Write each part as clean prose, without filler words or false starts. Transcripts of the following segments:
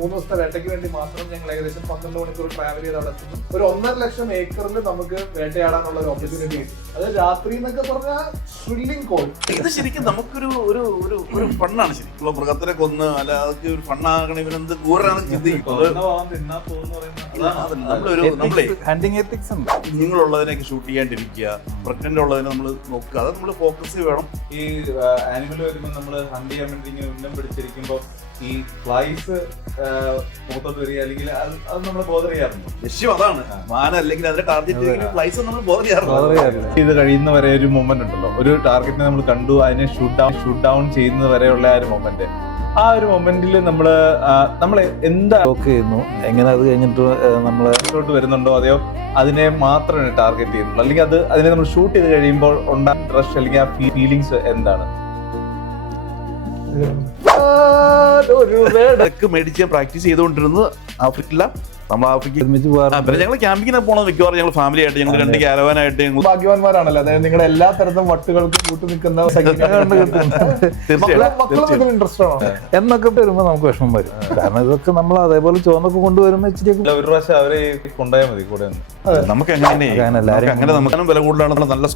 3 ദിവസത്തെ വേട്ടയ്ക്ക് വേണ്ടി മാത്രം ഞങ്ങൾ ഏകദേശം 12 മണിക്കൂർ ട്രാവൽ ചെയ്ത് അവിടെ എത്തുന്നു. ഒരു 1.5 ലക്ഷം ഏക്കറിൽ നമുക്ക് വേട്ടയാടാനുള്ള ഒരു ഓപ്പർച്യൂണിറ്റി കിട്ടും. അത് രാത്രി എന്നൊക്കെ പറഞ്ഞാൽ ത്രില്ലിംഗ് കോൾ. ഇത് ശരിക്കും നമുക്കൊരു ഒരു ഒരു ഒരു ഫണ്ണാണ് ശരിക്കും. മൃഗത്തിനെ കൊന്ന് അല്ല അതൊക്കെ ഒരു ഫണ്ണാകണം, ഇവനെന്ത് കൂറാണ് ചിന്തിക്കുന്നത്. നിങ്ങളുള്ളതിനൊക്കെ ഷൂട്ട് ചെയ്യാണ്ടിരിക്കുക, പ്രഗ്നന്റ് ഉള്ളതിനെ നമ്മൾ നോക്കുക, അത് നമ്മൾ ഫോക്കസ് വേണം. ഈ ആനിമൽ വരുമ്പോൾ നമ്മൾ ഹണ്ട് ചെയ്യാൻ വേണ്ടി ഇങ്ങനെ ഉന്നം പിടിച്ചിരിക്കുമ്പോൾ ഈ ഫ്ലൈസ് മുഖത്തോട്ട് വരിക അല്ലെങ്കിൽ അത് നമ്മൾ ബോധർ ചെയ്യാറുണ്ട്. ലക്ഷ്യം അതാണ്, മാന അല്ലെങ്കിൽ അതിന്റെ ടാർഗറ്റ് ഫ്ലൈസ് നമ്മൾ ബോധർ ചെയ്യാറുണ്ട്. ഇത് കഴിയുന്ന വരെ ഒരു മൊമെന്റ് ഉണ്ടല്ലോ, ഒരു ടാർഗറ്റിനെ നമ്മൾ കണ്ടു അതിനെ ഷൂട്ട് ഡൗൺ ചെയ്യുന്നത് വരെയുള്ള ആ ഒരു മൊമെന്റ്, ആ ഒരു മൊമെന്റിൽ നമ്മൾ എന്താ ചെയ്യുന്നു, എങ്ങനെ അത് കഴിഞ്ഞിട്ട് നമ്മളോട്ട് വരുന്നുണ്ടോ അതെയോ അതിനെ മാത്രമേ ടാർഗറ്റ് ചെയ്യുന്നുള്ളൂ, അല്ലെങ്കിൽ അതിനെ നമ്മൾ ഷൂട്ട് ചെയ്ത് കഴിയുമ്പോൾ ഉണ്ടാകുന്ന റഷ് അല്ലെങ്കിൽ ആ ഫീലിങ്സ് എന്താണ്? മേടിച്ച് പ്രാക്ടീസ് ചെയ്തുകൊണ്ടിരുന്നത് ആഫ്രിക്കില്ല. നമ്മൾ ആഫ്രിക്ക ഒരുമിച്ച് പോകാറുണ്ട്. ഞങ്ങൾ ക്യാമ്പിങ്ങിനെ പോകണം മിക്കവാറും. ഞങ്ങൾ ഫാമിലി ആയിട്ട് ഞങ്ങൾ 2 ക്യാരവാനായിട്ട് ഞങ്ങൾ ഭാഗ്യവാന്മാരാണല്ലോ, അതായത് നിങ്ങളുടെ എല്ലാ തരത്തിലും വട്ടുകൾക്കും കൂട്ടു നിൽക്കുന്ന തീർച്ചയായിട്ടും ഇൻട്രസ്റ്റ് ആണോ എന്നൊക്കെ വരുമ്പോ നമുക്ക് വിഷമം വരും. കാരണം ഇതൊക്കെ നമ്മൾ അതേപോലെ ചോന്നൊക്കെ കൊണ്ടുവരുമ്പോ ഇച്ചിരി ഒരു പ്രാവശ്യം അവരെ കൊണ്ടുപോയാൽ മതി കൂടെ. നമുക്ക് അങ്ങനെ നമുക്ക് വില കൂടുതലാണ്. നല്ല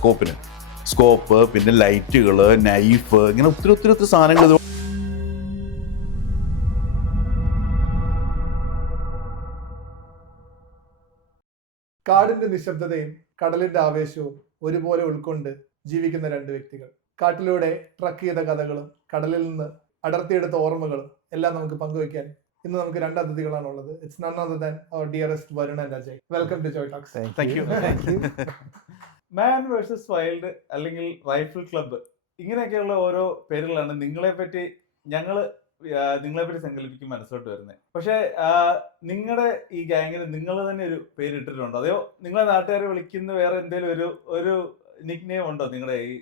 സ്കോപ്പ്, പിന്നെ ലൈറ്റുകള്, നൈഫ്, ഇങ്ങനെ ഒത്തിരി സാധനങ്ങൾ. കാടിന്റെ നിശബ്ദതയും കടലിന്റെ ആവേശവും ഒരുപോലെ ഉൾക്കൊണ്ട് ജീവിക്കുന്ന 2 വ്യക്തികൾ. കാട്ടിലൂടെ ട്രക്ക് ചെയ്ത കഥകളും കടലിൽ നിന്ന് അടർത്തിയെടുത്ത ഓർമ്മകളും എല്ലാം നമുക്ക് പങ്കുവയ്ക്കാൻ ഇന്ന് നമുക്ക് 2 അതിഥികളാണുള്ളത്. It's none other than our dearest Varun and Ajay. Welcome to Joy talks. Thank you. Man versus wild അല്ലെങ്കിൽ റൈഫിൾ ക്ലബ്ബ്, ഇങ്ങനെയൊക്കെയുള്ള ഓരോ പേരുകളാണ് നിങ്ങളെപ്പറ്റി സങ്കല്പിക്കും മനസ്സിലോട്ട് വരുന്നത്. പക്ഷെ നിങ്ങളുടെ ഈ ഗാങ്ങിന് നിങ്ങൾ തന്നെ ഒരു പേരിട്ടിട്ടുണ്ടോ, അതെയോ നിങ്ങളെ നാട്ടുകാരെ വിളിക്കുന്ന വേറെ എന്തെങ്കിലും ഒരു നിക് നെയിം ഉണ്ടോ നിങ്ങളുടെ ഈ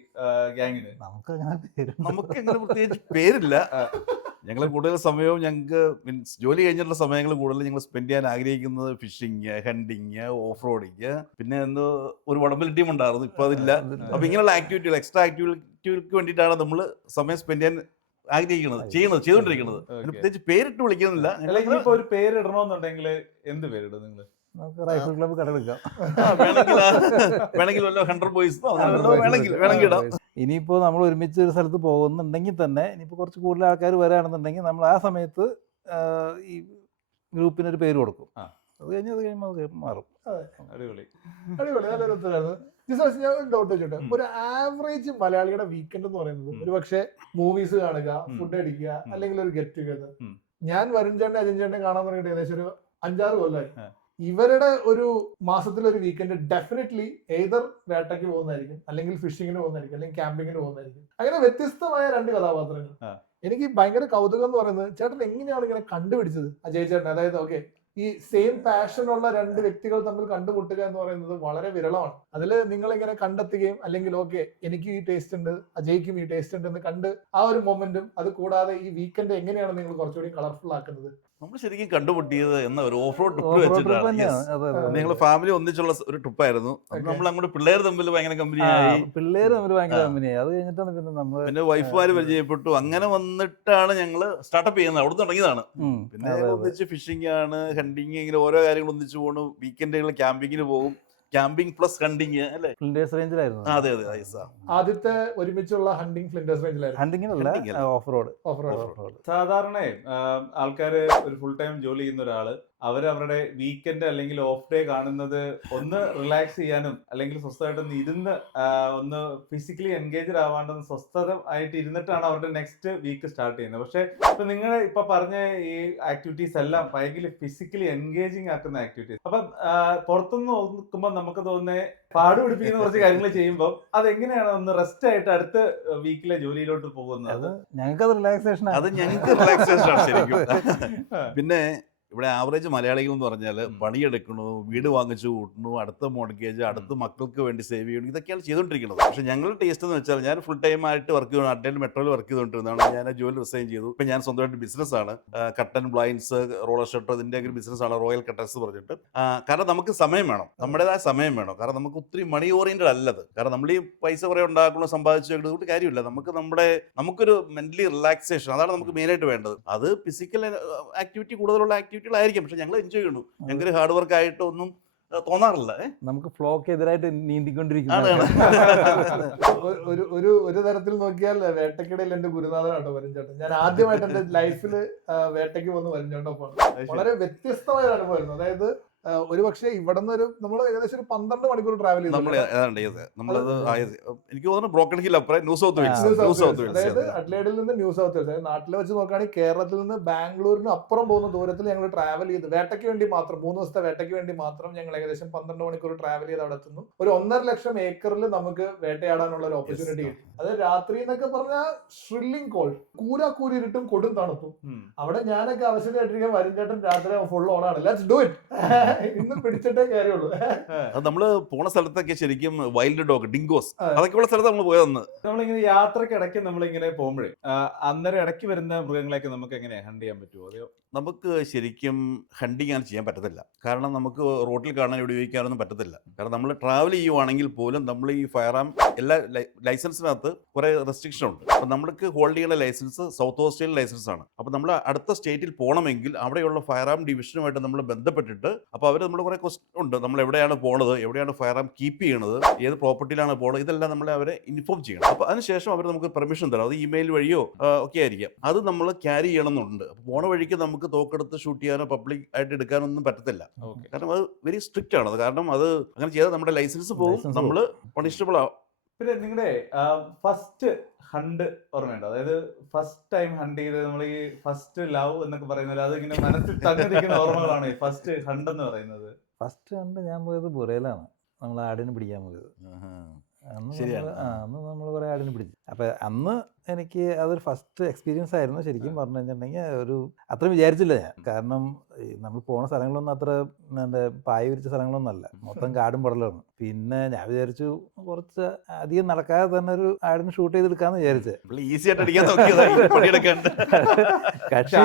ഗാങ്ങിന്? നമുക്ക് അങ്ങനെ പ്രത്യേകിച്ച് പേരില്ല. ഞങ്ങൾ കൂടുതൽ സമയവും ഞങ്ങൾക്ക് മീൻസ് ജോലി കഴിഞ്ഞിട്ടുള്ള സമയങ്ങൾ കൂടുതൽ ഞങ്ങൾ സ്പെൻഡ് ചെയ്യാൻ ആഗ്രഹിക്കുന്നത് ഫിഷിങ്, ഹണ്ടിങ്, ഓഫ് റോഡിങ്, പിന്നെ ഒരു വടംവലി ടീം ഉണ്ടായിരുന്നു, ഇപ്പൊ അതില്ല. അപ്പൊ ഇങ്ങനെയുള്ള ആക്ടിവിറ്റികൾ, എക്സ്ട്രാ ആക്ടിവിറ്റികൾക്ക് വേണ്ടിയിട്ടാണ് നമ്മൾ സമയം സ്പെൻഡ് ചെയ്യാൻ ആഗ്രഹിക്കുന്നത്, ചെയ്തുകൊണ്ടിരിക്കുന്നത്. പ്രത്യേകിച്ച് പേരിട്ട് വിളിക്കുന്നില്ല. അല്ലെങ്കിൽ ഇപ്പൊ ഒരു പേരിടണമെന്നുണ്ടെങ്കിൽ എന്ത് പേരിടും നിങ്ങൾ? നമുക്ക് റൈഫിൾ ക്ലബ്ബ് കടമെടുക്കാം. വേണമെങ്കിൽ 100 ബോയ്സ് വേണമെങ്കിൽ ഇടാം. ഇനിയിപ്പോ നമ്മൾ ഒരുമിച്ച് ഒരു സ്ഥലത്ത് പോകുന്നുണ്ടെങ്കിൽ തന്നെ ഇനിയിപ്പോ കുറച്ച് കൂടുതൽ ആൾക്കാർ വരാണെന്നുണ്ടെങ്കിൽ നമ്മൾ ആ സമയത്ത് ഈ ഗ്രൂപ്പിനൊരു പേര് കൊടുക്കും. അത് കഴിയുമ്പോൾ അത് മാറും. അടിപൊളി നല്ലൊരു ഉത്തരവായിരുന്നു. ഞാൻ ഡൗട്ട് വെച്ചോട്ടെ, ഒരു ആവറേജ് മലയാളിയുടെ വീക്കെൻഡ് എന്ന് പറയുന്നത് ഒരു പക്ഷേ മൂവീസ് കാണുക, ഫുഡ് അടിക്കുക, അല്ലെങ്കിൽ ഒരു ഗെറ്റ് ടുഗദർ. ഞാൻ വരുൺ ചേട്ടനെ അജയൻ ചേട്ടനെ കാണാൻ തുടങ്ങിയിട്ട് ഏകദേശം ഒരു 5-6 കൊല്ലമായി. ഇവരുടെ ഒരു മാസത്തിലൊരു വീക്കെൻഡ് ഡെഫിനറ്റ്ലി ഏതർ വേട്ടയ്ക്ക് പോകുന്നതായിരിക്കും, അല്ലെങ്കിൽ ഫിഷിങ്ങിന് പോകുന്നതായിരിക്കും, അല്ലെങ്കിൽ ക്യാമ്പിങ്ങിന് പോകുന്നതായിരിക്കും. അങ്ങനെ വ്യത്യസ്തമായ 2 കഥാപാത്രങ്ങൾ. എനിക്ക് ഭയങ്കര കൗതുകം എന്ന് പറയുന്നത്, ചേട്ടൻ എങ്ങനെയാണ് ഇങ്ങനെ കണ്ടുപിടിച്ചത് അജയ് ചേട്ടൻ? അതായത് ഓക്കെ, ഈ സെയിം പാഷനുള്ള 2 വ്യക്തികൾ തമ്മിൽ കണ്ടുമുട്ടുക എന്ന് പറയുന്നത് വളരെ വിരളമാണ്. അതിൽ നിങ്ങൾ ഇങ്ങനെ കണ്ടെത്തുകയും അല്ലെങ്കിൽ ഓക്കെ എനിക്ക് ഈ ടേസ്റ്റ് ഉണ്ട്, അജയ്ക്കും ഈ ടേസ്റ്റ് ഉണ്ട് എന്ന് കണ്ട് ആ ഒരു മൊമെന്റും, അത് കൂടാതെ ഈ വീക്കെൻഡ് എങ്ങനെയാണ് നിങ്ങൾ കുറച്ചുകൂടി കളർഫുൾ ആക്കുന്നത്? നമ്മൾ ശരിക്കും കണ്ടുമുട്ടിയത് ഒരു ഓഫ് റോഡ് ട്രിപ്പ് വെച്ചിട്ടാണ്. ഞങ്ങൾ ഫാമിലി ഒന്നിച്ചുള്ള ഒരു ട്രിപ്പായിരുന്നു. നമ്മൾ അങ്ങോട്ട് പിള്ളേർ തമ്മിൽ ഭയങ്കര കമ്പനിയായി. അത് കഴിഞ്ഞിട്ടാണ് പിന്നെ വൈഫുമാര് പരിചയപ്പെട്ടു. അങ്ങനെ വന്നിട്ടാണ് ഞങ്ങള് സ്റ്റാർട്ടപ്പ് ചെയ്യുന്നത്. അവിടെ തുടങ്ങിയതാണ്. പിന്നെ ഒന്നിച്ച് ഫിഷിംഗ് ആണ്, ഹണ്ടിങ്, ഇങ്ങനെ ഓരോ കാര്യങ്ങൾ ഒന്നിച്ച് പോകണം. വീക്കെൻഡുകൾ ക്യാമ്പിങ്ങിന് പോകും. ക്യാമ്പിംഗ് പ്ലസ് ഹണ്ടിങ് അല്ലേ? ഫ്ലിൻഡേഴ്സ് റേഞ്ചിലായിരുന്നു. അതെ. ആദ്യത്തെ ഒരുമിച്ചുള്ള ഹണ്ടിങ് ഫ്ലിൻഡേഴ്സ് റേഞ്ചിലായിരുന്നു. Off road. സാധാരണ ആൾക്കാര് ഒരു ഫുൾ ടൈം ജോലി ചെയ്യുന്ന ഒരാള് അവരവരുടെ വീക്കെൻഡ് അല്ലെങ്കിൽ ഓഫ് ഡേ കാണുന്നത് ഒന്ന് റിലാക്സ് ചെയ്യാനും അല്ലെങ്കിൽ സ്വസ്ഥമായിട്ടൊന്ന് ഇരുന്ന് ഒന്ന് ഫിസിക്കലി എൻഗേജഡ് ആവാണ്ടൊന്ന് സ്വസ്ഥത ആയിട്ട് ഇരുന്നിട്ടാണ് അവരുടെ നെക്സ്റ്റ് വീക്ക് സ്റ്റാർട്ട് ചെയ്യുന്നത്. പക്ഷെ ഇപ്പൊ നിങ്ങൾ ഇപ്പൊ പറഞ്ഞ ഈ ആക്ടിവിറ്റീസ് എല്ലാം ഭയങ്കര ഫിസിക്കലി എൻഗേജിങ് ആക്കുന്ന ആക്ടിവിറ്റീസ്. അപ്പൊ പുറത്തുനിന്ന് നോക്കുമ്പോൾ നമുക്ക് തോന്നുന്നത് പാട് പിടിപ്പിക്കുന്ന കുറച്ച് കാര്യങ്ങൾ ചെയ്യുമ്പോൾ അതെങ്ങനെയാണ് ഒന്ന് റെസ്റ്റ് ആയിട്ട് അടുത്ത വീക്കിലെ ജോലിയിലോട്ട് പോകുന്നത്? ഞങ്ങൾക്ക് റിലാക്സേഷൻ ആണ് ശരിക്കും. പിന്നെ ഇവിടെ ആവറേജ് മലയാളികൾ എന്ന് പറഞ്ഞാൽ പണിയെടുക്കണു, വീട് വാങ്ങിച്ചു കൂട്ടണു, അടുത്ത മോർഗേജ്, അടുത്ത മക്കൾക്ക് വേണ്ടി സേവ് ചെയ്യണം, ഇതൊക്കെയാണ് ചെയ്തുകൊണ്ടിരിക്കുന്നത്. പക്ഷേ ഞങ്ങളുടെ ടേസ്റ്റ് എന്ന് വെച്ചാൽ ഞാൻ ഫുൾ ടൈം ആയിട്ട് വർക്ക് ചെയ്തു, അഡ്ലൈൻ മെട്രോയിൽ വർക്ക് ചെയ്തുകൊണ്ടിരുന്നതാണ്. ഞാൻ ജോലി റിസൈൻ ചെയ്തു. ഇപ്പം ഞാൻ സ്വന്തമായിട്ട് ബിസിനസ്സാണ്, കട്ടൻ ബ്ലൈൻഡ്സ്, റോളർ ഷർട്ട്, ഇതിൻ്റെ ഒരു ബിസിനസ്സാണ്, റോയൽ കട്ടൻസ് പറഞ്ഞിട്ട്. കാരണം നമുക്ക് സമയം വേണം, നമ്മുടേതായ സമയം വേണം. കാരണം നമുക്ക് ഒത്തിരി മണി ഓറിയൻറ്റഡ് അല്ലത്. കാരണം നമ്മൾ ഈ പൈസ കുറേ ഉണ്ടാക്കണം, സമ്പാദിച്ചു വെക്കുന്നത് കാര്യമില്ല. നമുക്കൊരു മെന്റലി റിലാക്സേഷൻ, അതാണ് നമുക്ക് മെയിനായിട്ട് വേണ്ടത്. അത് ഫിസിക്കൽ ആക്ടിവിറ്റി കൂടുതലുള്ള ആക്ടിവിറ്റികളായിരിക്കും, പക്ഷെ ഞങ്ങൾ എൻജോയ് ചെയ്യുന്നു. ഞങ്ങൾക്ക് ഹാർഡ് വർക്ക് ആയിട്ട് ഒന്നും തോന്നാറില്ല. നമുക്ക് ഫ്ലോക്ക് എതിരായിട്ട് നീന്തിക്കൊണ്ടിരിക്കുന്നു. ഒരു തരത്തിൽ നോക്കിയാൽ വേട്ടക്കിടയിൽ എന്റെ ഗുരുനാഥനാട്ടോ വരുംചേട്ടൻ. ഞാൻ ആദ്യമായിട്ട് എന്റെ ലൈഫിൽ വേട്ടയ്ക്ക് വന്ന് വരുംചേട്ടൊപ്പം വളരെ വ്യത്യസ്തമായ ഒരു അനുഭവമായിരുന്നു. അതായത് ഒരുപക്ഷെ ഇവിടെ നിന്ന് നമ്മൾ ഏകദേശം ഒരു 12 മണിക്കൂർ ട്രാവൽ ചെയ്തു. എനിക്ക് തോന്നുന്നു ബ്രോക്കൺ ഹിൽ അപ്പുറം ന്യൂ സൗത്ത് വെയിൽസ്, അതായത് അഡ്ലേഡിൽ നിന്ന് ന്യൂ സൗത്ത് വെയിൽസ്, അതായത് നാട്ടിൽ വെച്ച് നോക്കുകയാണെങ്കിൽ കേരളത്തിൽ നിന്ന് ബാംഗ്ലൂരിന് അപ്പുറം പോകുന്ന ദൂരത്തിൽ ഞങ്ങൾ ട്രാവൽ ചെയ്ത് വേട്ടയ്ക്ക് വേണ്ടി മാത്രം 3 ദിവസത്തെ വേട്ടയ്ക്ക് വേണ്ടി മാത്രം ഞങ്ങൾ ഏകദേശം 12 മണിക്കൂർ ട്രാവൽ ചെയ്ത് അവിടെ എത്തുന്നു. ഒരു 1.5 ലക്ഷം ഏക്കറിൽ നമുക്ക് വേട്ടയാടാനുള്ള ഒരു ഓപ്പർച്യൂണിറ്റി കിട്ടി. അത് രാത്രി എന്നൊക്കെ പറഞ്ഞാൽ ഷ്രില്ലിംഗ് കോൾഡ്, കൂരിരുട്ടും കൊടും തണുപ്പും. അവിടെ ഞാനൊക്കെ അവശതയായിട്ടിരിക്കാൻ വരുംചേട്ടൻ രാത്രി ഫുൾ ഓണാണ്, ലെറ്റ്സ് ഡു ഇറ്റ്, ഇന്ന് പിടിച്ചിട്ടേ കാര്യമുള്ളൂ. അത് നമ്മള് പോണ സ്ഥലത്തൊക്കെ ശരിക്കും വൈൽഡ് ഡോഗ്, ഡിങ്കോസ്, അതൊക്കെ ഉള്ള സ്ഥലത്ത് നമ്മൾ പോയതെന്ന്. നമ്മളിങ്ങനെ യാത്രക്ക് ഇടയ്ക്ക് നമ്മളിങ്ങനെ പോകുമ്പോഴേ അന്നേരം ഇടയ്ക്ക് വരുന്ന മൃഗങ്ങളെയൊക്കെ നമുക്ക് എങ്ങനെ ഹണ്ട് ചെയ്യാൻ പറ്റുമോ? അതെയോ നമുക്ക് ശരിക്കും ഹണ്ടിങ് അങ്ങനെ ചെയ്യാൻ പറ്റത്തില്ല. കാരണം നമുക്ക് റോട്ടിൽ കാണാൻ ഉപയോഗിക്കാനൊന്നും പറ്റത്തില്ല. കാരണം നമ്മൾ ട്രാവൽ ചെയ്യുവാണെങ്കിൽ പോലും നമ്മൾ ഈ ഫയർ ആം എല്ലാ ലൈസൻസിനകത്ത് കുറേ റെസ്ട്രിക്ഷൻ ഉണ്ട്. അപ്പം നമ്മൾക്ക് ഹോൾഡ് ചെയ്യുന്ന ലൈസൻസ് സൗത്ത് ഓസ്ട്രേലിയൻ ലൈസൻസ് ആണ്. അപ്പോൾ നമ്മൾ അടുത്ത സ്റ്റേറ്റിൽ പോകണമെങ്കിൽ അവിടെയുള്ള ഫയർ ആം ഡിവിഷനുമായിട്ട് നമ്മൾ ബന്ധപ്പെട്ടിട്ട്, അപ്പോൾ അവർ നമ്മൾ കുറേ ക്വസ്റ്റ്യൻ ഉണ്ട്, നമ്മൾ എവിടെയാണ് പോണത്, എവിടെയാണ് ഫയർ ആം കീപ്പ് ചെയ്യണത്, ഏത് പ്രോപ്പർട്ടിയിലാണ് പോണത്, ഇതെല്ലാം നമ്മളെ അവരെ ഇൻഫോം ചെയ്യണം. അപ്പോൾ അതിനുശേഷം അവർ നമുക്ക് പെർമിഷൻ തരാം. അത് ഇമെയിൽ വഴിയോ ഒക്കെ ആയിരിക്കാം. അത് നമ്മൾ ക്യാരി ചെയ്യണമെന്നുണ്ട്. അപ്പോൾ പോണ വഴിക്ക് നമുക്ക് തോക്കെടുത്ത് ഷൂട്ട് ചെയ്യാനോ പബ്ലിക് ആയിട്ട് എടുക്കാനൊന്നും പറ്റത്തില്ല. കാരണം അത് വെരി സ്ട്രിക്റ്റ് ആണ്. കാരണം അത് അങ്ങനെ ചെയ്താൽ നമ്മുടെ ലൈസൻസ് പോകും, നമ്മൾ പണിഷബിൾ ആവും. പിന്നെ നിങ്ങളുടെ ഫസ്റ്റ് ഹണ്ട് ഓർമ്മയുണ്ടോ? അതായത് ഫസ്റ്റ് ടൈം ഹണ്ട് ചെയ്ത് നമ്മൾ ഈ ഫസ്റ്റ് ലവ് എന്നൊക്കെ പറയുന്നത്, അത് ഇങ്ങനെ മനസ്സിൽ തങ്ങിയിരിക്കുന്ന ഓർമ്മകളാണ് ഈ ഫസ്റ്റ് ഹണ്ട് എന്ന് പറയുന്നത്. ഫസ്റ്റ് ഹണ്ട് ഞാൻ പോയത് ബുറയിലാണ്. നമ്മൾ ആടിന് പിടിക്കാൻ പോയത്. അന്ന് നമ്മൾ കുറെ ആടിന് പിടിച്ചു. അപ്പൊ അന്ന് എനിക്ക് അതൊരു ഫസ്റ്റ് എക്സ്പീരിയൻസ് ആയിരുന്നു. ശരിക്കും പറഞ്ഞു കഴിഞ്ഞിട്ടുണ്ടെങ്കിൽ അത്ര വിചാരിച്ചില്ല ഞാൻ. കാരണം നമ്മൾ പോണ സ്ഥലങ്ങളൊന്നും അത്ര പായ വിരിച്ച സ്ഥലങ്ങളൊന്നും അല്ല, മൊത്തം കാടും പടലാണ്. പിന്നെ ഞാൻ വിചാരിച്ചു കുറച്ച് അധികം നടക്കാതെ തന്നെ ഒരു ആടിന് ഷൂട്ട് ചെയ്തെടുക്കാന്ന് വിചാരിച്ചേ. ഈസി ആയിട്ട് അടിക്കാൻ നോക്കിയത്. കക്ഷി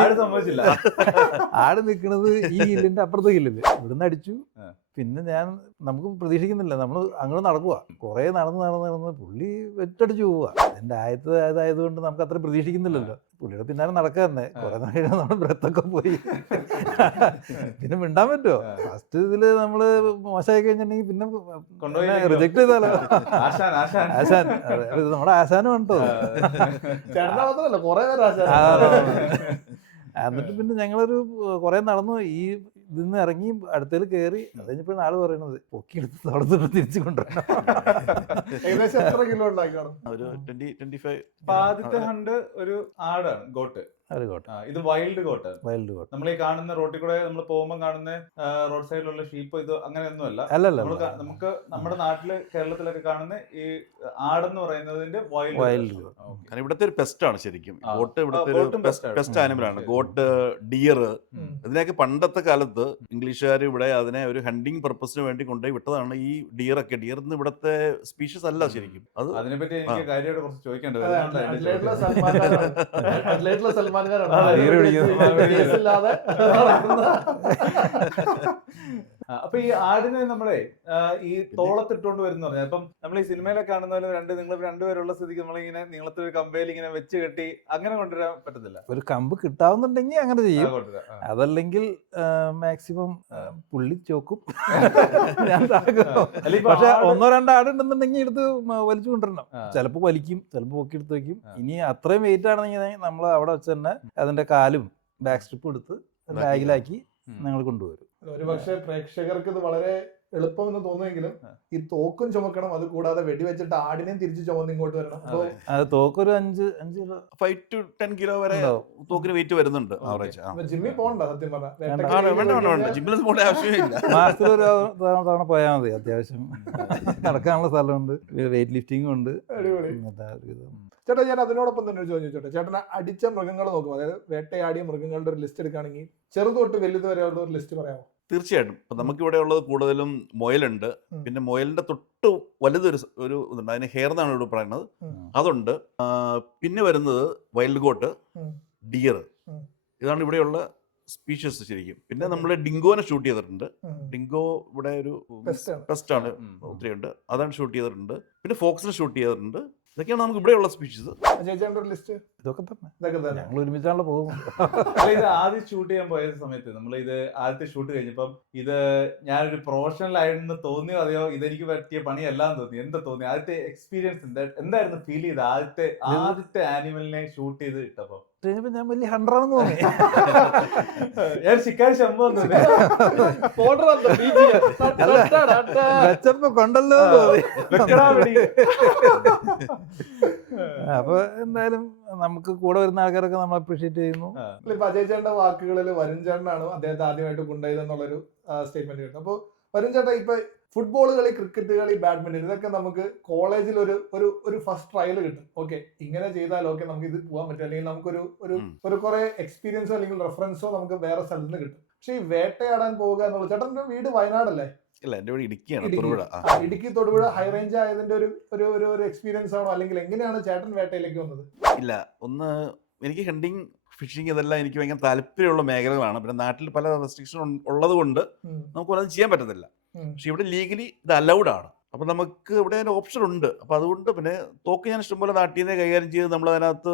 ആട് നിൽക്കുന്നത് ഈ ഹില്ലിന്റെ അപ്പുറത്തെ ഹില്ലില്. ഇവിടുന്ന് അടിച്ചു. പിന്നെ നമുക്ക് പ്രതീക്ഷിക്കുന്നില്ല, നമ്മൾ അങ്ങനെ നടക്കുക. കുറെ നടന്ന് പുള്ളി വെറ്റടിച്ചു പോവുക. എൻ്റെ ആയതുകൊണ്ട് നമുക്ക് അത്ര പ്രതീക്ഷിക്കുന്നില്ലല്ലോ. പുള്ളിയുടെ പിന്നാലെ നടക്കുക തന്നെ. കുറെ നാളെ നമ്മുടെ ബ്രത്തൊക്കെ പോയി. പിന്നെ മിണ്ടാൻ പറ്റുമോ? ഫസ്റ്റ് ഇതില് നമ്മള് മോശമായി കഴിഞ്ഞിട്ടുണ്ടെങ്കിൽ പിന്നെ റിജക്ട് ചെയ്താലോ. ആശാൻ നമ്മുടെ ആശാനും ഉണ്ടോ? എന്നിട്ട് പിന്നെ ഞങ്ങളൊരു കുറെ നടന്നു. ഈ ഇതിന്ന് ഇറങ്ങി അടുത്തേൽ കയറി. അത് കഴിഞ്ഞപ്പോഴാണ് ആള് പറയണത് പൊക്കിയെടുത്ത് തടത്തിട്ട് തിരിച്ചു കൊണ്ടുവരണം. ആദ്യത്തെ ഹണ്ട് ഒരു ആടാണ്, ഗോട്ട്. ഇത് വൈൽഡ് ഗോട്ട്. നമ്മൾ ഈ കാണുന്ന റോട്ടിൽ കൂടെ നമ്മൾ പോകുമ്പോൾ കാണുന്ന റോഡ് സൈഡിലുള്ള ഷീപ്പ് ഇത് അങ്ങനെയൊന്നുമല്ല. നമുക്ക് നമ്മുടെ നാട്ടില് കേരളത്തിലൊക്കെ കാണുന്ന ഈ ആടെന്ന് പറയുന്നതിന്റെ വൈൽഡ്. ഇവിടുത്തെ ഒരു പെസ്റ്റ് ആണ് ശരിക്കും ഗോട്ട്. ഇവിടുത്തെ ഒരു പെസ്റ്റ് ആനിമലാണ് ഗോട്ട്, ഡിയർ. ഇതിനൊക്കെ പണ്ടത്തെ കാലത്ത് ഇംഗ്ലീഷുകാർ ഇവിടെ അതിനെ ഒരു ഹണ്ടിങ് പർപ്പസിന് വേണ്ടി കൊണ്ടുപോയി വിട്ടതാണ്. ഈ ഡിയർ ഒക്കെ, ഡിയർ ഇവിടുത്തെ സ്പീഷീസ് അല്ല ശരിക്കും. അത് അതിനെപ്പറ്റി എനിക്ക് കാര്യമായിട്ട് കുറച്ച് ചോദിക്കേണ്ടത്. അപ്പൊ ഈ ആടിനെ നമ്മളെ ഈ തോളത്തിട്ടുകൊണ്ട് വരുന്ന പറഞ്ഞാൽ, ഇപ്പം നമ്മൾ ഈ സിനിമയിലൊക്കെ കാണുന്ന പോലെ നിങ്ങൾ രണ്ടുപേരുള്ള സ്ഥിതിക്ക് നമ്മളിങ്ങനെ നീളത്തിൽ ഒരു കമ്പയിൽ ഇങ്ങനെ വെച്ച് കെട്ടി അങ്ങനെ കൊണ്ടുവരാൻ പറ്റത്തില്ല. ഒരു കമ്പ് കിട്ടാവുന്നുണ്ടെങ്കിൽ അങ്ങനെ ചെയ്യും. അതല്ലെങ്കിൽ മാക്സിമം പുള്ളി ചോക്കും. പക്ഷെ 1-2 ആടുണ്ടെന്നുണ്ടെങ്കിൽ എടുത്ത് വലിച്ചു കൊണ്ടുവരണം. ചിലപ്പോൾ വലിക്കും, ചിലപ്പോൾ പൊക്കി എടുത്ത് വെക്കും. ഇനി അത്രയും വെയിറ്റ് ആണെങ്കിൽ നമ്മൾ അവിടെ വെച്ച് തന്നെ അതിന്റെ കാലും ബാക്ക് സ്ട്രിപ്പ് എടുത്ത് ബാഗിലാക്കി ഞങ്ങൾ കൊണ്ടുവരും. ഒരുപക്ഷെ പ്രേക്ഷകർക്ക് ഇത് വളരെ എളുപ്പമെന്ന് തോന്നുമെങ്കിലും ഈ തോക്കും ചുമക്കണം, അത് കൂടാതെ വെടിവെച്ചിട്ട് ആടിനെയും തിരിച്ച് ചുമന്ന് ഇങ്ങോട്ട് വരണം. തോക്കൊരു 5 to 10 കിലോ വരെ തോക്കിന് വെയിറ്റ് വരുന്നുണ്ട്. ജിമ്മിൽ പോകണ്ട സത്യം പറഞ്ഞാൽ, ജിമ്മിൽ പോകേണ്ട ആവശ്യമില്ല. മാസത്തിലൊരു തവണ പോയാൽ മതി. അത്യാവശ്യം നടക്കാനുള്ള സ്ഥലമുണ്ട്, വെയിറ്റ് ലിഫ്റ്റിംഗും ഉണ്ട്. ചേട്ടാ ഞാൻ അതിനോടൊപ്പം തന്നെ ഒരു ചോദ്യം ചോദിച്ചോട്ടെ, ചേട്ടനെ അടിച്ച മൃഗങ്ങൾ നോക്കും, അതായത് വേട്ടയാടിയ മൃഗങ്ങളുടെ ഒരു ലിസ്റ്റ് എടുക്കുകയാണെങ്കിൽ ചെറുത് തൊട്ട് വലുത് വരെയുള്ള ഒരു ലിസ്റ്റ് പറയാമോ? തീർച്ചയായിട്ടും. ഇപ്പം നമുക്കിവിടെ ഉള്ളത് കൂടുതലും മുയലുണ്ട്, പിന്നെ മുയലിന്റെ തൊട്ട് വലുതൊരു ഒരു ഇതുണ്ട്, അതിന് ഹെയർ എന്നാണ് ഇവിടെ പറയുന്നത്, അതുണ്ട്. പിന്നെ വരുന്നത് വൈൽഡ് ഗോട്ട്, ഡിയർ, ഇതാണ് ഇവിടെയുള്ള സ്പീഷ്യസ് ശരിക്കും. പിന്നെ നമ്മൾ ഡിങ്കോനെ ഷൂട്ട് ചെയ്തിട്ടുണ്ട്. ഡിങ്കോ ഇവിടെ ഒരു പെസ്റ്റ് ആണ്, ഒത്തിരി ഉണ്ട്, അതാണ് ഷൂട്ട് ചെയ്തിട്ടുണ്ട്. പിന്നെ ഫോക്സിനെ ഷൂട്ട് ചെയ്തിട്ടുണ്ട്. ഇതൊക്കെയാണ് നമുക്ക് ഇവിടെയുള്ള സ്പീഷീസ്. ചേച്ചിയുടെ ഒരു ലിസ്റ്റ് ഇതൊക്കെ തന്നെ ഇതൊക്കെ തന്നെ. ഞങ്ങൾ ഒരുമിച്ചാണല്ലോ പോകുന്നത്. അല്ല, ഇത് ആദ്യം ഷൂട്ട് ചെയ്യാൻ പോയ സമയത്ത് നമ്മൾ ഇത് ആദ്യത്തെ ഷൂട്ട് കഴിഞ്ഞപ്പം ഇത് ഞാനൊരു പ്രൊഫഷണൽ ആയിരുന്നു തോന്നിയോ അതെയോ ഇതെനിക്ക് പറ്റിയ പണിയല്ലാന്ന് തോന്നി? എന്താ തോന്നി? ആദ്യത്തെ എക്സ്പീരിയൻസ് എന്തായിരുന്നു ഫീൽ ചെയ്ത് ആദ്യത്തെ ആനിമലിനെ ഷൂട്ട് ചെയ്ത് ഇട്ടപ്പോ? ഞാൻ വലിയ ഹണ്ടറാണെന്ന് തോന്നി. ഞാൻ ശിക്കാരി ശമ്പം വെച്ചപ്പോ കൊണ്ടല്ലോ എന്ന് തോന്നി. അപ്പൊ എന്തായാലും നമുക്ക് കൂടെ വരുന്ന ആൾക്കാരൊക്കെ നമ്മൾ അപ്രീഷിയേറ്റ് ചെയ്യുന്നു. ഇപ്പൊ അജയ് ചേട്ടന്റെ വാക്കുകളിൽ വരുൺ ചേട്ടനാണ് അദ്ദേഹത്തെ ആദ്യമായിട്ട് കൊണ്ടുപോയത് എന്നുള്ളൊരു സ്റ്റേറ്റ്മെന്റ് കേട്ടു. അപ്പൊ വരുൺ ചേട്ടാ, ഇപ്പൊ ഫുട്ബോൾ കളി, ക്രിക്കറ്റ് കളി, ബാഡ്മിന്റൺ, ഇതൊക്കെ നമുക്ക് കോളേജിൽ ഒരു ഫസ്റ്റ് ട്രയൽ കിട്ടും. ഓക്കെ, ഇങ്ങനെ ചെയ്താൽ ഓക്കെ നമുക്ക് ഇത് പോകാൻ പറ്റും, അല്ലെങ്കിൽ നമുക്കൊരു ഒരു കുറെ എക്സ്പീരിയൻസോ അല്ലെങ്കിൽ റെഫറൻസോ നമുക്ക് വേറെ സ്ഥലത്ത് നിന്ന് കിട്ടും. പക്ഷെ ഈ വേട്ടയാടാൻ പോവുക എന്നുള്ളത്, ചേട്ടന്റെ വീട് വയനാടല്ലേ? ഇല്ല, എന്റെ വീട് ഇടുക്കിയാണ്, തൊടുപുഴ. ഇടുക്കി തൊടുപുഴ ഹൈ റേഞ്ച് ആയതിന്റെ ഒരു എക്സ്പീരിയൻസ് ആണോ, അല്ലെങ്കിൽ എങ്ങനെയാണ് ചേട്ടൻ വേട്ടയിലേക്ക് വന്നത്? ഇല്ല, ഒന്ന് എനിക്ക് ഹണ്ടിങ്, ഫിഷിങ് ഇതെല്ലാം എനിക്ക് ഭയങ്കര താല്പര്യമുള്ള മേഖലകളാണ്. പിന്നെ നാട്ടിൽ പല റെസ്ട്രിക്ഷൻ ഉള്ളത് കൊണ്ട് നമുക്ക് പലതും ചെയ്യാൻ പറ്റത്തില്ല. പക്ഷെ ഇവിടെ ലീഗലി ഇത് അലൗഡ് ആണ്. അപ്പൊ നമുക്ക് ഇവിടെ ഒരു ഓപ്ഷൻ ഉണ്ട്. അപ്പൊ അതുകൊണ്ട് പിന്നെ തോക്ക് ഞാൻ ഇഷ്ടംപോലെ നാട്ടിൽ നിന്ന് കൈകാര്യം ചെയ്ത് നമ്മൾ അതിനകത്ത്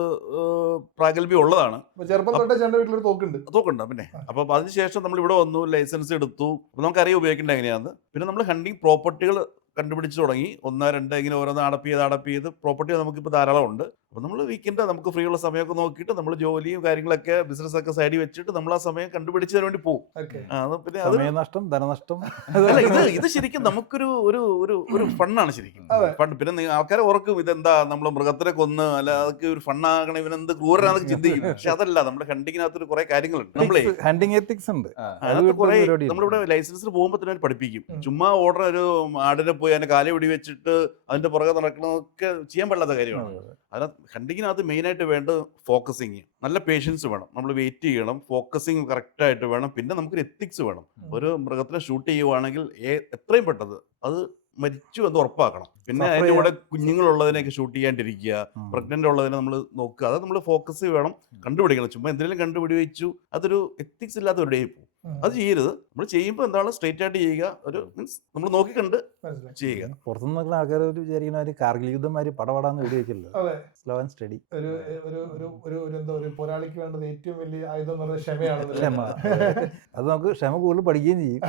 പ്രാഗൽഭ്യം ഉള്ളതാണ്. ചെറുപ്പം തൊട്ടേ ചേട്ടന്റെ വീട്ടിലൊരു തോക്കുണ്ട്. പിന്നെ അപ്പൊ അതിനുശേഷം നമ്മൾ ഇവിടെ വന്നു, ലൈസൻസ് എടുത്തു. അപ്പൊ നമുക്കറിയാം ഉപയോഗിക്കേണ്ടത് എങ്ങനെയാന്ന്. പിന്നെ നമ്മൾ ഹണ്ടിങ് പ്രോപ്പർട്ടികൾ കണ്ടുപിടിച്ച് തുടങ്ങി. 1, 2 ഇങ്ങനെ ഓരോന്ന് അടപ്പ് ചെയ്ത് പ്രോപ്പർട്ടി നമുക്കിപ്പോൾ ധാരാളം ഉണ്ട്. അപ്പോൾ നമ്മൾ വീക്കെൻഡ് നമുക്ക് ഫ്രീ ഉള്ള സമയമൊക്കെ നോക്കിയിട്ട് നമ്മൾ ജോലിയും കാര്യങ്ങളൊക്കെ ബിസിനസ്സൊക്കെ സൈഡിൽ വെച്ചിട്ട് നമ്മൾ ആ സമയം കണ്ടുപിടിച്ചതിന് വേണ്ടി പോകും. പിന്നെ സമയനഷ്ടം, ധനനഷ്ടം. അല്ല, ഇത് ശരിക്കും നമുക്കൊരു ഒരു ഫണ്ണാണ് ശരിക്കും. ഫണ്ട്. പിന്നെ ആൾക്കാരെ ഓർക്കും ഇതെന്താ നമ്മൾ മൃഗത്തിനെ കൊന്ന്, അല്ല അതൊക്കെ ഒരു ഫണ്ണാകണം, ഇവനെന്ത് ക്രൂരനാന്നൊക്കെ ചിന്തിക്കും. പക്ഷെ അതല്ല, നമ്മുടെ ഹണ്ടിങ്ങിനകത്ത് കുറെ കാര്യങ്ങളുണ്ട്. നമ്മളെ ഹണ്ടിങ് എത്തിക്സ് ഉണ്ട്. അതിനകത്ത് കുറെ നമ്മളിവിടെ ലൈസൻസിന് പോകുമ്പോൾ തന്നെ പഠിപ്പിക്കും. ചുമ്മാ ഓർഡർ ഒരു ആടിനെ പോയി അതിന്റെ കാല് പിടി വെച്ചിട്ട് അതിന്റെ പുറകെ നടക്കണതൊക്കെ ചെയ്യാൻ പാടില്ലാത്ത കാര്യമാണ്. അതിനകത്ത് ഹണ്ടിങ്ങിനകത്ത് മെയിനായിട്ട് വേണ്ടത് ഫോക്കസിങ്, നല്ല പേഷ്യൻസ് വേണം, നമ്മൾ വെയിറ്റ് ചെയ്യണം, ഫോക്കസിങ് കറക്റ്റായിട്ട് വേണം. പിന്നെ നമുക്കൊരു എത്തിക്സ് വേണം. ഒരു മൃഗത്തിനെ ഷൂട്ട് ചെയ്യുവാണെങ്കിൽ എത്രയും പെട്ടെന്ന് അത് മരിച്ചു എന്ന് ഉറപ്പാക്കണം. പിന്നെ അതിന്റെ കൂടെ കുഞ്ഞുങ്ങളുള്ളതിനെയൊക്കെ ഷൂട്ട് ചെയ്യാണ്ടിരിക്കുക, പ്രഗ്നന്റ് ഉള്ളതിനെ നമ്മൾ നോക്കുക. അത് നമ്മൾ ഫോക്കസ് വേണം, കണ്ടുപിടിക്കണം. ചുമ്മാ എന്തെങ്കിലും കണ്ടുപിടിച്ചു അതൊരു എത്തിക്സ് ഇല്ലാത്തവരുടെയും പോകും. അത് ചെയ്യരുത്. നമ്മൾ ചെയ്യുമ്പോൾ എന്താണ് സ്ട്രേറ്റ് ആയിട്ട് ചെയ്യുക, ഒരു മീൻസ് നമ്മൾ നോക്കിക്കണ്ട് ചെയ്യുക. പുറത്തുനിന്ന് നോക്കുന്ന ആൾക്കാർ വിചാരിക്കുന്ന കാർഗിൽ യുദ്ധമാര് പടപടാന്ന് വീഡിയോക്കില്ല, സ്ലോ ആൻഡ് സ്റ്റഡി. ഒരു പോരാളിക്ക് വേണ്ടത് ഏറ്റവും വലിയ ആയുധം എന്ന് പറയുന്നത് ക്ഷമയാണ്. ക്ഷമ. അത് നമുക്ക് ക്ഷമ കൂടുതൽ പഠിക്കുകയും ചെയ്യും.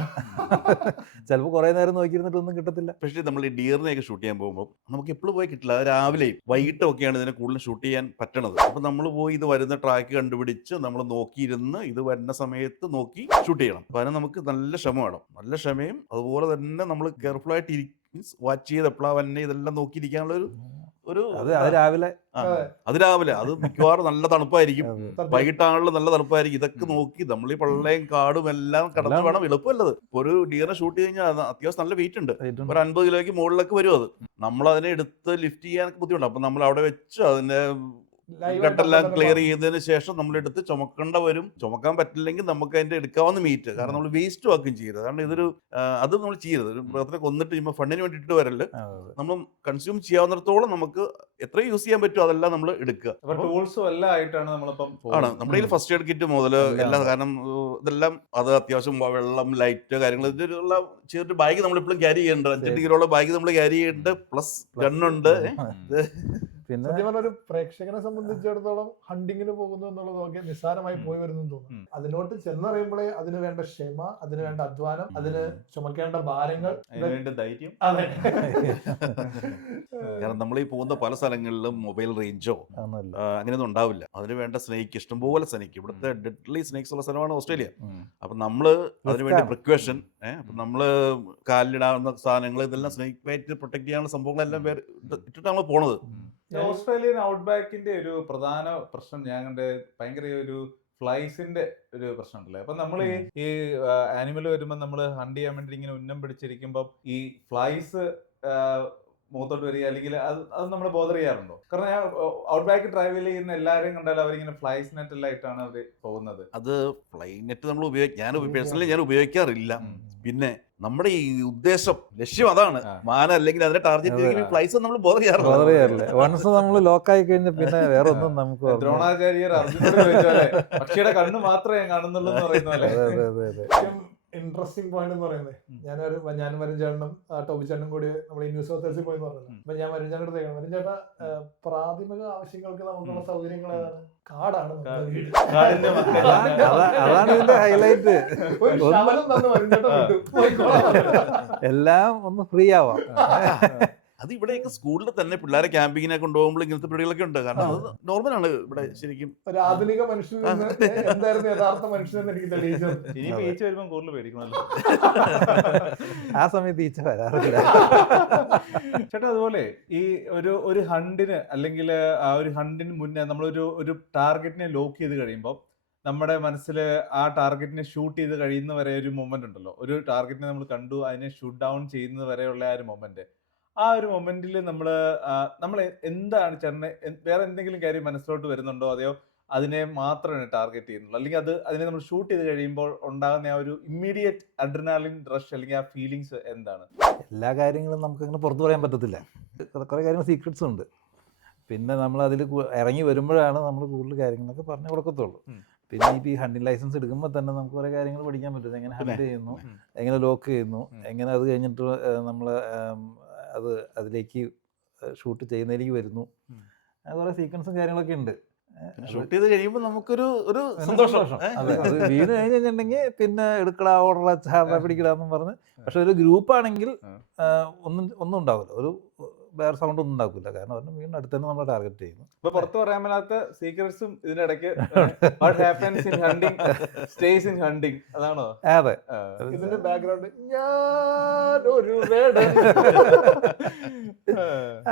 ചിലപ്പോൾ കുറെ നേരം നോക്കിയിരുന്നിട്ടൊന്നും കിട്ടത്തില്ല. പക്ഷേ നമ്മൾ ഈ ഡിയറിനെയൊക്കെ ഷൂട്ട് ചെയ്യാൻ പോകുമ്പോൾ നമുക്ക് എപ്പോഴും പോയി കിട്ടില്ല. അത് രാവിലെയും വൈകിട്ടും ഒക്കെയാണ് ഇതിനെ കൂടുതൽ ഷൂട്ട് ചെയ്യാൻ പറ്റണത്. അപ്പൊ നമ്മൾ പോയി ഇത് വരുന്ന ട്രാക്ക് കണ്ടുപിടിച്ച് നമ്മൾ നോക്കിയിരുന്ന് ഇത് വരുന്ന സമയത്ത് നോക്കി ഷൂട്ട് ചെയ്യണം. അപ്പൊ അതിന് നമുക്ക് നല്ല ക്ഷമ വേണം, നല്ല ക്ഷമയും. അതുപോലെ തന്നെ നമ്മൾ കെയർഫുൾ ആയിട്ട് വാച്ച് ചെയ്ത് എപ്പോഴാ വന്നെ ഇതെല്ലാം നോക്കിയിരിക്കാനുള്ള അത് രാവിലെ അത് മിക്കവാറും നല്ല തണുപ്പായിരിക്കും, വൈകിട്ടാണല്ലോ നല്ല തണുപ്പായിരിക്കും. ഇതൊക്കെ നോക്കി നമ്മൾ ഈ പള്ളയും കാടും എല്ലാം കടന്നു വേണം. എളുപ്പമല്ലത്. ഒരു ഡിയറിനെ ഷൂട്ട് കഴിഞ്ഞാൽ അത്യാവശ്യം നല്ല വെയിറ്റ് ഉണ്ട്, ഒരു 50 കിലോയ്ക്ക് മുകളിലൊക്കെ വരും. അത് നമ്മൾ അതിനെ എടുത്ത് ലിഫ്റ്റ് ചെയ്യാനൊക്കെ ബുദ്ധിമുട്ടുണ്ട്. അപ്പൊ നമ്മൾ അവിടെ വെച്ച് അതിന്റെ ഗട്ടെല്ലാം ക്ലിയർ ചെയ്തതിന് ശേഷം നമ്മളെടുത്ത് ചുമക്കേണ്ട വരും. ചുമക്കാൻ പറ്റില്ലെങ്കിൽ നമുക്ക് അതിന്റെ എടുക്കാവുന്ന മീറ്റ്, കാരണം നമ്മൾ വേസ്റ്റ് ആക്കുകയും ചെയ്യരുത്. കാരണം അത് നമ്മൾ ചെയ്യരുത്. ഒരു മൃഗത്തിനെ കൊന്നിട്ട് ചെയ്യുമ്പോൾ ഫണ്ടിന് വേണ്ടിയിട്ട് വരല്. നമ്മൾ കൺസ്യൂം ചെയ്യാവുന്നിടത്തോളം നമുക്ക് എത്ര യൂസ് ചെയ്യാൻ പറ്റുമോ അതെല്ലാം നമ്മൾ എടുക്കുക. ടൂൾസും എല്ലാം ആയിട്ടാണ് ആണ് നമ്മുടെ കയ്യിൽ ഫസ്റ്റ് എയ്ഡ് കിറ്റ് മുതൽ എല്ലാം. കാരണം ഇതെല്ലാം അത് അത്യാവശ്യം വെള്ളം, ലൈറ്റ്, കാര്യങ്ങൾ ഇതിലുള്ള ചെറിയൊരു ബാഗ് നമ്മളിപ്പോഴും ക്യാരി ചെയ്യേണ്ടത്. 5 കിലോയുള്ള ബാഗ് നമ്മൾ ക്യാരി ചെയ്യേണ്ടത്. പ്ലസ് ഗണ്ണുണ്ട്. പിന്നെ ഒരു പ്രേക്ഷകനെ സംബന്ധിച്ചിടത്തോളം ഹണ്ടിങ്ങിന് പോകുന്നു എന്നുള്ളത് നോക്കി നിസ്സാരമായി പോയി വരുന്നു തോന്നുന്നു. അതിനോട്ട് ചെന്നറിയുമ്പോഴേ അതിന് വേണ്ട ക്ഷമ, അതിന് വേണ്ട അധ്വാനം, അതിന് ചുമക്കേണ്ട ഭാരങ്ങൾ, ധൈര്യം. അതെ. കാരണം നമ്മൾ ഈ പോകുന്ന പല സ്ഥലങ്ങളിലും മൊബൈൽ റേഞ്ചോ അങ്ങനെയൊന്നും ഉണ്ടാവില്ല. അതിന് വേണ്ട സ്നേക്ക്, ഇഷ്ടംപോലെ സ്നേക്ക്. ഇവിടുത്തെ ഡെഡ്ലി സ്നേക്സ് ഉള്ള സ്ഥലമാണ് ഓസ്ട്രേലിയ. അപ്പൊ നമ്മള് അതിനുവേണ്ടി പ്രിക്കോഷൻ, അപ്പൊ നമ്മള് കാലിലിടാവുന്ന സാധനങ്ങൾ ഇതെല്ലാം സ്നേക്ക് ബൈറ്റ് പ്രൊട്ടക്ട് ചെയ്യാനുള്ള സംഭവങ്ങളെല്ലാം ഇട്ടിട്ട് നമ്മൾ പോണത്. ഓസ്ട്രേലിയൻ ഔട്ട്ബാക്കിന്റെ ഒരു പ്രധാന പ്രശ്നം ഞാൻ കണ്ട ഭയങ്കര ഒരു ഫ്ലൈസിന്റെ ഒരു പ്രശ്നം ഉണ്ടല്ലേ. അപ്പൊ നമ്മൾ ഈ ആനിമൽ വരുമ്പോൾ നമ്മൾ ഹണ്ട് ചെയ്യാൻ വേണ്ടി ഇങ്ങനെ ഉന്നം പിടിച്ചിരിക്കുമ്പോൾ ഈ ഫ്ലൈസ് മുഖത്തോട്ട് വരിക അല്ലെങ്കിൽ അത് നമ്മളെ ബോധർ ചെയ്യാറുണ്ടോ? കാരണം ഞാൻ ഔട്ട് ബാക്ക് ട്രാവൽ ചെയ്യുന്ന എല്ലാവരെയും കണ്ടാൽ അവരിങ്ങനെ ഫ്ലൈസ് നെറ്റ് എല്ലാം ആയിട്ടാണ് അവർ പോകുന്നത്. അത് ഫ്ലൈനെറ്റ് നമ്മൾ പേഴ്സണലി ഞാൻ ഉപയോഗിക്കാറില്ല. പിന്നെ നമ്മുടെ ഈ ഉദ്ദേശം ലക്ഷ്യം അതാണ്, മാന അല്ലെങ്കിൽ അതിനെ ടാർഗറ്റ് ചെയ്തെങ്കിൽ ഫ്ലൈസ് നമ്മൾ ബോധർ ചെയ്യാറില്ല. വൺസ് നമ്മൾ ലോക്കായി കഴിഞ്ഞാൽ പിന്നെ വേറെ ഒന്നും നമുക്ക് ദ്രോണാചാര്യർ അർജുനോട് ചോദിച്ചാലേ പക്ഷിയുടെ കണ്ണ് മാത്രമേ ഞാൻ കാണുന്നുള്ളൂ എന്ന് പറയുന്ന പോലെ. ഇൻട്രസ്റ്റിംഗ് പോയിന്റ് എന്ന് പറയുന്നത്, ഞാനും വരും ചേട്ടനും ടോബി ചേട്ടനും കൂടി നമ്മൾ ഈ ന്യൂസ് ഓത്തേഴ്സിൽ പോയി പറഞ്ഞു. അപ്പൊ ഞാൻ വരും ചേട്ടൻ അടുത്തേക്കാണ്, വരും ചേട്ടാ പ്രാഥമിക ആവശ്യങ്ങൾക്ക് നമുക്കുള്ള സൗകര്യങ്ങൾ ഏതാണ്? കാടാണ് നമ്മുടെ വീട്. അതാണ് ഇതിന്റെ ഹൈലൈറ്റ്. ഒരു ശകലം തന്ന് വരും ചേട്ടൻ വിട്ടു പോയിക്കോളാം. എല്ലാം ഒന്ന് ഫ്രീ ആവാം. അത് ഇവിടെയൊക്കെ സ്കൂളിൽ തന്നെ പിള്ളേരെ ക്യാമ്പിങ്ങിനെ കൊണ്ടുപോകുമ്പോൾ ഇങ്ങനത്തെ പരിപാടികളൊക്കെ ഉണ്ട്. കാരണം അത് നോർമലാണ് ഇവിടെ ശരിക്കും. ഒരു ആധുനിക മനുഷ്യനിൽ നിന്ന് എന്തായിരുന്നു യഥാർത്ഥ മനുഷ്യനെന്ന് എനിക്ക് തെളിയിച്ചത്. ഇനി ഈച്ച വരുമ്പോൾ കൂടുതൽ പേടിക്കണമല്ലോ. ആ സമയത്ത് ഈച്ച വരാറില്ല. ചേട്ടാ അതുപോലെ ഈ ഒരു ഹണ്ടിന് അല്ലെങ്കിൽ ആ ഒരു ഹണ്ടിന് മുന്നേ നമ്മളൊരു ടാർഗറ്റിനെ ലോക്ക് ചെയ്ത് കഴിയുമ്പോൾ നമ്മുടെ മനസ്സിൽ ആ ടാർഗറ്റിനെ ഷൂട്ട് ചെയ്ത് കഴിയുന്ന വരെ ഒരു മൊമെന്റ് ഉണ്ടല്ലോ. ഒരു ടാർഗറ്റിനെ നമ്മൾ കണ്ടു, അതിനെ ഷൂട്ട് ഡൗൺ ചെയ്യുന്നത് വരെയുള്ള ആ ഒരു മൊമെന്റ്, ആ ഒരു മൊമെന്റിൽ നമ്മൾ എന്താണ് ചേട്ടന് വേറെ എന്തെങ്കിലും കാര്യം മനസ്സിലോട്ട് വരുന്നുണ്ടോ? അതെയോ അതിനെ മാത്രമാണ് ടാർഗറ്റ് ചെയ്യുന്നുള്ളൂ, അല്ലെങ്കിൽ അതിനെ നമ്മൾ ഷൂട്ട് ചെയ്ത് കഴിയുമ്പോൾ ഉണ്ടാകുന്ന ആ ഒരു ഇമ്മീഡിയറ്റ് അഡ്രിനാലിൻ റഷ് അല്ലെങ്കിൽ ആ ഫീലിങ്സ് എന്താണ്? എല്ലാ കാര്യങ്ങളും നമുക്ക് അങ്ങനെ പുറത്തു പറയാൻ പറ്റത്തില്ല. കുറേ കാര്യങ്ങൾ സീക്രട്സ് ഉണ്ട്. പിന്നെ നമ്മൾ അതിൽ ഇറങ്ങി വരുമ്പോഴാണ് നമ്മൾ കൂടുതൽ കാര്യങ്ങളൊക്കെ പറഞ്ഞു കൊടുക്കത്തുള്ളൂ. പിന്നെ ഇപ്പോൾ ഈ ഹണ്ടിങ് ലൈസൻസ് എടുക്കുമ്പോൾ തന്നെ നമുക്ക് കുറേ കാര്യങ്ങൾ പഠിക്കാൻ പറ്റും. എങ്ങനെ ഹണ്ട് ചെയ്യുന്നു, എങ്ങനെ ലോക്ക് ചെയ്യുന്നു, എങ്ങനെ അത് കഴിഞ്ഞിട്ട് നമ്മൾ അതിലേക്ക് ഷൂട്ട് ചെയ്യുന്നതിലേക്ക് വരുന്നു. കുറേ സീക്വൻസും കാര്യങ്ങളൊക്കെ ഉണ്ട്. ഷൂട്ട് ചെയ്ത് കഴിയുമ്പോൾ നമുക്കൊരു സന്തോഷം. അതെ, അത് വീണ് കഴിഞ്ഞിട്ടുണ്ടെങ്കിൽ പിന്നെ എടുക്കടാ, ഓർഡറാ, ചാടാ, പിടിക്കടാന്നും പറഞ്ഞ്. പക്ഷെ ഒരു ഗ്രൂപ്പാണെങ്കിൽ ഒന്നും ഉണ്ടാവില്ല, ഒരു വേറെ സൗണ്ട് ഒന്നും ഉണ്ടാക്കില്ല. കാരണം അവരുടെ വീടിന് അടുത്ത് തന്നെ നമ്മൾ ടാർഗറ്റ് ചെയ്യുന്നു. ഇപ്പൊ പുറത്ത് പറയാൻ മേലാത്ത സീക്രട്സും ഇതിന്റെ ഇടയ്ക്ക് what happens in hunting stays in hunting അതാണോ? അതെ, ഇതിന്റെ ബാക്ക്ഗ്രൗണ്ട് ഞാനൊരു വേടൻ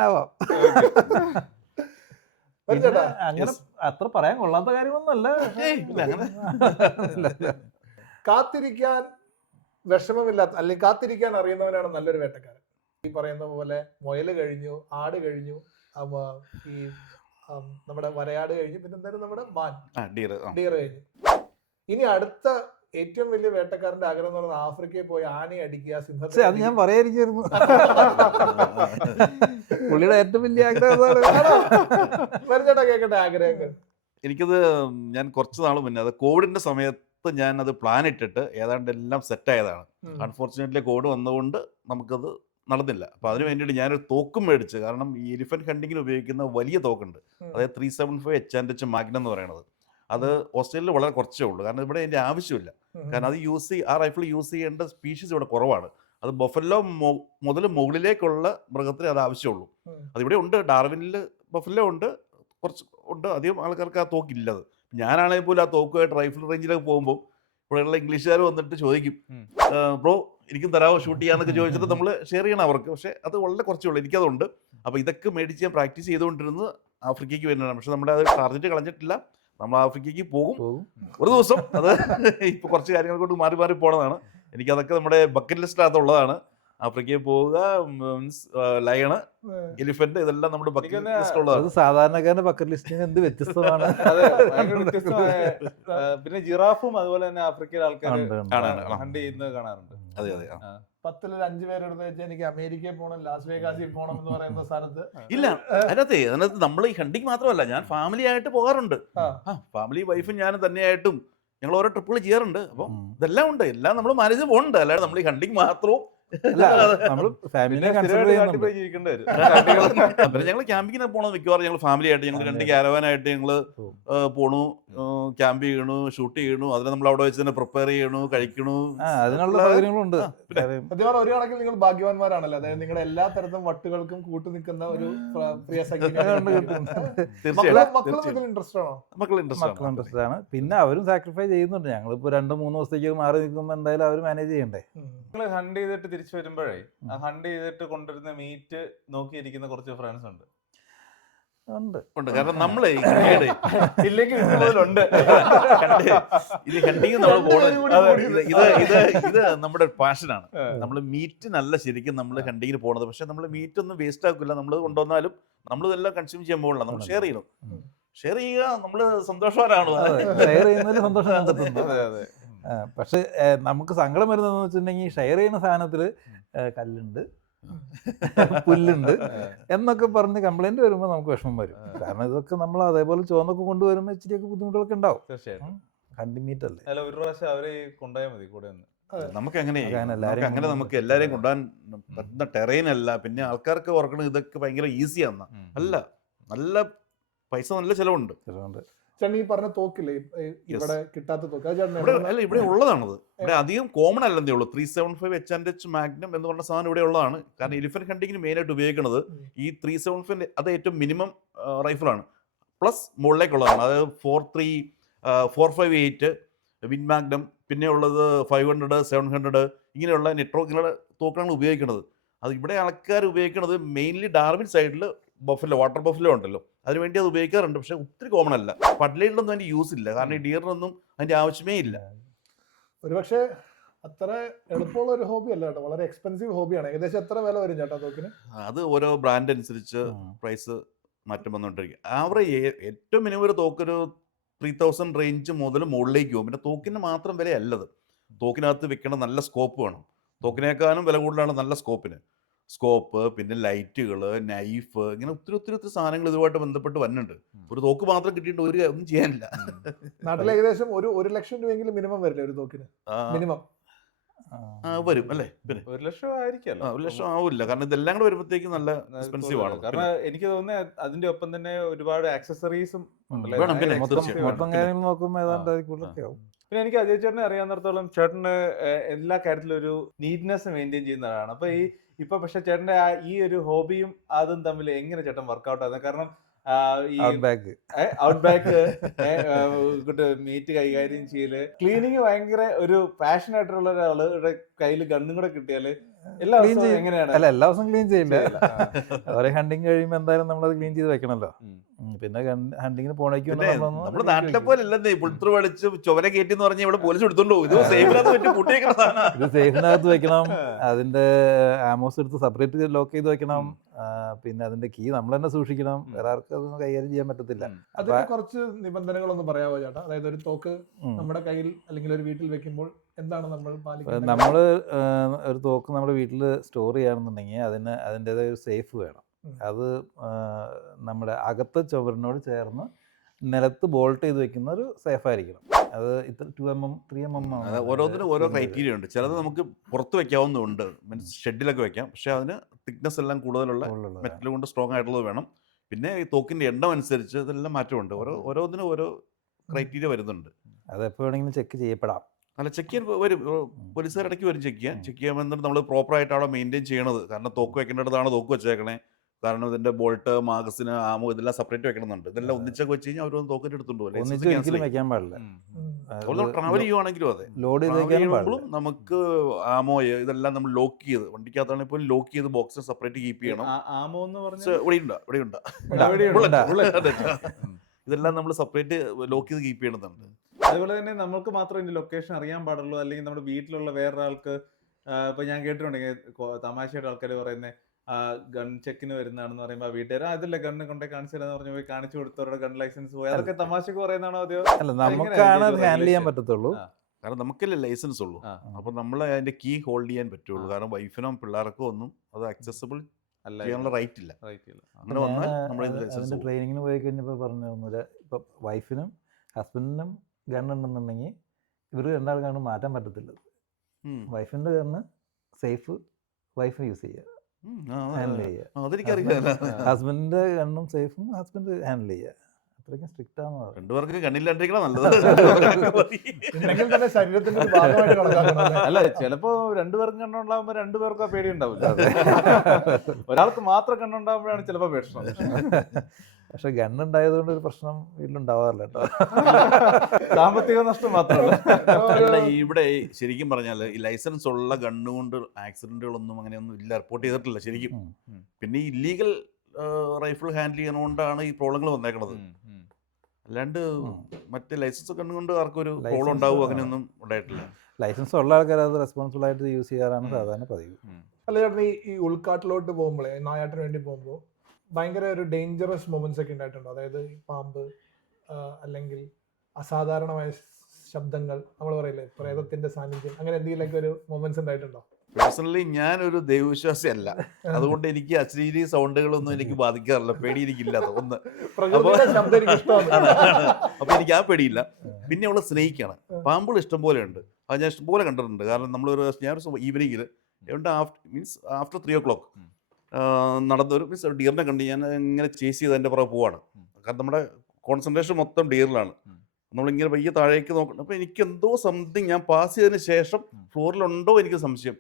ആവാം. അങ്ങനെ അത്ര പറയാൻ കൊള്ളാത്ത കാര്യമൊന്നുമല്ല. കാത്തിരിക്കാൻ വിഷമമില്ലാത്ത അല്ലെങ്കിൽ കാത്തിരിക്കാൻ അറിയുന്നവനാണ് നല്ലൊരു വേട്ടക്കാരൻ. ഈ പറയുന്ന പോലെ മുയല് കഴിഞ്ഞു, ആട് കഴിഞ്ഞു, ഈ നമ്മുടെ വരയാട് കഴിഞ്ഞു, പിന്നെ എന്തായാലും നമ്മുടെ മാൻ, ഡീർ കഴിഞ്ഞു. ഇനി അടുത്ത ഏറ്റവും വലിയ വേട്ടക്കാരന്റെ ആഗ്രഹം എന്ന് പറയുന്നത് ആഫ്രിക്കയിൽ പോയി ആനയെ അടിക്കുക, സിംഹത്തെ. അത് ഞാൻ പറയാതിരിക്കുന്നു. പുള്ളിയുടെ ഏറ്റവും വലിയ ആഗ്രഹം ചേട്ടാ കേൾക്കട്ടെ ആഗ്രഹങ്ങൾ. എനിക്കത് ഞാൻ കുറച്ച് നാൾ മുന്നേ, അത് കോവിഡിന്റെ സമയത്ത് ഞാൻ അത് പ്ലാൻ ഇട്ടിട്ട് ഏതാണ്ട് എല്ലാം സെറ്റായതാണ്. അൺഫോർച്ചുനേറ്റ്ലി കോവിഡ് വന്നതുകൊണ്ട് നമുക്കത് നടന്നില്ല. അപ്പോൾ അതിന് വേണ്ടിയിട്ട് ഞാനൊരു തോക്കും മേടിച്ച്, കാരണം ഈ എലിഫന്റ് ഹണ്ടിങ്ങിന് ഉപയോഗിക്കുന്ന വലിയ തോക്കുണ്ട്, അതായത് 375 H&H മാഗ്നം എന്ന് പറയുന്നത്. അത് ഓസ്ട്രേലിയയിൽ വളരെ കുറച്ചേ ഉള്ളൂ, കാരണം ഇവിടെ അതിൻ്റെ ആവശ്യമില്ല. കാരണം അത് ആ റൈഫിൾ യൂസ് ചെയ്യേണ്ട സ്പീഷീസ് ഇവിടെ കുറവാണ്. അത് ബൊഫല്ലോ മുതൽ മുകളിലേക്കുള്ള മൃഗത്തിന് അത് ആവശ്യമുള്ളൂ. അതിവിടെ ഉണ്ട്, ഡാർവിനിൽ ബൊഫല്ലോ ഉണ്ട്, കുറച്ച് ഉണ്ട്, അധികം ആൾക്കാർക്ക് ആ തോക്കില്ലത്. ഞാനാണെങ്കിൽ പോലും ആ തോക്കുമായിട്ട് റൈഫിൾ റേഞ്ചിലേക്ക് പോകുമ്പോൾ ഇവിടെയുള്ള ഇംഗ്ലീഷുകാർ വന്നിട്ട് ചോദിക്കും, ബ്രോ എനിക്കും തരാമോ ഷൂട്ട് ചെയ്യാന്നൊക്കെ ചോദിച്ചിട്ട് നമ്മൾ ഷെയർ ചെയ്യണം അവർക്ക്. പക്ഷേ അത് വളരെ കുറച്ചേ ഉള്ളൂ, എനിക്കതുണ്ട്. അപ്പോൾ ഇതൊക്കെ മേടിച്ച് ഞാൻ പ്രാക്ടീസ് ചെയ്തുകൊണ്ടിരുന്നത് ആഫ്രിക്കയ്ക്ക് വേണ്ടിയാണ്. പക്ഷെ നമ്മുടെ അത് ടാർഗറ്റ് കളഞ്ഞിട്ടില്ല, നമ്മൾ ആഫ്രിക്കയ്ക്ക് പോകും ഒരു ദിവസം. അത് ഇപ്പോൾ കുറച്ച് കാര്യങ്ങൾ കൊണ്ട് മാറി മാറി പോണതാണ്. എനിക്കതൊക്കെ നമ്മുടെ ബക്കറ്റ് ലിസ്റ്റിനകത്തുള്ളതാണ്. ആഫ്രിക്കയിൽ പോവുക, മീൻസ് ലയണ്, എലിഫന്റ്, ഇതെല്ലാം നമ്മുടെ ബക്കറ്റ് ലിസ്റ്റിലുള്ളതാണ്. സാധാരണക്കാരന്റെ ബക്കറ്റ് ലിസ്റ്റിന് എന്ത് വ്യത്യസ്തമാണ്. പിന്നെ ജിറാഫും അതുപോലെ തന്നെ ആഫ്രിക്കയിലെ ആൾക്കാർ ഹണ്ട് ചെയ്യുന്നത് കാണാറുണ്ട്. അതെ അതെ. 10 5 പേരെടുത്ത് വെച്ചാൽ എനിക്ക് അമേരിക്കയിൽ പോകണം, ലാസ് വേഗാസിൽ പോകണം എന്ന് പറയുന്ന സ്ഥലത്ത് ഇല്ല. അതിനകത്ത് നമ്മൾ ഈ ഹണ്ടിങ് മാത്രമല്ല, ഞാൻ ഫാമിലി ആയിട്ട് പോകാറുണ്ട്. ഫാമിലി വൈഫും ഞാനും തന്നെയായിട്ടും ഞങ്ങൾ ഓരോ ട്രിപ്പുകൾ ചെയ്യാറുണ്ട്. അപ്പം ഇതെല്ലാം ഉണ്ട്, എല്ലാം നമ്മൾ മാനേജ് പോകുന്നുണ്ട്. അല്ലാതെ നമ്മൾ ഈ ഹണ്ടിങ് മാത്രവും നമ്മൾ ഫാമിലിനെ ഞങ്ങൾ ക്യാമ്പിങ്ങിനെ പോണത് മിക്കവാറും ഞങ്ങൾ ഫാമിലി ആയിട്ട്, ഞങ്ങൾ 2 ക്യാരവാനായിട്ട് ഞങ്ങൾ പോണു, ക്യാമ്പ് ചെയ്യണു, ഷൂട്ട് ചെയ്യണു, അതിനെ നമ്മൾ അവിടെ വെച്ച് തന്നെ പ്രിപ്പയർ ചെയ്യണു, കഴിക്കണു, അതിനുള്ള സൗകര്യങ്ങളുണ്ട്. സത്യം ഒരു കണക്കിൽ നിങ്ങൾ ഭാഗ്യവാന്മാരാണല്ലോ. അതായത് നിങ്ങളുടെ എല്ലാ തരത്തിലും വട്ടുകൾക്കും കൂട്ടു നിൽക്കുന്ന ഒരു പ്രിയ മക്കൾ ഇൻട്രസ്റ്റ് ആണ്. പിന്നെ അവരും സാക്രിഫൈസ് ചെയ്യുന്നുണ്ട്. ഞങ്ങളിപ്പോ 2-3 ദിവസത്തേക്ക് മാറി നിൽക്കുമ്പോൾ എന്തായാലും അവർ മാനേജ് ചെയ്യണ്ടേ. നിങ്ങൾ ഹണ്ട് ചെയ്തിട്ട് തിരിച്ചു വരുമ്പോഴേ ആ ഹണ്ട് ചെയ്തിട്ട് കൊണ്ടുവരുന്ന മീറ്റ് നോക്കിയിരിക്കുന്ന കുറച്ച് ഫ്രണ്ട്സ് ഉണ്ട്. ഉണ്ട്. ഉണ്ട്. കാരണം നമ്മളെ ഈയിടെ ഇല്ലെങ്കിൽ ഇത് മുതലുണ്ട്. ഇത് ഹണ്ടിങ് നമ്മൾ രണ്ടുപേരും കൂടി പോണത് ഇത് നമ്മുടെ പാഷനാണ്. നമ്മൾ മീറ്റിനല്ല ശരിക്കും നമ്മൾ ഹണ്ടിങ്ങിന് പോണത്. പക്ഷെ നമ്മൾ മീറ്റ് ഒന്നും വേസ്റ്റ് ആക്കില്ല. നമ്മൾ കൊണ്ടുവന്നാലും നമ്മൾ ഇതെല്ലാം കൺസ്യൂം ചെയ്യാൻ പോകണില്ല. നമ്മൾ ഷെയർ ചെയ്യണം. ഷെയർ ചെയ്യുക, നമ്മള് സന്തോഷവാനാണ്. ഷെയർ ചെയ്യുന്നതിൽ സന്തോഷം കണ്ടെത്തുന്നു. അതെ അതെ. പക്ഷെ നമുക്ക് സങ്കടം വരുന്നതെന്ന് വെച്ചിട്ടുണ്ടെങ്കിൽ ഷെയർ ചെയ്യുന്ന സാധനത്തിൽ കല്ലുണ്ട്, പുല്ലുണ്ട് എന്നൊക്കെ പറഞ്ഞ് കംപ്ലൈന്റ് വരുമ്പോൾ നമുക്ക് വിഷമം വരും. കാരണം ഇതൊക്കെ നമ്മൾ അതേപോലെ ചുവന്നൊക്കെ കൊണ്ടുവരുമ്പോൾ ഇച്ചിരിയൊക്കെ ബുദ്ധിമുട്ടുകളൊക്കെ ഉണ്ടാവും. തീർച്ചയായിട്ടും. ഹണ്ടി മീറ്റ് അല്ലേ. അല്ല, ഒരു പ്രാവശ്യം അവരെ കൊണ്ടുപോയാൽ മതി കൂടെ ഒന്ന്. നമുക്ക് അങ്ങനെ എല്ലാവരെയും നമുക്ക് എല്ലാരെയും കൊണ്ടുപോകാൻ പറ്റുന്ന ടെറൈൻ അല്ല. പിന്നെ ആൾക്കാർക്ക് ഓർക്കണം ഇതൊക്കെ ഭയങ്കര ഈസിയാന്ന. അല്ല, നല്ല പൈസ, നല്ല ചെലവുണ്ട്. ചേട്ടൻ ഈ പറഞ്ഞ തോക്കില്ലേ ഇവിടെ കിട്ടാത്ത തോക്ക്, അത് ചേട്ടൻ ഇവിടെ അല്ല, ഇവിടെ ഉള്ളതാണത്. ഇവിടെ അധികം കോമൺ അല്ലെന്നേ ഉള്ളൂ. 375 H&H മാഗ്നം എന്ന് പറഞ്ഞ സാധനം ഇവിടെ ഉള്ളതാണ്. കാരണം എലിഫന്റ് ഹണ്ടിങ്ങിന് മെയിൻ ആയിട്ട് ഉപയോഗിക്കുന്നത് ഈ 375 അത് ഏറ്റവും മിനിമം റൈഫിളാണ്. പ്ലസ് മുകളിലേക്കുള്ളതാണ്. അതായത് 458 വിൻ മാഗ്നം, പിന്നെ ഉള്ളത് 500, 700 ഇങ്ങനെയുള്ള നെറ്റ്വർക്ക് ഇങ്ങനെയുള്ള തോക്കാണ് ഉപയോഗിക്കുന്നത്. അത് ഇവിടെ ആൾക്കാർ ഉപയോഗിക്കുന്നത് മെയിൻലി ഡാർവിൻ സൈഡിൽ ബഫല്ലോ, വാട്ടർ ബഫല്ലോ ഉണ്ടല്ലോ, അതിനുവേണ്ടി അത് ഉപയോഗിക്കാറുണ്ട്. പക്ഷെ ഒത്തിരി കോമൺ അല്ല. പഡ്ലൈഡിലൊന്നും അതിന്റെ യൂസ് ഇല്ല. കാരണം ഈ ഡിയറിനൊന്നും അതിന്റെ ആവശ്യമേ ഇല്ല. ഒരുപക്ഷെ അത്ര എളുപ്പമുള്ള ഒരു ഹോബി അല്ല കേട്ടോ, വളരെ എക്സ്പെൻസീവ് ഹോബിയാണ്. ഏകദേശം എത്ര വില വരും ചേട്ടാ തോക്കിന്? അത് ഓരോ ബ്രാൻഡ് അനുസരിച്ച് പ്രൈസ് മാറ്റം വന്നുകൊണ്ടിരിക്കും. ആവറേജ് ഏറ്റവും മിനിമം ഒരു തോക്കൊരു 3000 റേഞ്ച് മുതൽ മുകളിലേക്ക് പോകും. പിന്നെ തോക്കിന് മാത്രം വിലയല്ലത്. തോക്കിനകത്ത് വെക്കണം, നല്ല സ്കോപ്പ് വേണം. തോക്കിനേക്കാളും വില കൂടുതലാണ് നല്ല സ്കോപ്പിന്. സ്കോപ്പ്, പിന്നെ ലൈറ്റുകൾ, നൈഫ്, ഇങ്ങനെ ഒത്തിരി ഒത്തിരി ഒത്തിരി സാധനങ്ങൾ ഇതുമായിട്ട് ബന്ധപ്പെട്ട് വരുന്നുണ്ട്. ഒരു തോക്ക് മാത്രം കിട്ടിയിട്ട് ഒന്നും ചെയ്യാനില്ല. നാട്ടിൽ ഏകദേശം 1 ലക്ഷം രൂപയെങ്കിലും മിനിമം വരില്ലേ ഒരു തോക്കിന്? മിനിമം വരും അല്ലേ? പിന്നെ 1 ലക്ഷം ആയിരിക്കുമല്ലോ. 1 ലക്ഷം ആവില്ല. കാരണം ഇതെല്ലാം കൂടെ വരുമ്പോഴത്തേക്കും നല്ല എക്സ്പെൻസീവ് ആണ്. കാരണം എനിക്ക് തോന്നുന്നത് അതിന്റെ ഒപ്പം തന്നെ ഒരുപാട് ആക്സസറീസും വേണം. പിന്നെ മൊത്തം കാര്യങ്ങൾ നോക്കുമ്പോൾ ഏതാണ്ട് അതിൽ കൂടുതലൊക്കെ ആവും. പിന്നെ എനിക്ക് അജയ് ചേട്ടനെ അറിയാവുന്നിടത്തോളം ചേട്ടന് എല്ലാ കാര്യത്തിലും ഒരു നീറ്റ്നെസ് മെയിൻറ്റെയിൻ ചെയ്യുന്ന ആളാണ്. അപ്പൊ ഇപ്പൊ പക്ഷെ ചേട്ടന്റെ ഈ ഒരു ഹോബിയും അതും തമ്മിൽ എങ്ങനെ ചേട്ടൻ വർക്ക്ഔട്ട് ആകുന്നത്? കാരണം ഈ ഔട്ട്ബാക്ക് മീറ്റ് കൈകാര്യം ചെയ്യല്, ക്ലീനിങ് ഭയങ്കര ഒരു പാഷൻ ആയിട്ടുള്ള ഒരാളുടെ കയ്യിൽ ഗണ്ണും കൂടെ കിട്ടിയാല് എല്ലാ ദിവസവും എങ്ങനെയാണ്? അല്ല, എല്ലാ ദിവസവും ക്ലീൻ ചെയ്യില്ല. ഒരേ ഹണ്ടിങ് കഴിയുമ്പോൾ എന്തായാലും നമ്മളത് ക്ലീൻ ചെയ്ത് വെക്കണല്ലോ. പിന്നെ ഹണ്ടിങ്ങിന് പോണേക്കും നമ്മുടെ നാട്ടിലെ പോലെ അല്ലെന്നേ. പുൾത്ര വലിച്ച് ചുവര കയറ്റി എന്ന് പറഞ്ഞാൽ ഇവിടെ പോലീസ് എടുത്തോണ്ടോ. ഇത് ഇത് സേഫിനകത്ത് വെക്കണം. അതിന്റെ ആമോസ് എടുത്ത് സെപ്പറേറ്റ് ലോക്ക് ചെയ്ത് വെക്കണം. പിന്നെ അതിന്റെ കീ നമ്മൾ തന്നെ സൂക്ഷിക്കണം. വേറെ ആർക്കും അതൊന്നും കൈകാര്യം ചെയ്യാൻ പറ്റത്തില്ല. അതിന് കുറച്ച് നിബന്ധനകളൊന്ന് പറയാമോ ചേട്ടാ? അതായത് ഒരു തോക്ക് നമ്മുടെ കയ്യിൽ അല്ലെങ്കിൽ ഒരു വീട്ടിൽ വെക്കുമ്പോൾ എന്താണ് നമ്മൾ പാലിക്കുന്നത്? നമ്മൾ ഒരു തോക്ക് നമ്മുടെ വീട്ടിൽ സ്റ്റോർ ചെയ്യുകയാണെന്നുണ്ടെങ്കിൽ അതിൻ്റെതായ ഒരു സേഫ് വേണം. അത് നമ്മുടെ അകത്തെ ചുവരിനോട് ചേർന്ന് നിലത്ത് ബോൾട്ട് ചെയ്ത് വെക്കുന്ന ഒരു സേഫ് ആയിരിക്കണം. അത് 2 mm 3 mm ആണ്. ഓരോന്നിനും ഓരോ ക്രൈറ്റീരിയ ഉണ്ട്. ചിലത് നമുക്ക് പുറത്ത് വെക്കാവുന്നതുണ്ട്, മീൻസ് ഷെഡിലൊക്കെ വെക്കാം. പക്ഷെ അതിന് തിക്നെസ് എല്ലാം കൂടുതലുള്ള മെറ്റൽ കൊണ്ട് സ്ട്രോങ് ആയിട്ടുള്ളത് വേണം. പിന്നെ ഈ തോക്കിന്റെ എണ്ണം അനുസരിച്ച് ഇതെല്ലാം മാറ്റമുണ്ട്. ഓരോന്നിനും ഓരോ ക്രൈറ്റീരിയ വരുന്നുണ്ട്. അത് എപ്പോൾ വേണമെങ്കിലും ചെക്ക് ചെയ്യപ്പെടാം. അല്ല, ചെക്ക് ചെയ്യാൻ വരും. പോലീസുകാർ ഇടയ്ക്ക് വരും ചെക്ക് ചെയ്യാൻ വന്നിട്ട് നമ്മൾ പ്രോപ്പറായിട്ട് അവിടെ മെയിൻറ്റെയിൻ ചെയ്യണത്. കാരണം തോക്ക് വെക്കേണ്ടതാണ് തോക്ക് വെച്ചേക്കണേ. കാരണം ഇതിന്റെ ബോൾട്ട്, മാഗസിന്, ആമോ ഇതെല്ലാം സെപ്പറേറ്റ് വെക്കണമെന്നുണ്ട്. ഇതെല്ലാം ഒന്നിച്ചൊക്കെ വെച്ച് കഴിഞ്ഞാൽ അവരൊന്ന് തോക്കിട്ട് എടുത്തുണ്ടോ. ഒരിക്കലും വെക്കാൻ പാടില്ല. ട്രാവൽ ചെയ്യുവാണെങ്കിലും അതെ, ലോഡ് ചെയ്ത് നമുക്ക് ആമോ ഇതെല്ലാം നമ്മൾ ലോക്ക് ചെയ്ത്, വണ്ടിക്കകത്താണെങ്കിൽ പോലും ലോക്ക് ചെയ്ത് ബോക്സ് സെപ്പറേറ്റ് കീപ്പ് ചെയ്യണം. ആമോ എന്ന് പറഞ്ഞാൽ ഇതെല്ലാം നമ്മൾ സെപ്പറേറ്റ് ലോക്ക് ചെയ്ത് കീപ്പ് ചെയ്യണമെന്നുണ്ട്. അതുപോലെ തന്നെ നമുക്ക് മാത്രം ഇതിന്റെ ലൊക്കേഷൻ അറിയാൻ പാടുള്ളൂ. അല്ലെങ്കിൽ നമ്മുടെ വീട്ടിലുള്ള വേറൊരാൾക്ക്, ഇപ്പൊ ഞാൻ കേട്ടിട്ടുണ്ടെങ്കിൽ തമാശയായിട്ട് ആൾക്കാർ പറയുന്നത് ഗൺ ചെക്കിന് വരുന്നതാണെന്ന് പറയുമ്പോൾ വീട്ടുകാർ അതല്ല ഗണ്ണ് കൊണ്ടേ കാണിച്ചു തരാന്ന് പറഞ്ഞു പോയി കാണിച്ചു കൊടുത്തവരുടെ ഗൺ ലൈസൻസ് പോയി. അതൊക്കെ തമാശക്ക് പറയുന്നതാണോ? അതെയോ? അല്ല, നമുക്കാണ് ഹാൻഡിൽ ചെയ്യാൻ പറ്റത്തുള്ളൂ. കാരണം നമുക്കല്ലേ ലൈസൻസ് ഉള്ളൂ. അപ്പൊ നമ്മൾ അതിന്റെ കീ ഹോൾഡ് ചെയ്യാൻ പറ്റുള്ളൂ. കാരണം വൈഫിനോ പിള്ളേർക്കോ ഒന്നും അത് അക്സസിബിൾ ചെയ്യാനുള്ള റൈറ്റ് ഇല്ല. അങ്ങനെ വന്നാൽ നമ്മൾ ട്രെയിനിങ്ങിന് പോയി കഴിഞ്ഞപ്പോൾ പറഞ്ഞു തന്നില്ല. ഇപ്പൊ വൈഫിനും ഹസ്ബൻഡിനും ഗണ്ണുണ്ടെന്നുണ്ടെങ്കിൽ ഇവർ രണ്ടാൾക്കാണ് മാറ്റാൻ പറ്റത്തില്ല. വൈഫിന്റെ ഗണ്ണ് സേഫ് വൈഫ് യൂസ് ചെയ്യുക, ഹാൻഡിൽ ചെയ്യുക. ഹസ്ബൻഡിന്റെ ഗണ്ണും സേഫും ഹസ്ബൻഡ് ഹാൻഡിൽ ചെയ്യുക. അത്രയ്ക്കും സ്ട്രിക്റ്റ് ആണ്. രണ്ടുപേർക്ക് കണ്ണില്ലാണ്ടിരിക്കണം നല്ലത്. അല്ല, ചിലപ്പോ 2 പേർക്ക് കണ്ണുണ്ടാകുമ്പോ 2 പേർക്ക് പേടി ഉണ്ടാവില്ല. ഒരാൾക്ക് മാത്രം കണ്ണുണ്ടാകുമ്പോഴാണ് ചിലപ്പോ പ്രശ്നം. പക്ഷെ ഗണ്ണുണ്ടായത് കൊണ്ട് ഒരു പ്രശ്നം വീട്ടിലുണ്ടാവാറില്ല കേട്ടോ. സാമ്പത്തിക നഷ്ടം മാത്രമല്ല. ഇവിടെ ശരിക്കും പറഞ്ഞാൽ ഈ ലൈസൻസ് ഉള്ള ഗണ്ണുകൊണ്ട് ആക്സിഡന്റുകളൊന്നും അങ്ങനെയൊന്നും ഇല്ല, റിപ്പോർട്ട് ചെയ്തിട്ടില്ല ശരിക്കും. പിന്നെ ഈ ഇല്ലീഗൽ റൈഫിൾ ഹാൻഡിൽ ചെയ്യുന്നതുകൊണ്ടാണ് ഈ പ്രോബ്ലങ്ങൾ വന്നേക്കണത്. അല്ലാണ്ട് മറ്റേ ലൈസൻസ് ഒക്കെ കൊണ്ട് ആർക്കും ഒരു പ്രോബ്ലം ഉണ്ടാവും അങ്ങനെയൊന്നും ഉണ്ടായിട്ടില്ല. ലൈസൻസ് ഉള്ള ആൾക്കാർ അത് റെസ്പോൺസിബിൾ ആയിട്ട് യൂസ് ചെയ്യാറാണ് സാധാരണ പതിവ്. അല്ല ചേട്ടൻ ഈ ഉൾക്കാട്ടിലോട്ട് പോകുമ്പോഴേ നായാട്ടിന് വേണ്ടി പോകുമ്പോൾ ഭയങ്കര ഒരു ഡേഞ്ചറസ് മൊമെന്റ്സ് ഒക്കെ ഉണ്ടായിട്ടുണ്ടോ? അതായത് ഈ പാമ്പ് അല്ലെങ്കിൽ അസാധാരണമായ ശബ്ദങ്ങൾ, നമ്മൾ പറയില്ലേ പ്രേതത്തിന്റെ സാന്നിധ്യം, അങ്ങനെ എന്തെങ്കിലുമൊക്കെ ഒരു മൊമെന്റ്സ് ഉണ്ടായിട്ടുണ്ടോ? പേഴ്സണലി ഞാനൊരു ദൈവവിശ്വാസി അല്ല, അതുകൊണ്ട് എനിക്ക് അശ്ലീല സൗണ്ടുകളൊന്നും എനിക്ക് ബാധിക്കാറില്ല, പേടി എനിക്കില്ല. ഒന്ന് പ്രകൃതിയുടെ ശബ്ദം എനിക്ക് ഇഷ്ടമാണ്. അപ്പൊ എനിക്ക് ആ പേടിയില്ല. പിന്നെ ഉള്ള സ്നേഹിക്കാണ്. പാമ്പുകൾ ഇഷ്ടംപോലെ ഉണ്ട്, അത് ഞാൻ ഇഷ്ടംപോലെ കണ്ടിട്ടുണ്ട്. കാരണം ഞാനൊരു ഈവനിങ്ങിൽ മീൻസ് ആഫ്റ്റർ 3 o'clock നടന്നൊരു മീൻസ് ഡിയറിനെ കണ്ട് ഞാൻ ഇങ്ങനെ ചേസ് ചെയ്ത് എൻ്റെ പുറകെ പോവാണ്. കാരണം നമ്മുടെ കോൺസെൻട്രേഷൻ മൊത്തം ഡിയറിലാണ്. നമ്മളിങ്ങനെ പയ്യെ താഴേക്ക് നോക്കണം. അപ്പോൾ എനിക്ക് എന്തോ സംതിങ് ഞാൻ പാസ് ചെയ്തതിന് ശേഷം ഫ്ലോറിലുണ്ടോ എനിക്ക് സംശയം.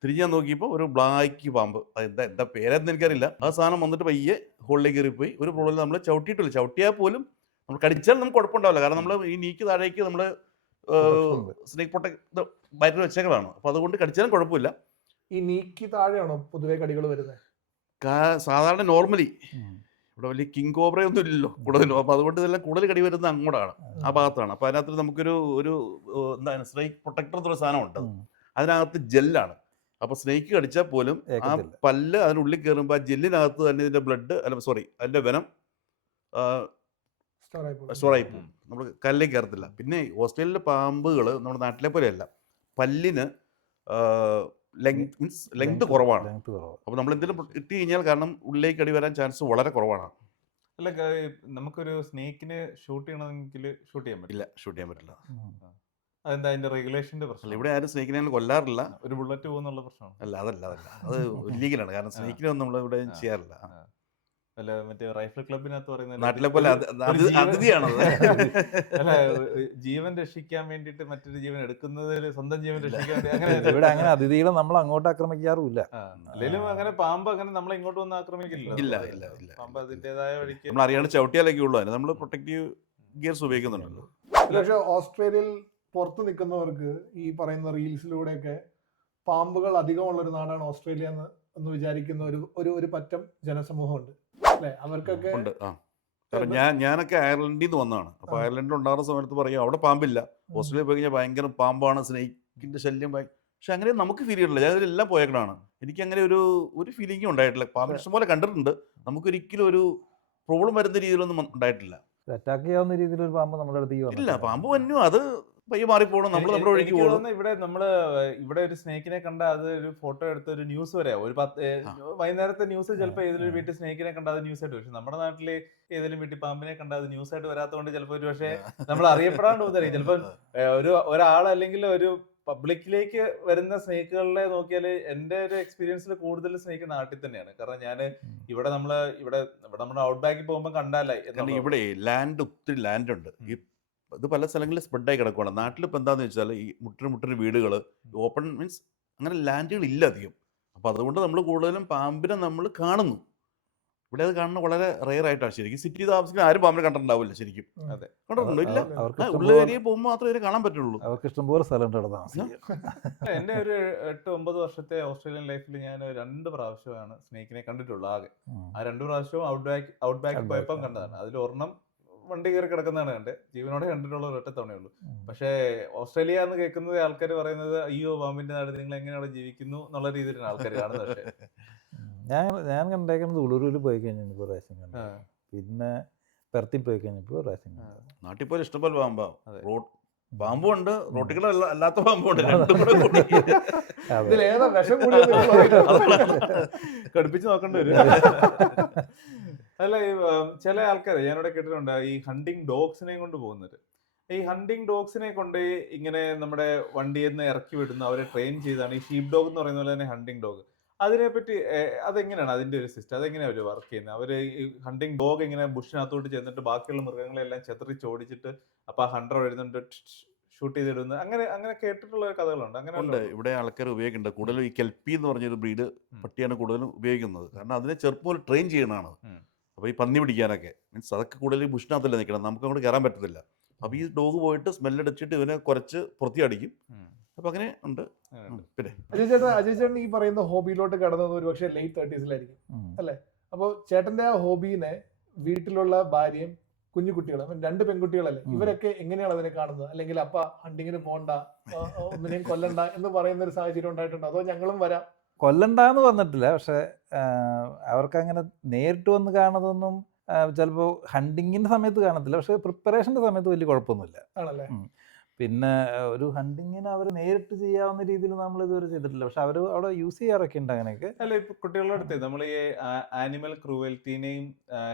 തിരിഞ്ഞ് ഞാൻ നോക്കിയപ്പോൾ ഒരു ബ്ലാക്ക് പാമ്പ്, എന്താ പേരെന്ന് എനിക്കറിയില്ല. ആ സാധനം വന്നിട്ട് പയ്യെ ഹോളിലേക്ക് കയറിപ്പോയി. ഒരു പ്രോബ്ലം നമ്മൾ ചവിട്ടിയിട്ടില്ല. ചവിട്ടിയാൽ പോലും നമ്മൾ കടിച്ചാൽ നമുക്ക് കുഴപ്പമുണ്ടാവില്ല. കാരണം നമ്മൾ ഈ നീക്ക് താഴേക്ക് നമ്മൾ സ്നേക്ക് പ്രൊട്ടക്ട് ബയറ്റിൽ വെച്ചേകളാണ്. അപ്പോൾ അതുകൊണ്ട് കടിച്ചാലും കുഴപ്പമില്ല. ഈ നീക്കി താഴെയാണോ പൊതുവെ കടികൾ വരുന്നത്? സാധാരണ നോർമലി ഇവിടെ വലിയ കിങ് കോബ്രയൊന്നും ഇല്ലല്ലോ കൂടുതലും. അപ്പോൾ അതുകൊണ്ട് ഇതെല്ലാം കൂടുതൽ കടി വരുന്നത് അങ്ങോട്ടാണ്, ആ ഭാഗത്താണ്. അപ്പോൾ അതിനകത്ത് നമുക്കൊരു എന്താണ് സ്നേക്ക് പ്രൊട്ടക്ടർ എന്നൊരു സാധനം ഉണ്ട്. അതിനകത്ത് ജെല്ലാണ്. അപ്പോൾ സ്നേക്ക് കടിച്ചാൽ പോലും ആ പല്ല് അതിനുള്ളിൽ കയറുമ്പോൾ ആ ജെല്ലിനകത്ത് തന്നെ ഇതിൻ്റെ ബ്ലഡ് അതിൻ്റെ വെനം സ്റ്റോറായി പോകും. നമ്മൾ കല്ലിലേക്ക് കയറത്തില്ല. പിന്നെ ഓസ്ട്രേലിയയിലെ പാമ്പുകൾ നമ്മുടെ നാട്ടിലെ പോലെയല്ല, പല്ലിന് ലെങ്ത് കുറവാണ്. അപ്പോൾ നമ്മൾ എന്തെങ്കിലും ഇട്ട് കഴിഞ്ഞാൽ കാരണം ഉള്ളിലേക്ക് അടി വരാൻ ചാൻസ് വളരെ കുറവാണ്. അല്ല, നമുക്കൊരു സ്നേക്കിനെ ഷൂട്ട് ചെയ്യണമെങ്കിൽ ഷൂട്ട് ചെയ്യാൻ പറ്റില്ല. ഷൂട്ട് ചെയ്യാൻ പറ്റില്ല. അതെന്താ അതിന്റെ റെഗുലേഷന്റെ പ്രശ്നം? ഇവിടെ ആരും സ്നേക്കിനെ കൊല്ലാറില്ല. ഒരു ബുള്ളറ്റ് പോകുന്നുള്ള പ്രശ്നമാണ്. അതല്ല അത് ഇല്ലീഗലാണ്. കാരണം സ്നേക്കിനൊന്നും നമ്മളിവിടെ ചെയ്യാറില്ല. അല്ല, മറ്റേ റൈഫിൾ ക്ലബിനകത്ത് പറയുന്നത് നാട്ടിലെ പോലെ അതിഥിയാണ്. അല്ല, ജീവൻ രക്ഷിക്കാൻ വേണ്ടിട്ട് മറ്റൊരു ജീവൻ എടുക്കുന്നതിൽ സ്വന്തം ജീവൻ രക്ഷിക്കാൻ അങ്ങനെ ഇവിടെ അങ്ങനെ അതിഥികളെ നമ്മൾ അങ്ങോട്ട് ആക്രമിക്കാറുമില്ല. അല്ലെങ്കിലും അങ്ങനെ പാമ്പ് അങ്ങനെ നമ്മളെ ഇങ്ങോട്ട് വന്ന് ആക്രമിക്കില്ല. ഇല്ല. പാമ്പ് അതിന്റേതായ വഴിക്ക് നമ്മൾ അറിയാണ്ട് ചവിട്ടിയാലൊക്കെ ഉള്ളൂ. അതിന് നമ്മൾ പ്രൊട്ടക്റ്റീവ് ഗിയർസ് ഉപയോഗിക്കുന്നുണ്ടല്ലോ. പക്ഷെ ഓസ്ട്രേലിയയിൽ പുറത്ത് നിൽക്കുന്നവർക്ക് ഈ പറയുന്ന റീൽസിലൂടെയൊക്കെ പാമ്പുകൾ അധികമുള്ളൊരു നാടാണ് ഓസ്ട്രേലിയ എന്ന് വിചാരിക്കുന്ന ഒരു പറ്റം ജനസമൂഹമുണ്ട് അല്ലെ? അവർക്കൊക്കെ ഉണ്ട്. കാരണം ഞാനൊക്കെ അയർലൻഡിൽ നിന്ന് വന്നതാണ്. അപ്പോൾ അയർലൻഡിൽ ഉണ്ടാകുന്ന സമയത്ത് പറയും അവിടെ പാമ്പില്ല. ഓസ്ട്രേലിയ പോയി കഴിഞ്ഞാൽ ഭയങ്കര പാമ്പാണ്, സ്നേക്കിന്റെ ശല്യം. പക്ഷെ അങ്ങനെ നമുക്ക് ഫീൽ ചെയ്തിട്ടില്ല. ഞാനിതെല്ലാം പോയേക്കണാണ്. എനിക്ക് അങ്ങനെ ഒരു ഫീലിംഗും ഉണ്ടായിട്ടില്ല. പാമ്പിന് ഇഷ്ടംപോലെ കണ്ടിട്ടുണ്ട്. നമുക്കൊരിക്കലും ഒരു പ്രോബ്ലം വരുന്ന രീതിയിലൊന്നും ഉണ്ടായിട്ടില്ല. അറ്റാക്ക് ചെയ്യാവുന്ന രീതിയിൽ ഒരു പാമ്പ് നമ്മുടെ അടുത്തേക്ക് ഇല്ല. പാമ്പ് വന്നു, അത് പയ്യെ മാറിപ്പോകണം, നമ്മൾ നമ്മുടെ വഴിക്ക് പോകണം. ഇവിടെ ഒരു സ്നേക്കിനെ കണ്ട അത് ഒരു ഫോട്ടോ എടുത്ത് ഒരു ന്യൂസ് വരെ ഒരു വൈകുന്നേരത്തെ ന്യൂസ് ചിലപ്പോൾ ഏതെങ്കിലും വീട്ടിൽ സ്നേക്കിനെ കണ്ട അത് ന്യൂസ് ആയിട്ട്. പക്ഷെ നമ്മുടെ നാട്ടില് ഏതെങ്കിലും വീട്ടിൽ പാമ്പിനെ കണ്ട അത് ന്യൂസ് ആയിട്ട് വരാത്തതുകൊണ്ട് ചിലപ്പോൾ ഒരു പക്ഷേ നമ്മൾ അറിയപ്പെടാണ്ട് പോകുന്നതായിരിക്കും. ചിലപ്പോൾ ഒരാൾ അല്ലെങ്കിൽ ഒരു പബ്ലിക്കിലേക്ക് വരുന്ന സ്നേക്കുകളിലെ നോക്കിയാൽ എൻ്റെ ഒരു എക്സ്പീരിയൻസിൽ കൂടുതൽ സ്നേക്ക് നാട്ടിൽ തന്നെയാണ്. കാരണം ഞാൻ ഇവിടെ നമ്മുടെ ഔട്ട് ബാക്കിൽ പോകുമ്പോൾ കണ്ടാലേ, ഇവിടെ ലാൻഡ് ഒത്തിരി ലാൻഡ് ഉണ്ട്. ഇത് പല സ്ഥലങ്ങളിൽ സ്പ്രെഡായി കിടക്കുകയാണ്. നാട്ടിലിപ്പോൾ എന്താണെന്ന് വെച്ചാൽ ഈ മുട്ടിന് വീടുകൾ, ഓപ്പൺ മീൻസ് അങ്ങനെ ലാൻഡുകൾ ഇല്ല അധികം. അപ്പോൾ അതുകൊണ്ട് നമ്മൾ കൂടുതലും പാമ്പിനെ നമ്മൾ കാണുന്നു. ഇവിടെ അത് കാണുന്നത് വളരെ റെയർ ആയിട്ടാണ്. ശരിക്കും സിറ്റി താമസിക്കുന്ന ആരും പാമ്പിനെ കണ്ടിട്ടുണ്ടാവില്ല. ശരിക്കും കണ്ടിട്ടുണ്ടോ? ഇല്ല. ഉള്ള ഏരിയയിൽ പോകുമ്പോൾ മാത്രമേ ഇതിനെ കാണാൻ പറ്റുള്ളൂ. അവർക്ക് ഇഷ്ടംപോലെ സ്ഥലം താമസിക്കാം. എൻ്റെ ഒരു 8-9 വർഷത്തെ ഓസ്ട്രേലിയൻ ലൈഫിൽ ഞാൻ 2 പ്രാവശ്യമാണ് സ്നേക്കിനെ കണ്ടിട്ടുള്ളൂ ആകെ. ആ 2 പ്രാവശ്യവും ഔട്ട് ബാക്ക് പോയപ്പം കണ്ടതാണ്. അതിൽ ഒരെണ്ണം വണ്ടി കയറി കിടക്കുന്നതാണ് കണ്ടത്. ജീവനോടെ കണ്ടിട്ടുള്ള ഒരൊറ്റ തവണയേ ഉള്ളൂ. പക്ഷേ ഓസ്ട്രേലിയ എന്ന് കേൾക്കുന്നത് ആൾക്കാർ പറയുന്നത് അയ്യോ പാമ്പിന്റെ നാട്, നിങ്ങൾ എങ്ങനെയാണ് ജീവിക്കുന്നു എന്നുള്ള രീതിയിലാണ് ആൾക്കാർ കാണുന്നത്. പക്ഷേ ഞാൻ കണ്ടേക്കുന്നത് ഉളൂരിൽ പോയി കഴിഞ്ഞപ്പോൾ പ്രാവശ്യം കണ്ടു. പിന്നെ പെർത്തിൽ പോയി കഴിഞ്ഞപ്പോൾ പ്രാവശ്യം കണ്ടു. നാട്ടിൽ പോലെ ഇഷ്ടംപോലെ പാമ്പും ഉണ്ട്, റോട്ടികൾ അല്ലാത്ത പാമ്പും ഉണ്ട്. കടുപ്പിച്ച് നോക്കേണ്ടി വരും. അല്ല, ചില ആൾക്കാർ ഞാനിവിടെ കേട്ടിട്ടുണ്ട് ഈ ഹണ്ടിങ് ഡോഗ്സിനെ കൊണ്ട് പോകുന്നത്. ഈ ഹണ്ടിങ് ഡോഗ്സിനെ കൊണ്ട് ഇങ്ങനെ നമ്മുടെ വണ്ടിയിൽ നിന്ന് ഇറക്കി വിടുന്ന, അവരെ ട്രെയിൻ ചെയ്താണ് ഈ ഷീപ്പ് ഡോഗ് എന്ന് പറയുന്ന പോലെ തന്നെ ഹണ്ടിങ് ഡോഗ്. അതിനെപ്പറ്റി അതെങ്ങനെയാണ് അതിന്റെ ഒരു സിസ്റ്റം? അതെങ്ങനെയാണ് അവർ വർക്ക് ചെയ്യുന്നത്? അവര് ഈ ഹണ്ടിങ് ഡോഗ് ഇങ്ങനെ ബുഷിനകത്തോട്ട് ചെന്നിട്ട് ബാക്കിയുള്ള മൃഗങ്ങളെല്ലാം ചെതറിച്ചോടിച്ചിട്ട് അപ്പൊ ആ ഹണ്ടർ വരുന്നുണ്ട് ഷൂട്ട് ചെയ്തിടുന്നത്, അങ്ങനെ കേട്ടിട്ടുള്ള കഥകളുണ്ട്. അങ്ങനെ ഉണ്ട്. ഇവിടെ ആൾക്കാർ ഉപയോഗിക്കുന്നുണ്ട്. കൂടുതലും ഈ കെൽപ്പി എന്ന് പറഞ്ഞൊരു ബ്രീഡ് പട്ടിയാണ് കൂടുതലും ഉപയോഗിക്കുന്നത്. കാരണം അതിനെ ചെറുപ്പം പോലെ ട്രെയിൻ ചെയ്യണതാണ്. അപ്പോൾ ഈ പന്നി പിടിക്കാനൊക്കെ മീൻസ് അതൊക്കെ കൂടുതൽ ബുഷിനകത്തല്ല നിൽക്കണം, നമുക്ക് അങ്ങോട്ട് കയറാൻ പറ്റത്തില്ല. അപ്പോൾ ഈ ഡോഗ് പോയിട്ട് സ്മെല്ലടിച്ചിട്ട് ഇവനെ കുറച്ച് പുറത്തിയടിക്കും. അപ്പൊ അങ്ങനെ ഉണ്ട്. പിന്നെ അജയ് ചേട്ടൻ ഈ പറയുന്ന ഹോബിയിലോട്ട് കടന്നത് ഒരു പക്ഷേ late 30s അല്ലേ? അപ്പോൾ ചേട്ടന്റെ ആ ഹോബീനെ വീട്ടിലുള്ള ഭാര്യയും കുഞ്ഞു കുട്ടികളും 2 പെൺകുട്ടികളല്ലേ, ഇവരൊക്കെ എങ്ങനെയാണ് അതിനെ കാണുന്നത്? അല്ലെങ്കിൽ അപ്പ ഹണ്ടിങ്ങിന് പോണ്ട, ഒന്നിനെയും കൊല്ലണ്ട എന്ന് പറയുന്ന ഒരു സാഹചര്യം ഉണ്ടായിട്ടുണ്ടോ? അതോ ഞങ്ങളും വരാം? കൊല്ലണ്ടെന്ന് പറഞ്ഞിട്ടില്ല, പക്ഷെ അവർക്ക് അങ്ങനെ നേരിട്ട് വന്ന് കാണുന്നതൊന്നും ചിലപ്പോൾ ഹണ്ടിങ്ങിൻ്റെ സമയത്ത് കാണത്തില്ല, പക്ഷെ പ്രിപ്പറേഷൻ്റെ സമയത്ത് വലിയ കുഴപ്പമൊന്നുമില്ല. ആണല്ലേ? പിന്നെ ഒരു ഹണ്ടിങ്ങിന് അവർ നേരിട്ട് ചെയ്യാവുന്ന രീതിയിൽ നമ്മൾ ഇതുവരെ ചെയ്തിട്ടില്ല, പക്ഷെ അവർ അവിടെ യൂസ് ചെയ്യാറൊക്കെ ഉണ്ട് അങ്ങനെയൊക്കെ. അല്ല, ഇപ്പൊ കുട്ടികളുടെ അടുത്ത് നമ്മൾ ഈ ആനിമൽ ക്രൂവൽറ്റിനെയും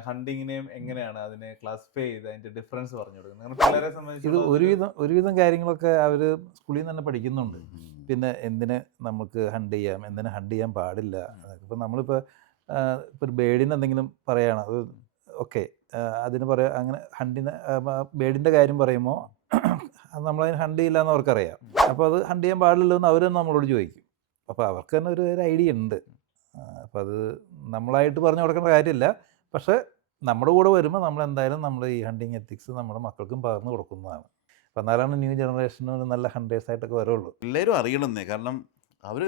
ഹണ്ടിങ്ങിനെയും എങ്ങനെയാണ് അതിനെ ക്ലാസിഫൈ ചെയ്ത് അതിന്റെ ഡിഫറൻസ് പറഞ്ഞു കൊടുക്കുന്നത്? കാരണം പിള്ളേരെ ഇത് സംബന്ധിച്ച് ഒരുവിധം കാര്യങ്ങളൊക്കെ അവർ സ്കൂളിൽ നിന്ന് തന്നെ പഠിക്കുന്നുണ്ട്. പിന്നെ എന്തിന് നമുക്ക് ഹണ്ട് ചെയ്യാം, എന്തിന് ഹണ്ട് ചെയ്യാൻ പാടില്ല. ഇപ്പം നമ്മളിപ്പോൾ ഇപ്പോൾ ഒരു ബേഡിന് എന്തെങ്കിലും പറയുകയാണ്, അത് ഓക്കെ, അതിന് പറയാം അങ്ങനെ ഹണ്ടിന് ബേഡിൻ്റെ കാര്യം പറയുമ്പോൾ അത് നമ്മളതിന് ഹണ്ട് ചെയ്യില്ല എന്ന് അവർക്കറിയാം. അപ്പോൾ അത് ഹണ്ട് ചെയ്യാൻ പാടില്ലല്ലോ എന്ന് അവർ നമ്മളോട് ചോദിക്കും. അപ്പോൾ അവർക്ക് തന്നെ ഒരു ഐഡിയ ഉണ്ട്. അപ്പോൾ അത് നമ്മളായിട്ട് പറഞ്ഞു കൊടുക്കേണ്ട കാര്യമില്ല, പക്ഷേ നമ്മുടെ കൂടെ വരുമ്പോൾ നമ്മളെന്തായാലും നമ്മൾ ഈ ഹണ്ടിങ് എത്തിക്സ് നമ്മുടെ മക്കൾക്കും പകർന്നു കൊടുക്കുന്നതാണ്. അപ്പം എന്നാലാണ് ന്യൂ ജനറേഷന് നല്ല ഹണ്ടേഴ്സായിട്ടൊക്കെ വരുള്ളൂ. എല്ലാവരും അറിയണമെന്നേ, കാരണം അവര്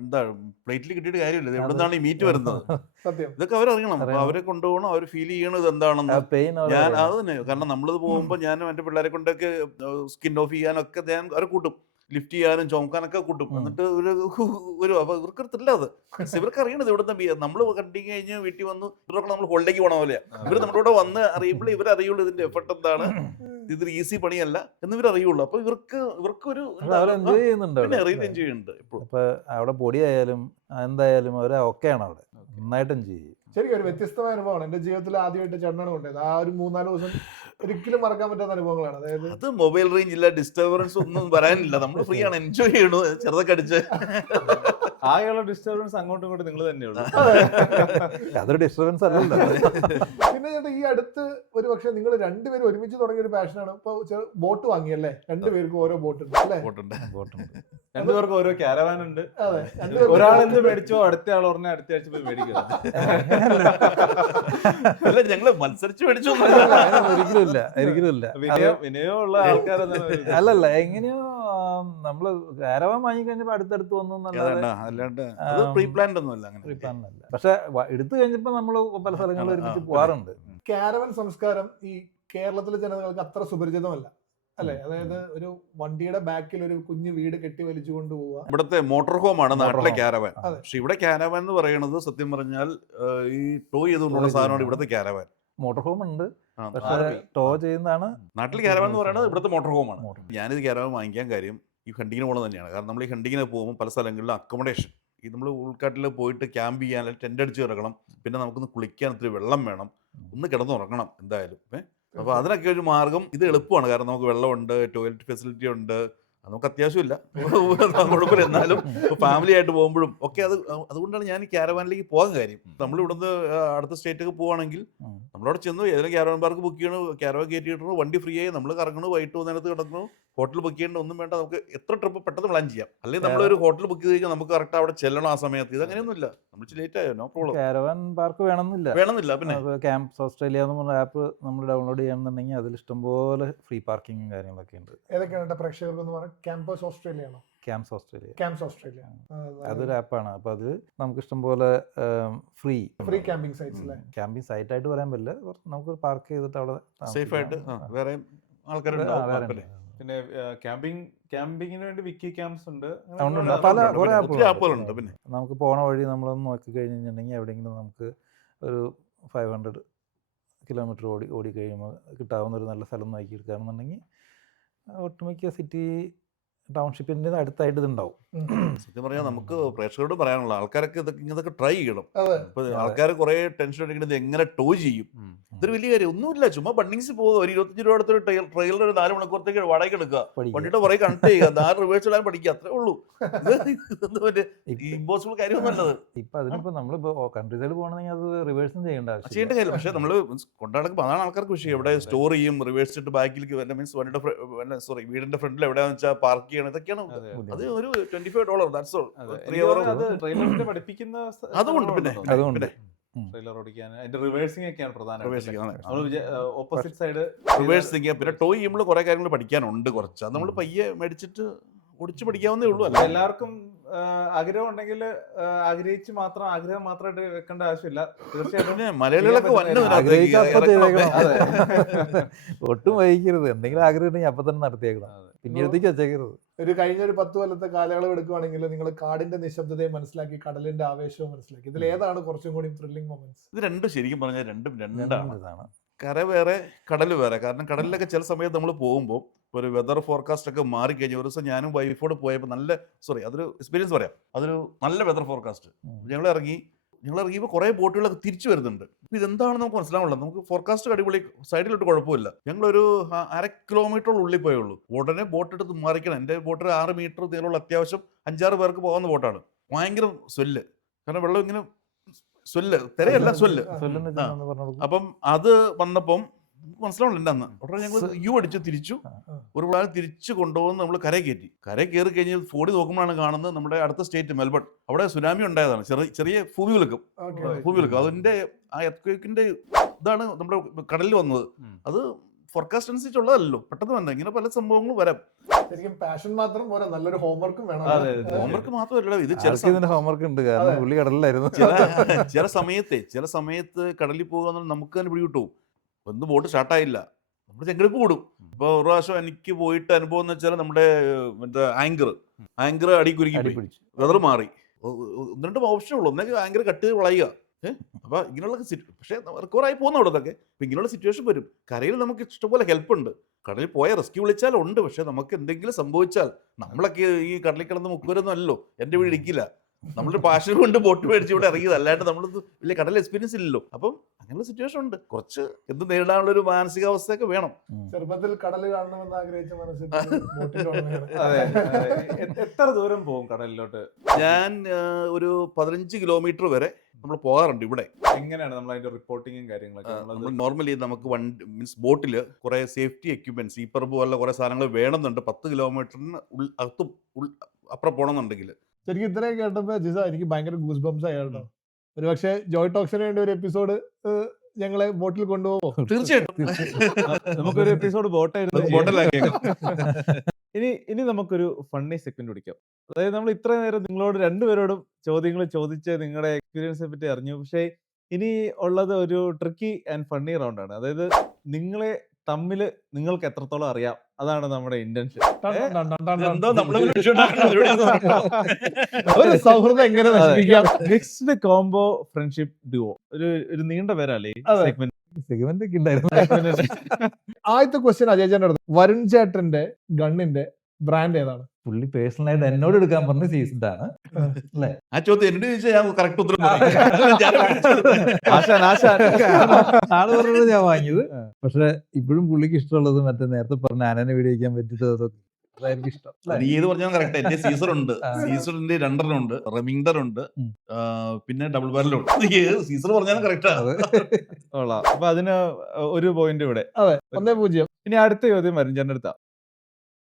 എന്താ പ്ലേറ്റിൽ കിട്ടിയിട്ട് കാര്യമില്ല, ഇത് എവിടെ നിന്നാണ് ഈ മീറ്റ് വരുന്നത്, സത്യം. ഇതൊക്കെ അവരറിയണം. അപ്പൊ അവരെ കൊണ്ടുപോകണം, അവർ ഫീൽ ചെയ്യണം ഇത് എന്താണെന്ന്. പെയിൻ ഞാൻ അത് തന്നെ, കാരണം നമ്മളിത് പോകുമ്പോൾ ഞാൻ എൻ്റെ പിള്ളേരെ കൊണ്ടൊക്കെ സ്കിൻ ഓഫ് ചെയ്യാനൊക്കെ ഞാൻ അവരെ കൂട്ടും, ലിഫ്റ്റ് ചെയ്യാനും ചുമക്കാനൊക്കെ കൂട്ടും. എന്നിട്ട് ഒരു അപ്പൊ ഇവർക്ക് ത്രില്ല അത്. ഇവർക്ക് അറിയണത് ഇവിടുത്തെ നമ്മൾ കണ്ടി കഴിഞ്ഞ് വീട്ടിൽ വന്ന് ഇവരൊക്കെ നമ്മൾ ഹോളിഡേക്ക് പോണ പോലെയാ. ഇവർ നമ്മളോട് വന്ന് അറിയുമ്പോൾ ഇവരറിയുള്ളൂ ഇതിന്റെ എഫർട്ട് എന്താണ്, ഇതൊരു ഈസി പണിയല്ല എന്ന് ഇവരറിയുള്ളൂ. അപ്പൊ ഇവർക്കൊരു എൻജോയ് ചെയ്യുന്നുണ്ട്. എൻജോയ് ചെയ്യുന്നുണ്ട്. ഇപ്പൊ അവിടെ പൊടി ആയാലും എന്തായാലും അവർ ഒക്കെയാണ് അവിടെ നന്നായിട്ട് എൻജോയ് ചെയ്യും. ശരിക്കും ഒരു വ്യത്യസ്തമായ അനുഭവമാണ്. എന്റെ ജീവിതത്തിൽ ആദ്യമായിട്ട് ചേട്ടനാണ് കൊണ്ടത്. ആ ഒരു 3-4 ദിവസം ഒരിക്കലും മറക്കാൻ പറ്റാത്ത അനുഭവങ്ങളാണ്. അതായത് അത് മൊബൈൽ റേഞ്ച് ഇല്ല, ഡിസ്റ്റർബൻസ് ഒന്നും വരാനില്ല, നമ്മൾ ഫ്രീ ആണ്, എൻജോയ് ചെയ്യണു, ചെറുതൊക്കെ അടിച്ച്. ആകെയുള്ള ഡിസ്റ്റർബൻസ് അങ്ങോട്ടും ഇങ്ങോട്ടും നിങ്ങൾ തന്നെയുള്ളൂ. അതൊരു ഡിസ്റ്റർബൻസ് അല്ലല്ലോ. പിന്നെ ചേട്ടാ ഈ അടുത്ത് ഒരു പക്ഷെ നിങ്ങൾ 2 പേരും ഒരുമിച്ച് തുടങ്ങിയ ഒരു പാഷനാണ്. ഇപ്പൊ ബോട്ട് വാങ്ങിയല്ലേ? 2 പേർക്കും ഓരോ ബോട്ട് ഉണ്ട് അല്ലേ? ബോട്ടുണ്ട്. 2 പേർക്കും ഓരോ ക്യാരവാൻ ഉണ്ട്. അതെ, ഒരാൾ എന്ത് മേടിച്ചോ അടുത്ത ആൾ ഉടനെ അടുത്ത ആഴ്ച പോയി മേടിക്കുക. അല്ല, ഞങ്ങള് മത്സരിച്ച് മേടിച്ചു ഒരിക്കലുമില്ല. വിനയമുള്ള ആൾക്കാരൊന്നും അല്ലല്ല, എങ്ങനെയോ നമ്മള് കാരവാൻ വാങ്ങിക്കഴിഞ്ഞപ്പോ അടുത്തടുത്ത് വന്നു അല്ലാണ്ട് പ്രീ പ്ലാൻഡ് ഒന്നുമല്ല, അങ്ങനെ. പക്ഷെ എടുത്തു കഴിഞ്ഞപ്പോ നമ്മള് പല സ്ഥലങ്ങളിൽ ഒരുമിച്ച് പോവാറുണ്ട്. കാരവൻ സംസ്കാരം ഈ കേരളത്തിലെ ജനങ്ങൾക്ക് അത്ര സുപരിചിതമല്ല അല്ലെ? അതായത് ഒരു വണ്ടിയുടെ ബാക്കിൽ ഒരു കുഞ്ഞു വീട് കെട്ടി വലിച്ചു കൊണ്ടുപോവുക. ഇവിടുത്തെ മോട്ടോർ ഹോം ആണ് നാട്ടിലെ ക്യാരവാൻ. അതെ. പക്ഷെ ഇവിടെ ക്യാരവാൻ എന്ന് പറയുന്നത് സത്യം പറഞ്ഞാൽ ഈ ടോ ചെയ്തുകൊണ്ടുള്ള സാധനമാണ് ഇവിടുത്തെ ക്യാരവാൻ. മോട്ടോർ ഹോം ഉണ്ട്, പക്ഷെ ടോ ചെയ്യുന്നതാണ്. നാട്ടിൽ ക്യാരവാൻ എന്ന് പറയുന്നത് ഇവിടുത്തെ മോട്ടോർ ഹോം ആണ്. ഞാനിത് ക്യാരവാൻ വാങ്ങിക്കാൻ കാര്യം ഈ ഹണ്ടിങ്ങിന് പോകുന്നത് തന്നെയാണ്. കാരണം നമ്മൾ ഈ ഹണ്ടിങ്ങിന് പോകുമ്പോൾ പല സ്ഥലങ്ങളിലും അക്കോമഡേഷൻ, ഈ നമ്മൾ ഉൾക്കാട്ടിൽ പോയിട്ട് ക്യാമ്പ് ചെയ്യാൻ അല്ലെങ്കിൽ ടെൻ്റ് അടിച്ച് കിടക്കണം, പിന്നെ നമുക്കൊന്ന് കുളിക്കാൻ ഒത്തിരി വെള്ളം വേണം, ഒന്ന് കിടന്നുറങ്ങണം എന്തായാലും. അപ്പോൾ അതിനൊക്കെ ഒരു മാർഗം ഇത് എളുപ്പമാണ്. കാരണം നമുക്ക് വെള്ളമുണ്ട്, ടോയ്ലറ്റ് ഫെസിലിറ്റി ഉണ്ട്, അത് നമുക്ക് അത്യാവശ്യമില്ല, കുഴപ്പമില്ല. എന്നാലും ഫാമിലി ആയിട്ട് പോകുമ്പോഴും ഒക്കെ അതുകൊണ്ടാണ് ഞാൻ ഈ ക്യാരവാനിലേക്ക് പോകാൻ കാര്യം. നമ്മൾ ഇവിടുന്ന് അടുത്ത സ്റ്റേറ്റൊക്കെ പോവുകയാണെങ്കിൽ നമ്മളവിടെ ചെന്ന് ഏതെങ്കിലും ക്യാരവാൻ പാർക്ക് ബുക്ക് ചെയ്യണു, ക്യാരവാൻ കയറ്റി കിട്ടണു, വണ്ടി ഫ്രീ ആയി നമ്മൾ കറങ്ങണു, വൈകിട്ട് പോകുന്നതിനകത്ത് കിടക്കണു, ഹോട്ടൽ ബുക്ക് ചെയ്യേണ്ട ഒന്നും വേണ്ട, നമുക്ക് എത്ര ട്രിപ്പ് പെട്ടെന്ന് പ്ലാൻ ചെയ്യാം. അല്ലെങ്കിൽ നമ്മളൊരു ഹോട്ടൽ ബുക്ക് ചെയ്ത് കഴിഞ്ഞാൽ നമുക്ക് കറക്റ്റ് അവിടെ ചെല്ലണം ആ സമയത്ത്. ഇതങ്ങനെയൊന്നുമില്ല, നമ്മൾ ലേറ്റ് ആയോ നോ പ്രോബ്ലം. കാരവാൻ പാർക്ക് വേണമെന്നില്ല. പിന്നെ ക്യാമ്പ്സ് ഓസ്ട്രേലിയ എന്ന് പറഞ്ഞ ആപ്പ് നമ്മൾ ഡൗൺലോഡ് ചെയ്യണമെന്നുണ്ടെങ്കിൽ അതിൽ ഇഷ്ടംപോലെ ഫ്രീ പാർക്കിങ്ങും കാര്യങ്ങളൊക്കെ ഉണ്ട്. ഏതൊക്കെയാണ് പ്രേക്ഷകർക്ക് എന്ന് പറഞ്ഞാൽ? ക്യാമ്പസ് ഓസ്ട്രേലിയ ആണോ? Camps Australia. അതൊരു ആപ്പാണ്. അപ്പൊ അത് നമുക്ക് ഇഷ്ടംപോലെ ഫ്രീ ക്യാമ്പിംഗ് സൈറ്റ്സ് അല്ലേ? ക്യാമ്പിംഗ് സൈറ്റ് ആയിട്ട് പറയാൻ പറ്റില്ല, നമുക്ക് പാർക്ക് ചെയ്തിട്ട് അവിടെ സേഫ് ആയിട്ട് വേറെ ആൾക്കാരുണ്ടാവും. പിന്നെ ക്യാമ്പിങ്ങിന് വേണ്ടി വിക്കി ക്യാമ്പ്സ് ഉണ്ട്, പല കുറെ ആപ്പുകളുണ്ട്. പിന്നെ നമുക്ക് പോണ വഴി നമ്മളൊന്ന് നോക്കി കഴിഞ്ഞിട്ടുണ്ടെങ്കിൽ എവിടെയെങ്കിലും നമുക്ക് ഒരു 500 കിലോമീറ്റർ ഓടി കഴിയുമ്പോൾ കിട്ടാവുന്ന ഒരു നല്ല സ്ഥലം നോക്കി എടുക്കുകയാണെന്നുണ്ടെങ്കിൽ ഒട്ടുമിക്ക സിറ്റി ടൗൺഷിപ്പിന്റെ അടുത്തായിട്ട് ഇതുണ്ടാവും. സത്യം പറയാം, നമുക്ക് പ്രേക്ഷകരോട് പറയാനുള്ള ആൾക്കാരൊക്കെ ഇതൊക്കെ ട്രൈ ചെയ്യണം. ഇപ്പൊ ആൾക്കാർ കുറെ ടെൻഷൻ അടിക്കുന്നത് എങ്ങനെ ടോ ചെയ്യും, ഇതൊരു വലിയ കാര്യം ഒന്നുമില്ല. ചുമ്മാ ബണ്ണിങ്സിൽ പോകുക, ഒരു 25 രൂപ അടുത്തൊരു ട്രെയിലർ ഒരു 4 മണിക്കൂറത്തേക്ക് വാടകയ്ക്ക് എടുക്കുക, വണ്ടിയുടെ പുറകെ കണക്ട് ചെയ്യുക, 4 റിവേഴ്സ് ഇടാൻ പഠിക്കുക, അത്രേ ഉള്ളൂ. ഇമ്പോസിബിൾ കാര്യമൊന്നുമല്ലത്. ഇപ്പൊ അതിനിപ്പോ നമ്മളിപ്പോ കൺട്രി സൈഡ് പോകണമെങ്കിൽ അത് റിവേഴ്സും ചെയ്യേണ്ട കാര്യം. പക്ഷെ നമ്മള് കൊണ്ടാടുമ്പോൾ അതാണ് ആൾക്കാർക്ക് വിഷയം. എവിടെ സ്റ്റോർ ചെയ്യും, റിവേഴ്സ് ഇട്ട് ബാക്കിലേക്ക് മീൻസ് വണ്ടിയുടെ വീടിന്റെ ഫ്രണ്ടിൽ എവിടെയാണെന്ന് വെച്ചാൽ പാർക്ക് ചെയ്യണം, ഇതൊക്കെയാണ്. അത് ഒരു $25 ദാറ്റ്സ് ഓൾ. ട്രെയിലറിന്റെ പഠിപ്പിക്കുന്ന അതുകൊണ്ട് പിന്നെ ട്രെയിലർ ഓടിക്കാൻ അതിന്റെ റിവേഴ്സിംഗ് ഒക്കെയാണ് പ്രധാനം. ഓപ്പോസിറ്റ് സൈഡ് റിവേഴ്സിംഗ്, പിന്നെ ടോ ചെയ്യുമ്പോൾ കുറെ കാര്യങ്ങൾ പഠിക്കാനുണ്ട് കുറച്ച്. അത് നമ്മൾ പയ്യെ മേടിച്ചിട്ട് ഓടിച്ച് പഠിക്കാവുന്നേ ഉള്ളൂ. അല്ല എല്ലാവർക്കും ആഗ്രഹം ഉണ്ടെങ്കിൽ ആഗ്രഹം മാത്രമായിട്ട് വെക്കേണ്ട ആവശ്യമില്ല. തീർച്ചയായിട്ടും പിന്നെ മലയാളികളൊക്കെ വന്നു ആഗ്രഹിച്ച അപ്പൊ ചെയ്തേക്കണം. അതെ. ഒട്ടും വൈകിക്കരുത്. എന്തെങ്കിലും ആഗ്രഹം ഉണ്ടെങ്കിൽ അപ്പൊ തന്നെ നടത്തിയേക്കണം. പിന്നീടത്തേക്ക് വെച്ചേക്കരുത്. കഴിഞ്ഞൊരു 10 കൊല്ലത്തെ കാലയളവ് എടുക്കുവാണെങ്കിൽ നിങ്ങൾ കാടിന്റെ നിശബ്ദതയെ മനസ്സിലാക്കി, കടലിന്റെ ആവേശവും മനസ്സിലാക്കി. ഇതിൽ ഏതാണ് കുറച്ചും കൂടി ത്രില്ലിംഗ് മൊമെന്റ്സ്? ഇത് രണ്ടും ശരിക്കും പറഞ്ഞാൽ രണ്ടാണ്. ഇതാണ്. കര വേറെ കടൽ വേറെ. കാരണം കടലിലൊക്കെ ചില സമയത്ത് നമ്മൾ പോകുമ്പോൾ ഒരു വെതർ ഫോർകാസ്റ്റ് ഒക്കെ മാറിക്കഴിഞ്ഞാൽ, ഒരു ദിവസം ഞാനും വൈഫോട് പോയപ്പോൾ അതൊരു എക്സ്പീരിയൻസ് പറയാം. അതൊരു നല്ല വെതർ ഫോർകാസ്റ്റ്. ഞങ്ങൾ ഇറങ്ങിയപ്പോൾ കുറേ ബോട്ടുകളൊക്കെ തിരിച്ചു വരുന്നുണ്ട്. അപ്പോൾ ഇതെന്താണെന്ന് നമുക്ക് മനസ്സിലാവുള്ളൂ. നമുക്ക് ഫോർകാസ്റ്റ് അടിപൊളി, സൈഡിലോട്ട് കുഴപ്പമില്ല. ഞങ്ങളൊരു 1/2 കിലോമീറ്റർ ഉള്ളിൽ പോയുള്ളൂ. ഉടനെ ബോട്ട് എടുത്ത് മറിക്കണം. എൻ്റെ ബോട്ട് 6 മീറ്റർ നീളമുള്ള, അത്യാവശ്യം 5-6 പേർക്ക് പോകുന്ന ബോട്ടാണ്. ഭയങ്കര സ്വെല്ല്. കാരണം വെള്ളം ഇങ്ങനെ തിരയല്ല, സ്വെല്ല്. അപ്പം അത് വന്നപ്പം മനസ്സിലാവണം എൻ്റെ അന്ന്. ഉടനെ ഞങ്ങൾ അടിച്ച് തിരിച്ചു. ഒരു പ്രായം തിരിച്ചു കൊണ്ടുപോകുന്ന നമ്മൾ കര കയറി കഴിഞ്ഞ് ഫോടി നോക്കുമ്പോഴാണ് കാണുന്നത് നമ്മുടെ അടുത്ത സ്റ്റേറ്റ് മെൽബൺ. അവിടെ സുനാമി ഉണ്ടായതാണ്. ചെറിയ ഭൂമികുലുക്കം. അതിന്റെ ആ എർത്ത്ക്വേക്കിന്റെ ഇതാണ് നമ്മുടെ കടലിൽ വന്നത്. അത് ഫോർകാസ്റ്റ് അനുസരിച്ചുള്ളതല്ലോ, പെട്ടെന്ന് വന്നത്. ഇങ്ങനെ പല സംഭവങ്ങളും വരാം. ശരിക്കും പാഷൻ മാത്രം പോരാ, നല്ലൊരു ഹോംവർക്കും വേണം. ഹോംവർക്ക് മാത്രമല്ല, ഇത് ഹോംവർക്ക് ഉണ്ട്. കാരണം പുള്ളി കടലിലായിരുന്നു. ചില സമയത്ത് കടലിൽ പോകുക നമുക്ക് തന്നെ പിടികിട്ടും. ഒന്ന് ബോട്ട് സ്റ്റാർട്ടായില്ല, നമ്മൾ ചെങ്കടിപ്പ് കൂടും. ഇപ്പോൾ ഒരു പ്രാവശ്യം എനിക്ക് പോയിട്ട് അനുഭവം എന്ന് വെച്ചാൽ നമ്മുടെ ആങ്കർ അടി കുരുക്കി വെതർ മാറി. 1-2 ഓപ്ഷൻ ഉള്ളൂ. ഒന്നേക്ക് ആങ്കർ കട്ട് വളയുക. അപ്പോൾ ഇങ്ങനെയുള്ള പക്ഷേ റിക്കവറായി പോകുന്ന അവിടെ നിന്നൊക്കെ. അപ്പം ഇങ്ങനെയുള്ള സിറ്റുവേഷൻ വരും. കരയിൽ നമുക്ക് ഇഷ്ടംപോലെ ഹെൽപ്പ് ഉണ്ട്. കടലിൽ പോയ റെസ്ക്യൂ വിളിച്ചാൽ ഉണ്ട്. പക്ഷെ നമുക്ക് എന്തെങ്കിലും സംഭവിച്ചാൽ നമ്മളൊക്കെ ഈ കടലിൽ കിടന്ന് മുക്കുവരൊന്നും അല്ലല്ലോ. എൻ്റെ വീട് ഇടിക്കില്ല. നമ്മളൊരു പാഷൻ കൊണ്ട് ബോട്ട് മേടിച്ച് ഇവിടെ ഇറങ്ങിയത്, അല്ലാണ്ട് നമ്മളത് വലിയ കടൽ എക്സ്പീരിയൻസ് ഇല്ലല്ലോ. അപ്പം അങ്ങനെയുള്ള സിറ്റുവേഷൻ ഉണ്ട്. കുറച്ച് എന്ത് നേരിടാനുള്ള ഒരു മാനസികാവസ്ഥയൊക്കെ വേണം. ചെറുപ്പത്തിൽ കടൽ കാണണമെന്ന് ആഗ്രഹിച്ച മനസ്സിൽ എത്ര ദൂരം പോകും കടലിലോട്ട്? ഞാൻ ഒരു 15 കിലോമീറ്റർ വരെ നമ്മൾ പോകാറുണ്ട്. ഇവിടെ എങ്ങനെയാണ് നമ്മൾ അതിന്റെ റിപ്പോർട്ടിങ്ങും കാര്യങ്ങളൊക്കെ? നോർമലി നമുക്ക് മീൻസ് ബോട്ടിൽ കുറെ സേഫ്റ്റി എക്യുപ്മെന്റ്സ്, ഈ പറമ്പ് പോലുള്ള കുറെ സാധനങ്ങൾ വേണമെന്നുണ്ട്. 10 കിലോമീറ്ററിന് അപ്പുറം പോകണമെന്നുണ്ടെങ്കിൽ. ശരിക്കും ഇത്രയും കേട്ടപ്പോ ജിസ എനിക്ക് ഭയങ്കര ഗൂസ് ബംസ് ആയിരുന്നു. ഒരു പക്ഷേ ജോയ് ടോക്സിന് വേണ്ടി ഒരു എപ്പിസോഡ് ഞങ്ങളെ ബോട്ടിൽ കൊണ്ടുപോകുമോ? തീർച്ചയായിട്ടും നമുക്കൊരു എപ്പിസോഡ് ഇനി നമുക്കൊരു ഫണ്ണി സെഗ്മെന്റ് പിടിക്കാം. അതായത് നമ്മൾ ഇത്ര നേരം നിങ്ങളോട് രണ്ടുപേരോടും ചോദ്യങ്ങൾ ചോദിച്ച് നിങ്ങളുടെ എക്സ്പീരിയൻസിനെ പറ്റി അറിഞ്ഞു. പക്ഷേ ഇനി ഉള്ളത് ഒരു ട്രിക്കി ആൻഡ് ഫണ്ണി റൗണ്ടാണ്. അതായത് നിങ്ങളെ തമ്മില് നിങ്ങൾക്ക് എത്രത്തോളം അറിയാം, അതാണ് നമ്മുടെ ഇന്റൻഷൻ. ഒരു സൗഹൃദം എങ്ങനെ നശിപ്പിക്കാം? Mixed combo friendship duo. ഒരു നീണ്ട പേരല്ലേ സെഗ്മെന്റ് ഒക്കെ ഉണ്ടായിരുന്നു. ആദ്യത്തെ ക്വസ്റ്റ്യൻ അജയ് ചേട്ടൻ്റെ അടുത്ത്. വരുൺ ചേട്ടന്റെ ഗണ്ണിന്റെ ബ്രാൻഡ് ഏതാണ്? പുള്ളി പേഴ്സണലായിട്ട് എന്നോട് എടുക്കാൻ പറഞ്ഞ സീസൺഡ് ആണ് അല്ലേ? ആ ചോദ്യം എന്നോട് ചോദിച്ചാൽ ഞാൻ കറക്റ്റ് ഉത്തരം ആള് പറഞ്ഞത് ഞാൻ വാങ്ങിയത്. പക്ഷെ ഇപ്പോഴും പുള്ളിക്ക് ഇഷ്ടമുള്ളത് മറ്റേ നേരത്തെ പറഞ്ഞ ആനനെ വീഡിയോക്കാൻ പറ്റിയത് അതായിരിക്കും ഇഷ്ടം. നീ ഏത് പറഞ്ഞാൽ കറക്റ്റ്. എന്റെ സീസർ ഉണ്ട്. സീസറിന്റെ 2 ഉണ്ട്, റെമിംഗ്ടർ ഉണ്ട്, പിന്നെ ഡബിൾ ബാരലും ഉണ്ട്. സീസർ പറഞ്ഞാലും കറക്റ്റ്. അപ്പൊ അതിന് 1 പോയിന്റ് ഇവിടെ. അതെ, 1-0. ഇനി അടുത്ത ചോദ്യം വരുൺ ചേട്ടൻ്റെ അടുത്താ.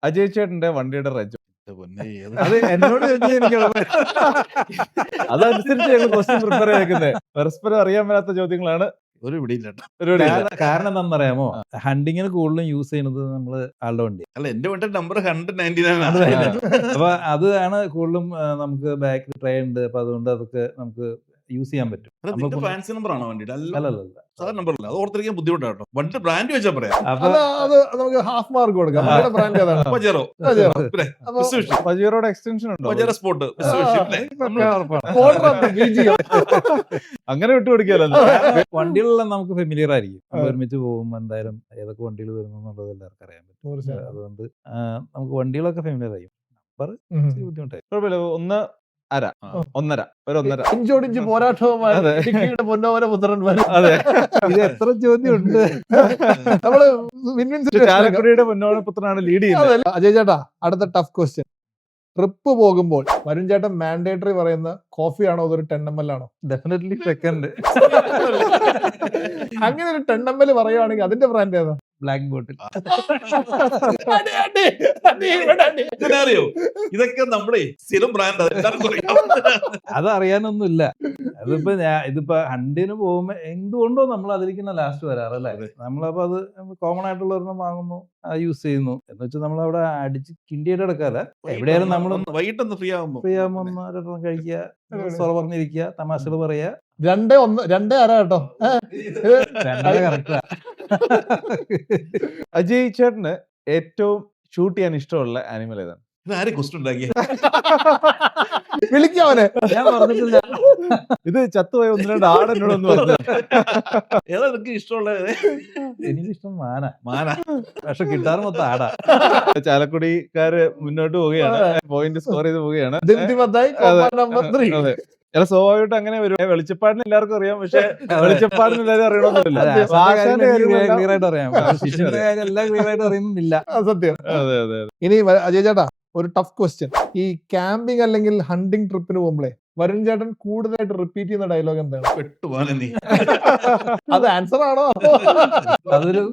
അജയ് ചേട്ടന്റെ വണ്ടിയുടെ റേഞ്ച്. അത് എന്നോട് അതനുസരിച്ച് ഞങ്ങൾ ക്വസ്റ്റ്യൻ പ്രിപ്പയർ ചെയ്തേക്കുന്നത്. പരസ്പരം അറിയാൻ മേലാത്ത ചോദ്യങ്ങളാണ്. കാരണം എന്താണെന്നറിയാമോ? ഹണ്ടിങ്ങിന് കൂടുതലും യൂസ് ചെയ്യുന്നത് നമ്മള് ആളുടെ വണ്ടി അല്ല. എന്റെ വണ്ടി നമ്പർ 199 ആണ്. അപ്പൊ അതാണ് കൂടുതലും. നമുക്ക് ബാക്കിൽ ട്രേ ഉണ്ട്. അപ്പൊ അതുകൊണ്ട് അതൊക്കെ നമുക്ക് യൂസ് ചെയ്യാൻ പറ്റും. ഫാൻസി നമ്പർ ആണോ വണ്ടിയുടെ? അല്ലല്ല, സാധാരണ നമ്പറല്ല. അത് ഓർത്തിരിക്കാൻ ബുദ്ധിമുട്ടാട്ടോ. വണ്ടി ബ്രാൻഡ് വെച്ചാൽ പറയാം. അത് നമുക്ക് ഹാഫ് മാർക്ക് കൊടുക്കാം. ബ്രാൻഡ് ഏതാണ്? പജേറോയുടെ എക്സ്റ്റൻഷൻ ഉണ്ടോ? Pajero sport. അങ്ങനെ വിട്ടുപിടിക്കാലോ. വണ്ടികളെല്ലാം നമുക്ക് ഫെമിലിയർ ആയിരിക്കും. ഒരുമിച്ച് പോകുമ്പോൾ എന്തായാലും ഏതൊക്കെ വണ്ടികൾ വരുന്നു എന്നുള്ളത് എല്ലാവർക്കും അറിയാൻ പറ്റും. അതുകൊണ്ട് നമുക്ക് വണ്ടികളൊക്കെ ഫെമിലിയർ ആയിരിക്കും. നമ്പർ ബുദ്ധിമുട്ടായി. കുഴപ്പമില്ല. 1.5 ഇഞ്ചോടിഞ്ച് പോരാട്ടവുമായി പൊന്നോമന പുത്രന്മാർ. അതെ, ഇത് എത്ര ചോദ്യം ഉണ്ട്. നമ്മള് ചാലക്കുടിയുടെ പൊന്നോമന പുത്രനാണ് ലീഡ് ചെയ്യുന്നത്. അജയ് ചേട്ടാ, അടുത്ത ടഫ് ക്വസ്റ്റ്യൻ. ട്രിപ്പ് പോകുമ്പോൾ വരുൺ ചേട്ടൻ മാൻഡേറ്ററി പറയുന്ന കോഫി ആണോ അതൊരു 10 ml ആണോ? Definitely second. അങ്ങനെ ഒരു 10 ml പറയുവാണെങ്കിൽ അതിന്റെ ബ്രാൻഡ് ഏതാ? ബ്ലാക്ക് ബോട്ടിൽ. ഇതെന്നാ അറിയോ, ഇതൊക്കെ നമ്മുടെ സ്ഥിരം ബ്രാൻഡ് എല്ലാവർക്കും അറിയാം. അതറിയാനൊന്നുമില്ല. ഇതിപ്പോ ഹണ്ടിന് പോകുമ്പോ എന്തുകൊണ്ടോ നമ്മൾ അതിലേക്കാണ് ലാസ്റ്റ് വരാറല്ലേ. അതെ. നമ്മളപ്പോ അത് കോമൺ ആയിട്ടുള്ള ഒരെണ്ണം വാങ്ങുന്നു, യൂസ് ചെയ്യുന്നു എന്ന് വെച്ചാൽ നമ്മളവിടെ അടിച്ച് കിണ്ടിയായിട്ട് എടുക്കാതെ എവിടെയാലും നമ്മൾ വൈകിട്ടൊന്ന് ഫ്രീ ആകുമ്പോ ഫ്രീ ആകുമ്പോൾ ഒന്ന് ഒരെണ്ണം കഴിക്കുക, സൊറ പറഞ്ഞിരിക്കുക, തമാശകൾ പറയാ. 2-1 കേട്ടോ. കറക്റ്റാ. അജയ് ചേട്ടന് ഏറ്റവും ഷൂട്ട് ചെയ്യാൻ ഇഷ്ടമുള്ള ആനിമൽ ഏതാണ്? ഇതാരെ ക്വസ്റ്റ്യൻ ഉണ്ടാക്കിയ വിളിക്കവനെ. ഞാൻ പറഞ്ഞിട്ടില്ല. ഇത് ചത്തുപോയ 1-2 ആട് എന്നോടൊന്ന് പറഞ്ഞു. ഏതാ നിനക്ക് ഇഷ്ടമുള്ളത്? എനിക്കിഷ്ടം മാന. മാന. പക്ഷെ കിട്ടാറ് മൊത്തം ആടാ. ചാലക്കുടിക്കാര് മുന്നോട്ട് പോവുകയാണ്, പോയിന്റ് സ്കോർ ചെയ്ത് പോവുകയാണ്. ദിംതിമത്തായി നമ്പർ 3. അതെ, അല്ല സ്വാഭാവികമായിട്ട് അങ്ങനെ വരും. വെളിച്ചപ്പാടിന് എല്ലാവർക്കും അറിയാം, പക്ഷെ വെളിച്ചപ്പാടിന് എല്ലാവരും അറിയണമെന്നില്ല. ക്ലിയർ ആയിട്ട് അറിയാം. ഫിഷിന്റെ കാര്യം എല്ലാം ക്ലിയർ ആയിട്ട് അറിയുന്നില്ല. സത്യം. അതെ അതെ. ഇനി അജയ് ചേട്ടാ ഒരു ടഫ് ക്വസ്റ്റ്യൻ. ഈ ക്യാമ്പിംഗ് അല്ലെങ്കിൽ ഹണ്ടിങ് ട്രിപ്പിന് പോകുമ്പോഴേ വരുൺ ചേട്ടൻ കൂടുതലായിട്ട് റിപ്പീറ്റ് ചെയ്യുന്ന ഡയലോഗ് എന്താണ്? പെട്ടുപോകാൻ നീ. അത് ആൻസർ ആണോ? അതൊരു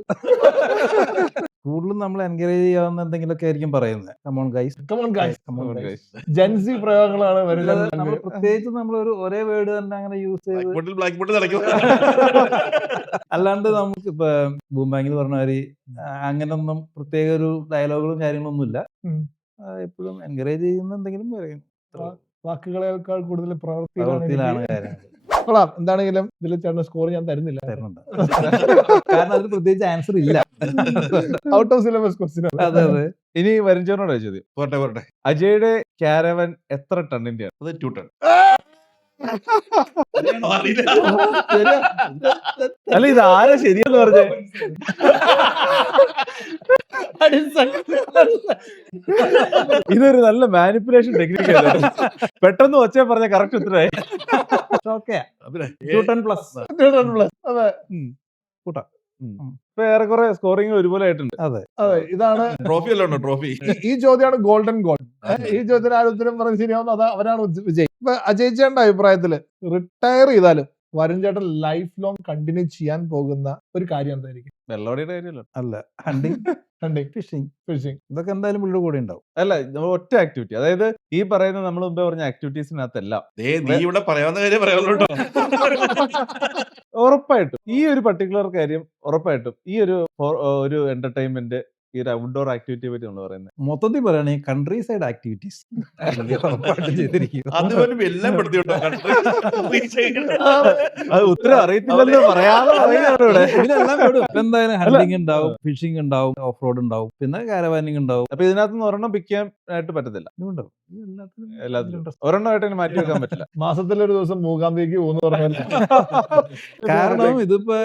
കൂടുതലും നമ്മൾ എൻകറേജ് ചെയ്യാവുന്ന എന്തെങ്കിലുമൊക്കെ ആയിരിക്കും പറയുന്നത്. Come on guys, come on guys. Come on, guys. Gen Z പ്രയോഗങ്ങളാണ് വരുൺ ചേട്ടൻ. നമ്മൾ പ്രത്യേകിച്ച് നമ്മൾ ഒരേ വേർഡ് തന്നെ അങ്ങനെ യൂസ് ചെയ്ത്, ബ്ലാക്ക് ബോട്ടിൽ നടക്കും. അല്ലാണ്ട് നമുക്ക് ഇപ്പൊ ബൂംബാങ്കിൽ പറഞ്ഞ മാതിരി അങ്ങനൊന്നും പ്രത്യേക ഒരു ഡയലോഗുകളും കാര്യങ്ങളൊന്നും ഇല്ല. ഉം. എപ്പോഴും എൻകറേജ് ചെയ്യുന്ന എന്തെങ്കിലും പറയും. വാക്കുകളേക്കാൾ കൂടുതൽ പ്രവൃത്തിയിലാണ് കാര്യങ്ങൾ. കൊള്ളാം. എന്താണെങ്കിലും ഇതിൽ ചേട്ടൻ സ്കോർ ഞാൻ തരുന്നില്ല. തരുന്നുണ്ട്. കാരണം അതിന് പ്രത്യേകിച്ച് ആൻസർ ഇല്ല. Out of syllabus question. അതെ അതെ. ഇനി വരുഞ്ചോനോട് ചോദ്യം. പോട്ടെ. അജയുടെ ക്യാരവൻ എത്ര ടണ്ണിന്റെയാണ്? അത് 2 ടൺ. അറിയില്ല. അല്ല, ഇത് ആരാ ശരിയെന്ന് പറഞ്ഞേ? ഇതൊരു നല്ല മാനിപ്പുലേഷൻ ടെക്നിക്കാണ്. പെട്ടെന്ന് ഒച്ച പറഞ്ഞ കറക്റ്റ് ഉത്തരവായി. ഓക്കെ, അതിനെ 2 ടൺ പ്ലസ്. അതെ ഇപ്പൊ ഏറെക്കുറെ സ്കോറിംഗ് ഒരുപോലെ ആയിട്ടുണ്ട്. അതെ അതെ. ഇതാണ് ട്രോഫി അല്ല ഉണ്ടോ? ട്രോഫി. ഈ ചോദ്യമാണ് ഗോൾഡൻ ഗോൾ. ഈ ചോദ്യത്തിന് ആരും ഉത്തരം പറഞ്ഞ് ശരിയാവുന്ന അത് അവരാണ് വിജയ്. ഇപ്പൊ അജയ് ചേട്ടന്റെ അഭിപ്രായത്തില് റിട്ടയർ ചെയ്താലും വരുൺ ചേട്ടൻ ലൈഫ് ലോങ് കണ്ടിന്യൂ ചെയ്യാൻ പോകുന്ന ഒരു കാര്യം എന്തായിരിക്കും? വെള്ളോടിയുടെ കാര്യമല്ലോ. അല്ല, ഹണ്ടിങ്, ഹണ്ടിങ്, ഫിഷിംഗ്, ഫിഷിംഗ്. ഇതൊക്കെ എന്തായാലും പുള്ളിയുടെ കൂടെ ഉണ്ടാവും. അല്ല, നമ്മൾ ഒറ്റ ആക്ടിവിറ്റി, അതായത് ഈ പറയുന്ന നമ്മൾ മുമ്പേ പറഞ്ഞ ആക്ടിവിറ്റീസിനകത്തെല്ലാം നീ ഇവിടെ പറയാവുന്ന കാര്യം പറയാമല്ലോ. ഉറപ്പായിട്ടും ഈ ഒരു പർട്ടിക്കുലർ കാര്യം ഉറപ്പായിട്ടും ഈ ഒരു എന്റർടൈൻമെന്റ്, ഈ ഒരു ഔട്ട്ഡോർ ആക്ടിവിറ്റിയെ പറ്റി നമ്മൾ പറയുന്നത് മൊത്തത്തിൽ പറയുകയാണെങ്കിൽ കൺട്രി സൈഡ് ആക്ടിവിറ്റീസ് ചെയ്തിരിക്കും. അതുപോലും എല്ലാം പെടുത്തിട്ടോ. അത് ഉത്തരം അറിയത്തില്ലെന്ന് പറയാതെ പറയുകയാണ് ഇവിടെ. ഇതിലെല്ലാം പെടും. ഇപ്പൊ എന്തായാലും ഹണ്ടിങ് ഉണ്ടാവും, ഫിഷിംഗ് ഉണ്ടാവും, ഓഫ് റോഡ് ഉണ്ടാവും, പിന്നെ കാരവാനിങ് ഉണ്ടാവും. അപ്പൊ ഇതിനകത്ത് ഒരെണ്ണം പിക്ക് ചെയ്യാനായിട്ട് പറ്റത്തില്ല. ഇതുണ്ടാവും. എല്ലാത്തിലും ഒരെണ്ണമായിട്ട് മാറ്റി വെക്കാൻ പറ്റില്ല. മാസത്തിലൊരു ദിവസം മൂകാംബിയേക്ക് പോകുന്നു പറഞ്ഞാൽ കാരണം ഇതിപ്പോ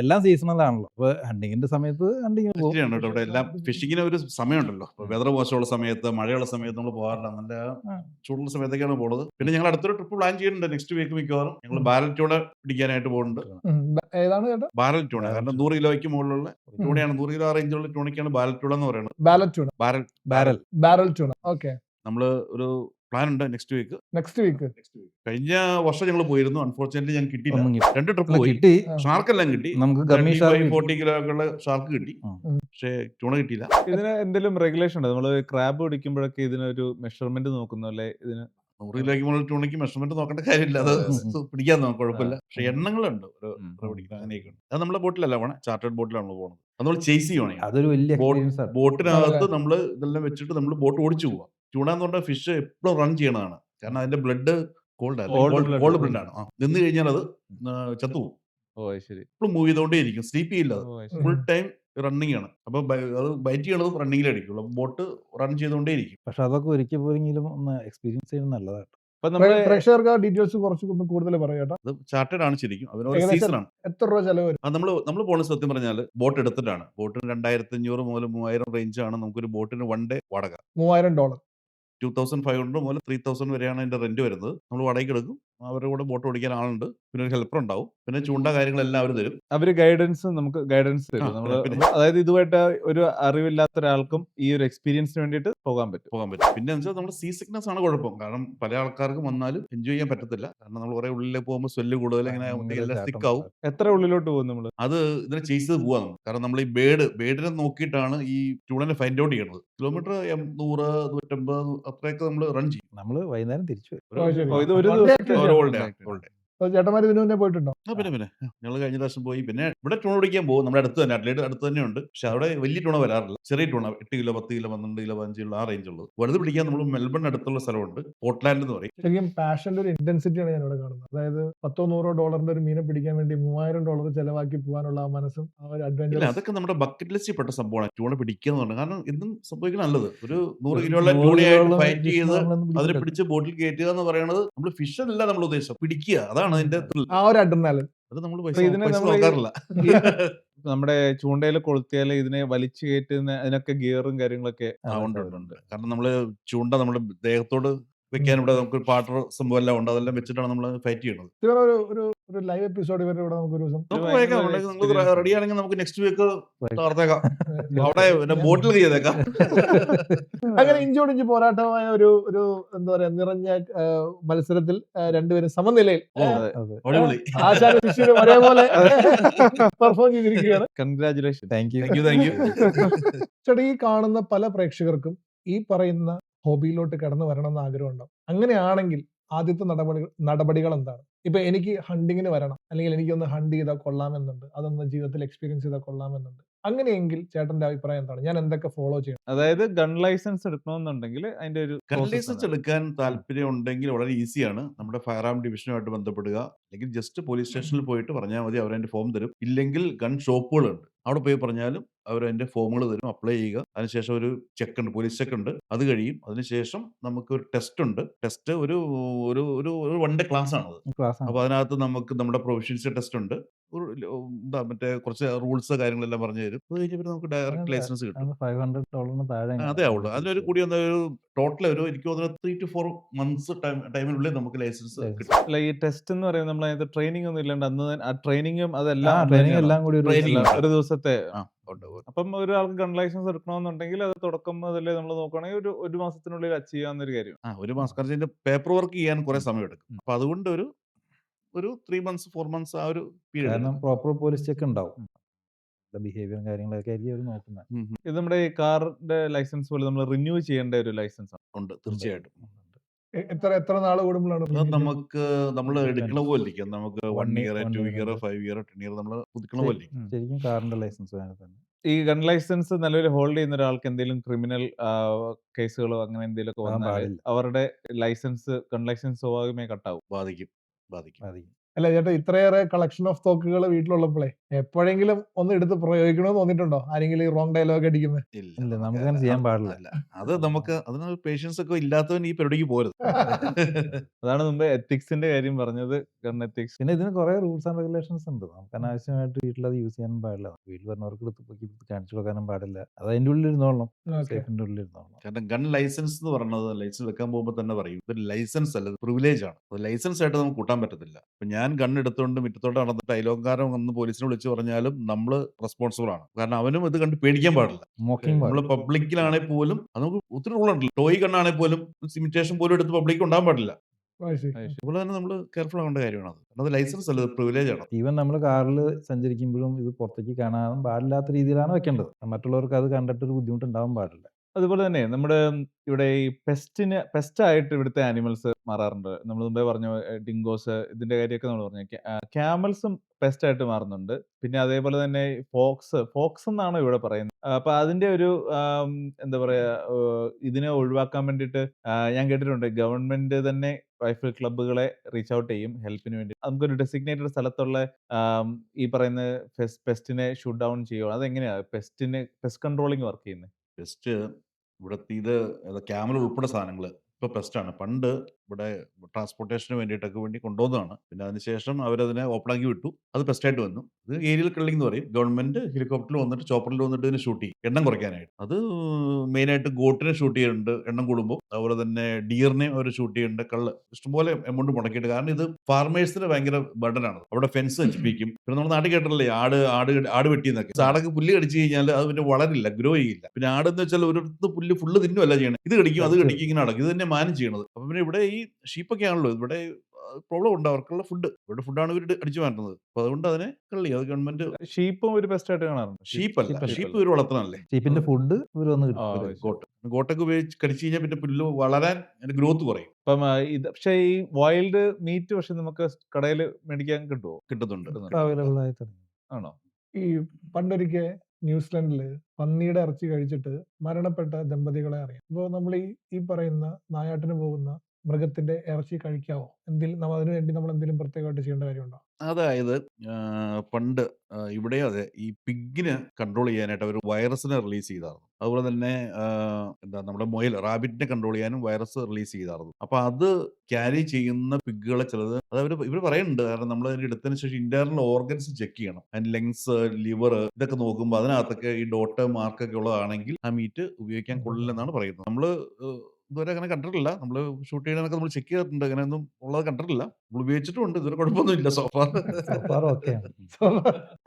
എല്ലാം സീസണലാണല്ലോ. ഇപ്പൊ ഹണ്ടിങ്ങിന്റെ സമയത്ത് ഹണ്ടിങ് പോകും. ശരിയാണ് കേട്ടോ. ഇവിടെ എല്ലാം ഫിഷിങ്ങിന് ഒരു സമയമുണ്ടല്ലോ. വെതർ മോശമുള്ള സമയത്ത്, മഴയുള്ള സമയത്ത് നമ്മൾ പോകാറില്ല. നല്ല ചൂടുള്ള സമയത്തൊക്കെയാണ് പോകുന്നത്. പിന്നെ ഞങ്ങൾ അടുത്തൊരു ട്രിപ്പ് പ്ലാൻ ചെയ്യുന്നുണ്ട്. നെക്സ്റ്റ് വീക്ക് മിക്കവാറും ഞങ്ങൾ ബാരൽ ട്യൂണ പിടിക്കാനായിട്ട് പോകുന്നുണ്ട്. ഏതാണ് ചേട്ടാ? Barrel tuna. കാരണം 100 കിലോയ്ക്ക് മുകളിലുള്ള ട്യൂണയാണ്. 100 കിലോ റേഞ്ചുള്ള ട്യൂണയ്ക്കാണ് ബാരൽ ട്യൂണ എന്ന് പറയുന്നത്. Ballot tuna. Barrel tuna. Okay. നമ്മള് ഒരു പ്ലാൻ ഉണ്ട് നെക്സ്റ്റ് വീക്ക്. Next week. കഴിഞ്ഞ വർഷം ഞങ്ങൾ പോയിരുന്നു. അൺഫോർച്ചുനേറ്റ്ലി ഞങ്ങൾക്ക് കിട്ടിയില്ല. 2 ട്രിപ്പ് പോയി. കിട്ടി, ഷാർക്കെല്ലാം കിട്ടി. നമുക്ക് ഗമ്മി 40 കിലോ ഉള്ള ഷാർക്ക് കിട്ടി. പക്ഷേ ട്യൂണ കിട്ടിയില്ല. ഇതിന് എന്തെങ്കിലും റെഗുലേഷൻ ഉണ്ട്? നമ്മള് ക്രാബ് പിടിക്കുമ്പോഴൊക്കെ ഇതിനൊരു മെഷർമെന്റ് നോക്കുന്നല്ലേ? ഇതിന് 100 കിലോയ്ക്ക് മുകളിൽ ട്യൂണയ്ക്ക് മെഷർമെന്റ് നോക്കേണ്ട കാര്യമില്ല. അത് പിടിക്കാൻ നോക്കാം, കുഴപ്പമില്ല. പക്ഷെ എണ്ണങ്ങളുണ്ട് പിടിക്കാൻ. അങ്ങനെയൊക്കെ ഉണ്ട്. അത് നമ്മളെ ബോട്ടിലല്ല പോണേ, ചാർട്ടേഡ് ബോട്ടിലാണ് പോകുന്നത്. അത് നമ്മൾ ചേസ് ചെയ്യണേ. അതൊരു വലിയ എക്സ്പീരിയൻസ് ആണ്. ബോട്ടിനകത്ത് നമ്മൾ ഇതെല്ലാം വെച്ചിട്ട് നമ്മൾ ബോട്ട് ഓടിച്ചു പോവാം. ട്യൂണ എന്ന് പറഞ്ഞാൽ ഫിഷ് എപ്പോഴും റൺ ചെയ്യണതാണ്. കാരണം അതിന്റെ ബ്ലഡ് കോൾഡ് ബ്ലഡ് ആണ്. നിന്ന് കഴിഞ്ഞാൽ അത് ചത്തുപോകും. ശരി. എപ്പോഴും മൂവ് ചെയ്തോണ്ടേ ഇരിക്കും. സ്ലീപ്പ് ചെയ്യില്ല. ഫുൾ ടൈം റണ്ണിങ് ആണ്. അപ്പൊ അത് ബൈറ്റ് ചെയ്യണതും റണ്ണിങ്ങിലായിരിക്കുള്ളൂ. ബോട്ട് റൺ ചെയ്തോണ്ടേ ഇരിക്കും. പക്ഷെ അതൊക്കെ ഒരിക്കൽ പോലെങ്കിലും ഒന്ന് എക്സ്പീരിയൻസ് ചെയ്യുന്നത് നല്ലതാണ്. പ്രേക്ഷകർക്ക് ആ ഡീറ്റെയിൽസ് കുറച്ച് കൂടുതൽ പറയാം. അത് ചാർട്ടേഡ് ആണ് ശരിക്കും. അതിനൊരു സീസൺ ആണ്. എത്ര രൂപ ചെലവ് വരും? നമ്മൾ പോകുന്ന സത്യം പറഞ്ഞാൽ ബോട്ട് എടുത്തിട്ടാണ്. ബോട്ടിന് 2500 മുതൽ 3000 റേഞ്ച് ആണ് നമുക്കൊരു ബോട്ടിന് 1 ഡേ വാടക. $3000. 2500 മുതൽ 3000 വരെയാണ് അതിന്റെ റെന്റ് വരുന്നത്. നമ്മൾ വാടകയ്ക്ക് എടുക്കും. അവരുടെ കൂടെ ബോട്ട് ഓടിക്കാൻ ആളുണ്ട്. പിന്നെ ഒരു ഹെൽപ്പർ ഉണ്ടാവും, പിന്നെ ചൂണ്ട കാര്യങ്ങളെല്ലാം അവർ തരും. അവര് നമുക്ക് ഗൈഡൻസ് ആ, തരും. നമ്മള് പിന്നെ അതായത് ഇതുമായിട്ട് ഒരു അറിവില്ലാത്ത ഒരാൾക്കും ഈ ഒരു എക്സ്പീരിയൻസിന് വേണ്ടിയിട്ട് പോകാൻ പറ്റും. പിന്നെ എന്ന് വെച്ചാൽ നമ്മുടെ സീ സിക്നസ് ആണ് കുഴപ്പം. കാരണം പല ആൾക്കാർക്കും വന്നാലും എൻജോയ് ചെയ്യാൻ പറ്റത്തില്ല. കാരണം നമ്മൾ കുറെ ഉള്ളിലേക്ക് പോകുമ്പോൾ സ്വെല്ല് കൂടുതൽ ഇങ്ങനെ ആകുമ്പോഴത്തേക്ക് എല്ലാം ചാട്ടം. stick ആവും. എത്ര ഉള്ളിലോട്ട് പോകും നമ്മള്? അത് ഇതിനെ ചേസ് ചെയ്ത് പോവാ നമ്മൾ. കാരണം നമ്മൾ ഈ ബേഡിനെ നോക്കിയിട്ടാണ് ഈ ട്യൂണനെ ഫൈൻഡ് ഔട്ട് ചെയ്യണത്. കിലോമീറ്റർ 100, 150 അത്രയൊക്കെ നമ്മൾ റൺ ചെയ്യും. നമ്മള് വൈകുന്നേരം തിരിച്ചു വരും. ഓ, ശരി. ഓ, ഇത് ഒരു One day ദിവസത്തെ activity ഒരു ആണ്. whole day, whole day. അപ്പൊ ചേട്ടന്മാർ ഇതിനു മുന്നേ പോയിട്ടുണ്ടോ? പിന്നെ ഞങ്ങൾ കഴിഞ്ഞ പ്രാവശ്യം പോയി. പിന്നെ ഇവിടെ ട്യൂണ പിടിക്കാൻ പോകും. നമ്മുടെ അടുത്ത് തന്നെ, അഡ്ലൈഡ് അടുത്ത് തന്നെ ഉണ്ട്. പക്ഷെ അവിടെ വലിയ ട്യൂണ വരാറില്ല. ചെറിയ tuna 8 kilo, 10 kilo, 12 kilo, 15 kilo ആ റേഞ്ച് ഉള്ളത്. വലുത് പിടിക്കാൻ നമ്മൾ മെൽബൺ അടുത്തുള്ള സ്ഥലമുണ്ട്, പോർട്ട്ലാൻഡ് എന്ന് പറയും. ശരിക്കും പാഷന്റെ ഒരു ഇന്റൻസിറ്റിയാണ് ഞാൻ ഇവിടെ കാണുന്നത്. അതായത് $100-100 ഒരു മീനെ പിടിക്കാൻ വേണ്ടി $3000 ചെലവാക്കി പോകാനുള്ള ആ മനസ്സും ആ ഒരു ഇല്ല, അഡ്വഞ്ചർ. അതൊക്കെ നമ്മുടെ ബക്കറ്റ് ലിസ്റ്റിൽ പെട്ട സംഭവമാണ് ട്യൂണ പിടിക്കുക എന്ന് പറഞ്ഞത്. കാരണം എന്തും സംഭവിക്കണം നല്ലത്. ഒരു 100 കിലോയുള്ള 100 ട്യൂണയായിട്ട് കിലോളം ഫൈറ്റ് fish ചെയ്ത് നമ്മളൊന്നും അതിനെ പിടിക്കില്ല. പിടിച്ച് ബോട്ടിൽ കയറ്റുക എന്ന് പറയുന്നത് നമ്മൾ ഫിഷ് അല്ല നമ്മൾ ഉദ്ദേശം, പിടിക്കുക. അതാണ് അതിന്റെ thrill. ആ ഒരു അഡ്രിനാലിൻ. അത് നമ്മൾ അപ്പൊ ഇതിനെ പൈസ നമ്മള് നോക്കാറില്ല. നമ്മുടെ ചൂണ്ടയിൽ കൊളുത്തിയാൽ ഇതിനെ വലിച്ചു കയറ്റുന്ന അതിനൊക്കെ ഗിയറും കാര്യങ്ങളൊക്കെ ഉണ്ട്. കാരണം നമ്മള് ചൂണ്ട നമ്മുടെ ദേഹത്തോട് വെക്കാൻ ഇവിടെ നമുക്ക് പാട്ടർ സംഭവം എല്ലാം ഉണ്ട്. അതെല്ലാം വെച്ചിട്ടാണ് നമ്മൾ ഫൈറ്റ് ചെയ്യുന്നത്. ഇവരെ ഒരു ലൈവ് എപ്പിസോഡ് ഇവരുടെ ഇവിടെ നമുക്ക് ഒരു ദിവസം നമുക്ക് ഭയങ്കര പോയേക്കാം. നിങ്ങൾ experience റെഡി ആണെങ്കിൽ നമുക്ക് നെക്സ്റ്റ് വീക്ക് Right. തകർത്തേക്കാം. അവിടെ പിന്നെ ബോട്ടിൽ ചെയ്തേക്കാം. അങ്ങനെ ഇഞ്ചോടിഞ്ച് പോരാട്ടമായ ഒരു എന്താ പറയാ നിറഞ്ഞ മത്സരത്തിൽ രണ്ടുപേരും സമനിലയിൽ അതെ. അടിപൊളി. ആശാനും ശിശുവിനും ഒരേപോലെ പെർഫോം ചെയ്തിരിക്കുകയാണ്. Congratulation. Thank you. Thank you. ചേട്ടാ, ഈ കാണുന്ന പല പ്രേക്ഷകർക്കും ഈ പറയുന്ന ഹോബിയിലോട്ട് കടന്നു വരണം എന്ന് ആഗ്രഹമുണ്ടാവും. അങ്ങനെയാണെങ്കിൽ ആദ്യത്തെ നടപടികൾ എന്താണ്? ഇപ്പൊ എനിക്ക് ഹണ്ടിങ്ങിന് വരണം, അല്ലെങ്കിൽ എനിക്കൊന്ന് ഹണ്ട് ചെയ്താൽ കൊള്ളാമെന്നുണ്ട്, അതൊന്ന് ജീവിതത്തിൽ എക്സ്പീരിയൻസ് ചെയ്താൽ കൊള്ളാമെന്നുണ്ട്. അങ്ങനെയെങ്കിൽ ചേട്ടന്റെ അഭിപ്രായം എന്താണ്? ഞാൻ എന്തൊക്കെ ഫോളോ ചെയ്യണം? അതായത് ഗൺ ലൈസൻസ് എടുക്കണമെന്നുണ്ടെങ്കിൽ അതിന്റെ ഒരു ഗൺ process ലൈസൻസ് ആണ്. എടുക്കാൻ താല്പര്യം ഉണ്ടെങ്കിൽ വളരെ ഈസിയാണ്. നമ്മുടെ ഫയർ ആം ഡിവിഷനുമായിട്ട് ബന്ധപ്പെടുക, അല്ലെങ്കിൽ ജസ്റ്റ് പോലീസ് സ്റ്റേഷനിൽ പോയിട്ട് പറഞ്ഞാൽ മതി, അവർ അതിന്റെ ഫോം തരും. ഇല്ലെങ്കിൽ ഗൺ ഷോപ്പുകളുണ്ട്, അവിടെ പോയി പറഞ്ഞാലും അവർ അതിന്റെ ഫോമുകൾ തരും, അപ്ലൈ ചെയ്യുക. അതിനുശേഷം ഒരു ചെക്ക് ഉണ്ട്, പോലീസ് ചെക്ക് ഉണ്ട്, അത് കഴിയും. അതിനുശേഷം നമുക്ക് ഒരു ടെസ്റ്റ് ഉണ്ട്. ടെസ്റ്റ് ഒരു ഒരു ഒരു ഒരു 1 ഡേ ക്ലാസ് ആണത്. ക്ലാസ് ആണ്. അപ്പൊ അതിനകത്ത് നമുക്ക് നമ്മുടെ പ്രൊഫഷൻസി ടെസ്റ്റ് ഉണ്ട്. മറ്റേ കുറച്ച് റൂൾസ് കാര്യങ്ങളെല്ലാം പറഞ്ഞു തരും. അത് കഴിഞ്ഞാൽ നമുക്ക് ഡയറക്റ്റ് ലൈസൻസ് കിട്ടും. $500 താഴെ അതേ ആവുള്ളൂ. അതിലൊരു കൂടി വന്ന ഒരു ടോട്ടൽ എനിക്ക് തോന്നുന്നു 3 to 4 മന്ത്സ് ടൈമിനുള്ളിൽ നമുക്ക് ലൈസൻസ് കിട്ടും. അല്ല, ഈ ടെസ്റ്റ് എന്ന് പറയുന്നത് നമ്മൾ അതിനകത്ത് ട്രെയിനിങ് ഒന്നും ഇല്ലാണ്ട് അന്ന് ആ ട്രെയിനിങ്ങും അതെല്ലാം ട്രെയിനിങ് എല്ലാം കൂടി ഒരു Training എല്ലാം ഒരു ദിവസത്തെ. ഉണ്ട്. അപ്പം ഒരാൾക്ക് ഗൺ ലൈസൻസ് എടുക്കണമെന്നുണ്ടെങ്കിൽ അത് തുടക്കം മുതലേ നമ്മൾ നോക്കുകയാണെങ്കിൽ ഒരു മാസത്തിനുള്ളിൽ അച്ചീവ് ചെയ്യാവുന്ന ഒരു കാര്യം. ഒരു മാസം. കാരണം ഇതിന്റെ പേപ്പർ വർക്ക് ചെയ്യാൻ കുറെ സമയം എടുക്കും. അപ്പൊ അതുകൊണ്ട് ഒരു 3 months 4 months ആ ഒരു പീരീഡ്. കാരണം പ്രോപ്പർ പോലീസ് ചെക്ക് ഉണ്ടാവും. ബിഹേവിയറും കാര്യങ്ങളൊക്കെ ആയിരിക്കും അവർ നോക്കുന്നത്. ഇത് നമ്മുടെ ഈ കാറിന്റെ ലൈസൻസ് പോലെ നമ്മൾ റിന്യൂ ചെയ്യേണ്ട ഒരു ലൈസൻസ് ആണ്. ഉണ്ട് തീർച്ചയായിട്ടും. എത്ര നാൾ കൂടുമ്പോഴാണ് അത് നമുക്ക് നമ്മൾ എടുക്കണ പോലെ ഇരിക്കും. നമുക്ക് 1 year, 2 year, 1 5 year, 10 year നമ്മൾ പുതുക്കണ പോലെ ഇരിക്കും. ശരിക്കും കാറിന്റെ ലൈസൻസ് വേണം തന്നെ. ഈ ഗൺ ലൈസൻസ് നിലവിൽ ഹോൾഡ് ചെയ്യുന്ന ഒരാൾക്ക് എന്തെങ്കിലും ക്രിമിനൽ കേസുകളോ അങ്ങനെ എന്തെങ്കിലുമൊക്കെ വന്നാൽ പാടില്ല. അവരുടെ ഗൺ ലൈസൻസ് സ്വാഭാവികമായി കട്ടാവും. ബാധിക്കും. അല്ല ചേട്ടാ, ഇത്രയേറെ കളക്ഷൻ ഓഫ് തോക്കുകൾ വീട്ടിലുള്ളപ്പോഴേ എപ്പോഴെങ്കിലും ഒന്ന് എടുത്ത് പ്രയോഗിക്കണമെന്ന് തോന്നിയിട്ടുണ്ടോ? ആരെങ്കിലും ഈ റോങ് ഡയലോഗ് അടിക്കുന്നത്? ഇല്ല, നമുക്ക് അങ്ങനെ ചെയ്യാൻ പാടില്ല. അത് നമുക്ക് അതിന് പേഷ്യൻസ് ഒക്കെ ഇല്ലാത്തവൻ ഈ പരിപാടിക്ക് പോരുത്. അതാണ് മുമ്പ് എത്തിക്സിന്റെ കാര്യം പറഞ്ഞത്. Gun ethics. പിന്നെ ഇതിന് കുറെ റൂൾസ് ആൻഡ് റെഗുലേഷൻസ് ഉണ്ട്. നമുക്ക് അനാവശ്യമായിട്ട് വീട്ടിൽ അത് യൂസ് ചെയ്യാനും പാടില്ല. വീട്ടിൽ വരുന്നവർക്ക് എടുത്ത് കാണിച്ചു കൊടുക്കാനും പാടില്ല. അത് അതിന്റെ ഉള്ളിൽ ഇരുന്നോളണം, സേഫിന്റെ ഉള്ളിൽ ഇരുന്നോളണം. കാരണം ഗൺ ലൈസൻസ് എന്ന് പറയുന്നത് ലൈസൻസ് വെക്കാൻ പോകുമ്പോൾ തന്നെ പറയും, ഇതൊരു ലൈസൻസ് അല്ല, പ്രിവിലേജ് ആണ്. അത് ലൈസൻസ് ആയിട്ട് നമുക്ക് കൂട്ടാൻ പറ്റത്തില്ല. ഇപ്പൊ ഞാൻ ഗൺ എടുത്തുകൊണ്ട് മുറ്റത്തോട്ട് നടന്നിട്ട് അയലോക്കാരൻ വന്ന് പോലീസിനെ വിളിച്ച് പറഞ്ഞാലും നമ്മൾ റെസ്പോൺസിബിൾ ആണ്. കാരണം അവനും ഇത് കണ്ട് പേടിക്കാൻ പാടില്ല. മോക്കിംഗ് നമ്മൾ പബ്ലിക്കിലാണെങ്കിൽ പോലും അത് നമുക്ക് ഒത്തിരി റൂൾ ഉണ്ടല്ലോ. ടോയ് ഗണ്ണാണെങ്കിൽ പോലും ഇമിറ്റേഷൻ പോലും എടുത്ത് പബ്ലിക് ഉണ്ടാകാൻ പാടില്ല. അതുപോലെ തന്നെ നമ്മൾ കെയർഫുൾ ആവേണ്ട കാര്യമാണ്. അത് ലൈസൻസ് അല്ല, പ്രിവിലേജ് ആണ്. ഈവൻ നമ്മൾ കാറിൽ സഞ്ചരിക്കുമ്പോഴും ഇത് പുറത്തേക്ക് കാണാൻ പാടില്ലാത്ത രീതിയിലാണ് വെക്കേണ്ടത്. മറ്റുള്ളവർക്ക് അത് കണ്ടിട്ട് ഒരു ബുദ്ധിമുട്ടുണ്ടാവാൻ പാടില്ല. അതുപോലെ തന്നെ നമ്മുടെ ഇവിടെ ഈ പെസ്റ്റായിട്ട് ഇവിടുത്തെ ആനിമൽസ് മാറാറുണ്ട്. നമ്മൾ മുമ്പേ പറഞ്ഞു ഡിങ്കോസ്, ഇതിന്റെ കാര്യമൊക്കെ നമ്മൾ പറഞ്ഞു. ക്യാമൽസും പെസ്റ്റായിട്ട് മാറുന്നുണ്ട്. പിന്നെ അതേപോലെ തന്നെ ഫോക്സ് എന്നാണ് ഇവിടെ പറയുന്നത്. അപ്പൊ അതിന്റെ ഒരു എന്താ പറയാ, ഇതിനെ ഒഴിവാക്കാൻ വേണ്ടിയിട്ട് ഞാൻ കേട്ടിട്ടുണ്ട് ഗവൺമെന്റ് തന്നെ റൈഫിൾ ക്ലബ്ബുകളെ റീച്ച് ഔട്ട് ചെയ്യും ഹെൽപ്പിന് വേണ്ടി. നമുക്കൊരു ഡെസിഗ്നേറ്റഡ് സ്ഥലത്തുള്ള ഈ പറയുന്ന പെസ്റ്റിനെ ഷൂട്ട് ഡൗൺ ചെയ്യുക. അതെങ്ങനെയാ പെസ്റ്റ് കൺട്രോളിങ് വർക്ക് ചെയ്യുന്നത്? ജസ്റ്റ് ഇവിടുത്തെ ഇത് ക്യാമൽ ഉൾപ്പെടെ സാധനങ്ങൾ ഇപ്പോൾ പെസ്റ്റാണ്. പണ്ട് ഇവിടെ ട്രാൻസ്പോർട്ടേഷന് വേണ്ടിയിട്ടൊക്കെ വേണ്ടി കൊണ്ടുവന്നതാണ്. പിന്നെ അതിനുശേഷം അവരതിനെ ഓപ്പണാക്കി വിട്ടു. അത് പെസ്റ്റായിട്ട് വന്നു. ഇത് ഏരിയൽ കിള്ളിംഗ് എന്ന് പറയും. ഗവൺമെന്റ് ഹെലികോപ്റ്ററിൽ വന്നിട്ട് ചോപ്പറിൽ വന്നിട്ട് ഇതിനെ ഷൂട്ട് ചെയ്യും, എണ്ണം കുറയ്ക്കാനായിട്ട്. അത് മെയിനായിട്ട് ഗോട്ടിനെ ഷൂട്ട് ചെയ്യുന്നുണ്ട് എണ്ണം കൂടുമ്പോൾ. അതുപോലെ തന്നെ ഡിയറിനെ അവർ ഷൂട്ട് ചെയ്യുന്നുണ്ട്. കള്ള് ഇഷ്ടംപോലെ എമൗണ്ട് മുടക്കിയിട്ട്. കാരണം ഇത് ഫാർമേഴ്സിന് ഭയങ്കര ബർഡനാണ്. അവിടെ ഫെൻസ് നശിപ്പിക്കും. പിന്നെ നമ്മുടെ നാട്ടിൽ കേട്ടില്ലേ ആട് വെട്ടിയെന്നൊക്കെ. ആടൊക്കെ പുല്ല് കടിച്ചു കഴിഞ്ഞാൽ അത് പിന്നെ വളരില്ല, ഗ്രോ ചെയ്യില്ല. പിന്നെ ആടെന്ന് വെച്ചാൽ ഒരിടത്ത് പുല്ല് ഫുള്ള് തിന്നുമല്ല ചെയ്യണം, ഇത് കടിക്കും അത് കടിക്കും, ഇങ്ങനെ നടക്കും. ഇത് തന്നെ മാനം ചെയ്യണത്. അപ്പൊ പിന്നെ ഇവിടെ ഈ ഷീപ്പൊക്കെ ആണല്ലോ ഇവിടെ പ്രോബ്ലം ഉണ്ട്. അവർക്കുള്ള ഫുഡ്, ഇവിടെ ഫുഡാണ് ഇവർ അടിച്ചു മാറ്റുന്നത്. അപ്പൊ അതുകൊണ്ട് അതിനെ കള്ളി, അത് ഗവൺമെന്റ്. ഷീപ്പും ഒരു പെസ്റ്റായിട്ട് കാണാറുണ്ട്. ഷീപ്പല്ല, sheep ഷീപ്പ് ഇവർ വളർത്തണല്ലേ. ചീപ്പിന്റെ ഫുഡ് ഇവർ വന്ന് കിട്ടും. ആ, ഗോട്ടൊക്കെ ഉപയോഗിച്ച് കടിച്ചു കഴിഞ്ഞാൽ പിന്നെ പുല്ല് വളരാൻ അതിന്റെ ഗ്രോത്ത് കുറയും. അപ്പം ഇത് പക്ഷേ ഈ വൈൽഡ് മീറ്റ് പക്ഷെ നമുക്ക് കടയിൽ മേടിക്കാൻ കിട്ടുമോ? കിട്ടുന്നുണ്ട്. അവൈലബിൾ ആയി തുടങ്ങി. ആണോ? ഈ പണ്ടൊരിക്കൽ ന്യൂസിലൻഡില് പന്നിയുടെ ഇറച്ചി കഴിച്ചിട്ട് മരണപ്പെട്ട ദമ്പതികളെ അറിയാം. അപ്പോൾ നമ്മൾ ഈ പറയുന്ന നായാട്ടിന് പോകുന്ന മൃഗത്തിന്റെ ഇറച്ചി കഴിക്കാവോ? അതിനു വേണ്ടി നമ്മൾ എന്തെങ്കിലും പ്രത്യേകമായിട്ട് ചെയ്യേണ്ട കാര്യമുണ്ടോ? അതായത് പണ്ട് ഇവിടെയും അതെ, ഈ പിഗിന് കൺട്രോൾ ചെയ്യാനായിട്ട് അവർ വൈറസിനെ റിലീസ് ചെയ്തായിരുന്നു. അതുപോലെ തന്നെ എന്താ നമ്മുടെ മുയൽ റാബിറ്റിനെ കൺട്രോൾ ചെയ്യാനും വൈറസ് റിലീസ് ചെയ്തായിരുന്നു. അപ്പൊ അത് ക്യാരി ചെയ്യുന്ന പിഗുകളെ ചിലത് അത് ഇവർ പറയുന്നുണ്ട്. കാരണം നമ്മൾ അതിന് എടുത്തതിന് ശേഷം ഇന്റേണൽ ഓർഗൻസ് ചെക്ക് ചെയ്യണം. അതിന് ലങ്സ്, ലിവർ ഇതൊക്കെ നോക്കുമ്പോൾ അതിനകത്തൊക്കെ ഈ ഡോട്ട് മാർക്കൊക്കെ ഉള്ളതാണെങ്കിൽ ആ മീറ്റ് ഉപയോഗിക്കാൻ കൊള്ളില്ലെന്നാണ് പറയുന്നത്. നമ്മൾ ഇതുവരെ അങ്ങനെ കണ്ടിട്ടില്ല. നമ്മൾ ഷൂട്ട് ചെയ്യണതൊക്കെ നമ്മൾ ചെക്ക് ചെയ്തിട്ടുണ്ട്. അങ്ങനെയൊന്നും ഉള്ളത് കണ്ടിട്ടില്ല. നമ്മൾ ഉപയോഗിച്ചിട്ടുമുണ്ട്. ഇതുവരെ കുഴപ്പമൊന്നുമില്ല സോഫാർ. സോഫാർ ഓക്കെയാണ്.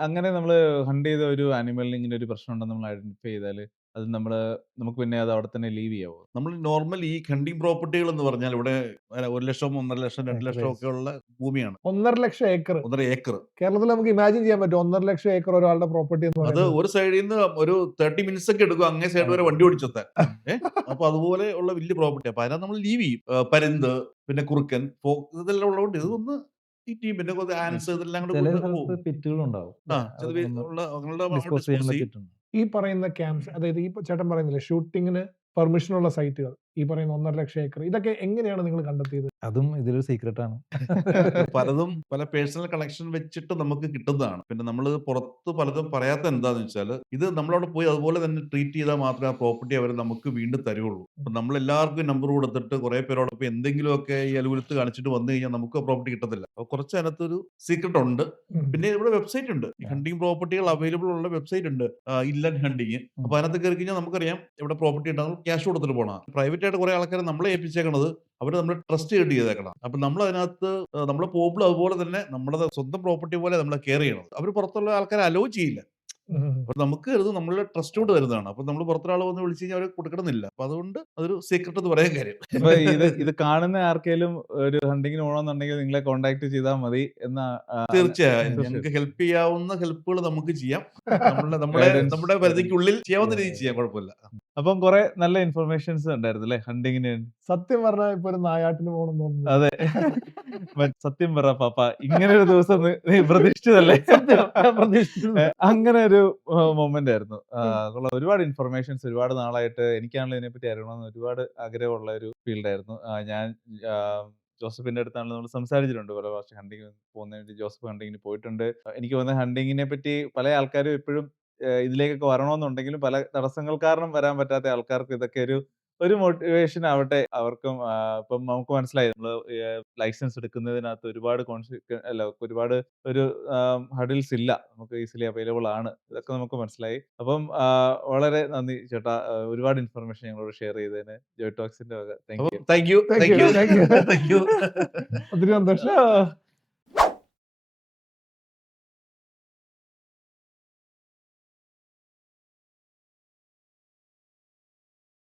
അങ്ങനെ നമ്മൾ ഹണ്ട് ചെയ്ത ഒരു ആനിമലിന് ഇങ്ങനെ ഒരു പ്രശ്നം ഉണ്ടെന്ന് നമ്മൾ ഐഡന്റിഫൈ ചെയ്താൽ അത് നമുക്ക് പിന്നെ അത് അവിടെ തന്നെ ലീവ് ചെയ്യാവോ? നമ്മൾ നോർമൽ ഈ ഹണ്ടിങ് പ്രോപ്പർട്ടികൾ എന്ന് പറഞ്ഞാൽ ഇവിടെ 1 ലക്ഷം, 1.5 ലക്ഷം, 2 ലക്ഷം ഒക്കെ ഉള്ള ഭൂമിയാണ്. 1.5 ലക്ഷം ഏക്കർ 1.5 ഏക്കർ. കേരളത്തിൽ നമുക്ക് ഇമാജിൻ ചെയ്യാൻ പറ്റും 1.5 ലക്ഷം ഏക്കർ ഒരാളുടെ പ്രോപ്പർട്ടി എന്ന് അത് പറയുന്നത്. ഒരു സൈഡിൽ നിന്ന് ഒരു 30 മിനിറ്റ്സ് ഒക്കെ എടുക്കും അങ്ങേ സൈഡ് വരെ വണ്ടി ഓടിച്ചെത്താൻ. അപ്പൊ അതുപോലെ ഉള്ള വലിയ പ്രോപ്പർട്ടി. അപ്പൊ അതിനകത്ത് നമ്മൾ ലീവ് ചെയ്യും. പരുന്ത്, പിന്നെ കുറുക്കൻ, ഇതെല്ലാം ഉള്ളതുകൊണ്ട് ഇതൊന്ന് ഈ ടീം പിന്നെ ആൻസ് ഇതെല്ലാം കൂടെ ചില കൊണ്ട് സ്ഥലത്ത് പോകും. പിറ്റുകളുണ്ടാവും. ഡിസ്പോസ് ചെയ്യാൻ പറ്റിയിട്ടുണ്ട്. ഈ പറയുന്ന ക്യാമ്പ്സ്, അതായത് ഈ ചേട്ടൻ പറയുന്നില്ലേ ഷൂട്ടിങ്ങിന് പെർമിഷനുള്ള സൈറ്റുകൾ, ഈ പറയുന്ന 1.5 ലക്ഷം ഏക്കർ, ഇതൊക്കെ എങ്ങനെയാണ് നിങ്ങൾ കണ്ടെത്തിയത്? അതും ഇതിലൊരു സീക്രട്ട് ആണ്. പലതും പല പേഴ്സണൽ കണക്ഷൻ വെച്ചിട്ട് നമുക്ക് കിട്ടുന്നതാണ്. പിന്നെ നമ്മൾ പുറത്ത് പലതും പറയാത്ത എന്താന്ന് വെച്ചാൽ ഇത് നമ്മളവിടെ പോയി അതുപോലെ തന്നെ ട്രീറ്റ് ചെയ്താൽ മാത്രമേ ആ പ്രോപ്പർട്ടി അവർ നമുക്ക് വീണ്ടും തരുള്ളൂ. അപ്പൊ നമ്മൾ എല്ലാവർക്കും നമ്പർ കൊടുത്തിട്ട് കുറെ പേരോടൊപ്പം എന്തെങ്കിലുമൊക്കെ ഈ അലുകുലത്ത് കാണിച്ചിട്ട് വന്നു കഴിഞ്ഞാൽ നമുക്ക് പ്രോപ്പർട്ടി കിട്ടത്തില്ല. അപ്പൊ കുറച്ച് അതിനകത്തൊരു സീക്രട്ട് ഉണ്ട്. പിന്നെ ഇവിടെ വെബ്സൈറ്റ് ഉണ്ട്, ഹണ്ടിങ് പ്രോപ്പർട്ടികൾ അവൈലബിൾ ഉള്ള വെബ്സൈറ്റ് ഉണ്ട്, ഇൻലാൻഡ് ഹണ്ടിങ്. അപ്പൊ അതിനകത്ത് കയറി കഴിഞ്ഞാൽ നമുക്കറിയാം എവിടെ പ്രോപ്പർട്ടി ഉണ്ടാകും, ക്യാഷ് കൊടുത്തിട്ട് പോകണം. പ്രൈവറ്റ് ആയിട്ട് കുറെ ആൾക്കാരെ നമ്മളെ ഏൽപ്പിച്ചേക്കണത് അവർ നമ്മൾ ട്രസ്റ്റ് ചെയ്തേക്കണം. അപ്പൊ നമ്മൾ അതിനകത്ത് നമ്മൾ പോകുമ്പോൾ അതുപോലെ തന്നെ നമ്മുടെ സ്വന്തം പ്രോപ്പർട്ടി പോലെ നമ്മളെ കെയർ ചെയ്യണം. അവർ പുറത്തുള്ള ആൾക്കാരെ അലോ ചെയ്യില്ല. അപ്പൊ നമുക്ക് ഇത് നമ്മളുടെ ട്രസ്റ്റ് കൊണ്ട് വരുന്നതാണ്. അപ്പൊ നമ്മൾ പുറത്തൊരാൾ വന്ന് വിളിച്ചു കഴിഞ്ഞാൽ അവർ കൊടുക്കണമെന്നില്ല. അപ്പൊ അതുകൊണ്ട് അതൊരു സീക്രട്ട് എന്ന് പറയാൻ കാര്യം. അപ്പൊ ഇത് കാണുന്ന ആർക്കെങ്കിലും ഒരു ഹണ്ടിങ്ങിന് പോകണമെന്നുണ്ടെങ്കിൽ നിങ്ങളെ കോൺടാക്ട് ചെയ്താൽ മതി എന്നാ? തീർച്ചയായും ഞങ്ങൾക്ക് ഹെൽപ്പ് ചെയ്യാവുന്ന ഹെൽപ്പുകൾ നമുക്ക് ചെയ്യാം. നമ്മുടെ പരിധിക്കുള്ളിൽ ചെയ്യാവുന്ന രീതിയിൽ ചെയ്യാം, കുഴപ്പമില്ല. അപ്പം കുറെ നല്ല ഇൻഫർമേഷൻസ് ഉണ്ടായിരുന്നു അല്ലേ ഹണ്ടിങ്ങിന്? സത്യം പറഞ്ഞാൽ ഇപ്പൊ ഒരു നായാട്ടിന് പോകണം തോന്നുന്നു. അതെ. സത്യം പറ പാപ്പ, ഇങ്ങനെ ഒരു ദിവസം നീ പ്രതീക്ഷിച്ചതല്ലേ? അങ്ങനെ ഒരു മൊമെന്റ് ആയിരുന്നു. ഒരുപാട് ഇൻഫർമേഷൻസ്, ഒരുപാട് നാളായിട്ട് എനിക്കാണല്ലോ ഇതിനെപ്പറ്റി അറിയണമെന്ന് ഒരുപാട് ആഗ്രഹമുള്ള ഒരു ഫീൽഡായിരുന്നു. ഞാൻ ജോസഫിന്റെ അടുത്താണല്ലോ നമ്മൾ സംസാരിച്ചിട്ടുണ്ട് പല പ്രാവശ്യം ഹണ്ടിങ്ങിന് പോകുന്നതിന് വേണ്ടി. ജോസഫ് ഹണ്ടിങ്ങിന് പോയിട്ടുണ്ട്. എനിക്ക് തോന്നുന്നത് ഹണ്ടിങ്ങിനെ പറ്റി പല ആൾക്കാരും എപ്പോഴും ഇതിലേക്കൊക്കെ വരണമെന്നുണ്ടെങ്കിലും പല തടസ്സങ്ങൾ കാരണം വരാൻ പറ്റാത്ത ആൾക്കാർക്ക് ഇതൊക്കെ ഒരു മോട്ടിവേഷൻ ആവട്ടെ അവർക്കും. ഇപ്പം നമുക്ക് മനസ്സിലായി നമ്മള് ലൈസൻസ് എടുക്കുന്നതിനകത്ത് ഒരുപാട് ഒരു ഹഡിൽസ് ഇല്ല, നമുക്ക് ഈസിലി അവൈലബിൾ ആണ്. ഇതൊക്കെ നമുക്ക് മനസ്സിലായി. അപ്പം വളരെ നന്ദി ചേട്ടാ, ഒരുപാട് ഇൻഫർമേഷൻ ഞങ്ങളോട് ഷെയർ ചെയ്തതിന് ജോയ് ടോക്സിന്റെ വക. Thank you. Thank you. ഒത്തിരി സന്തോഷം.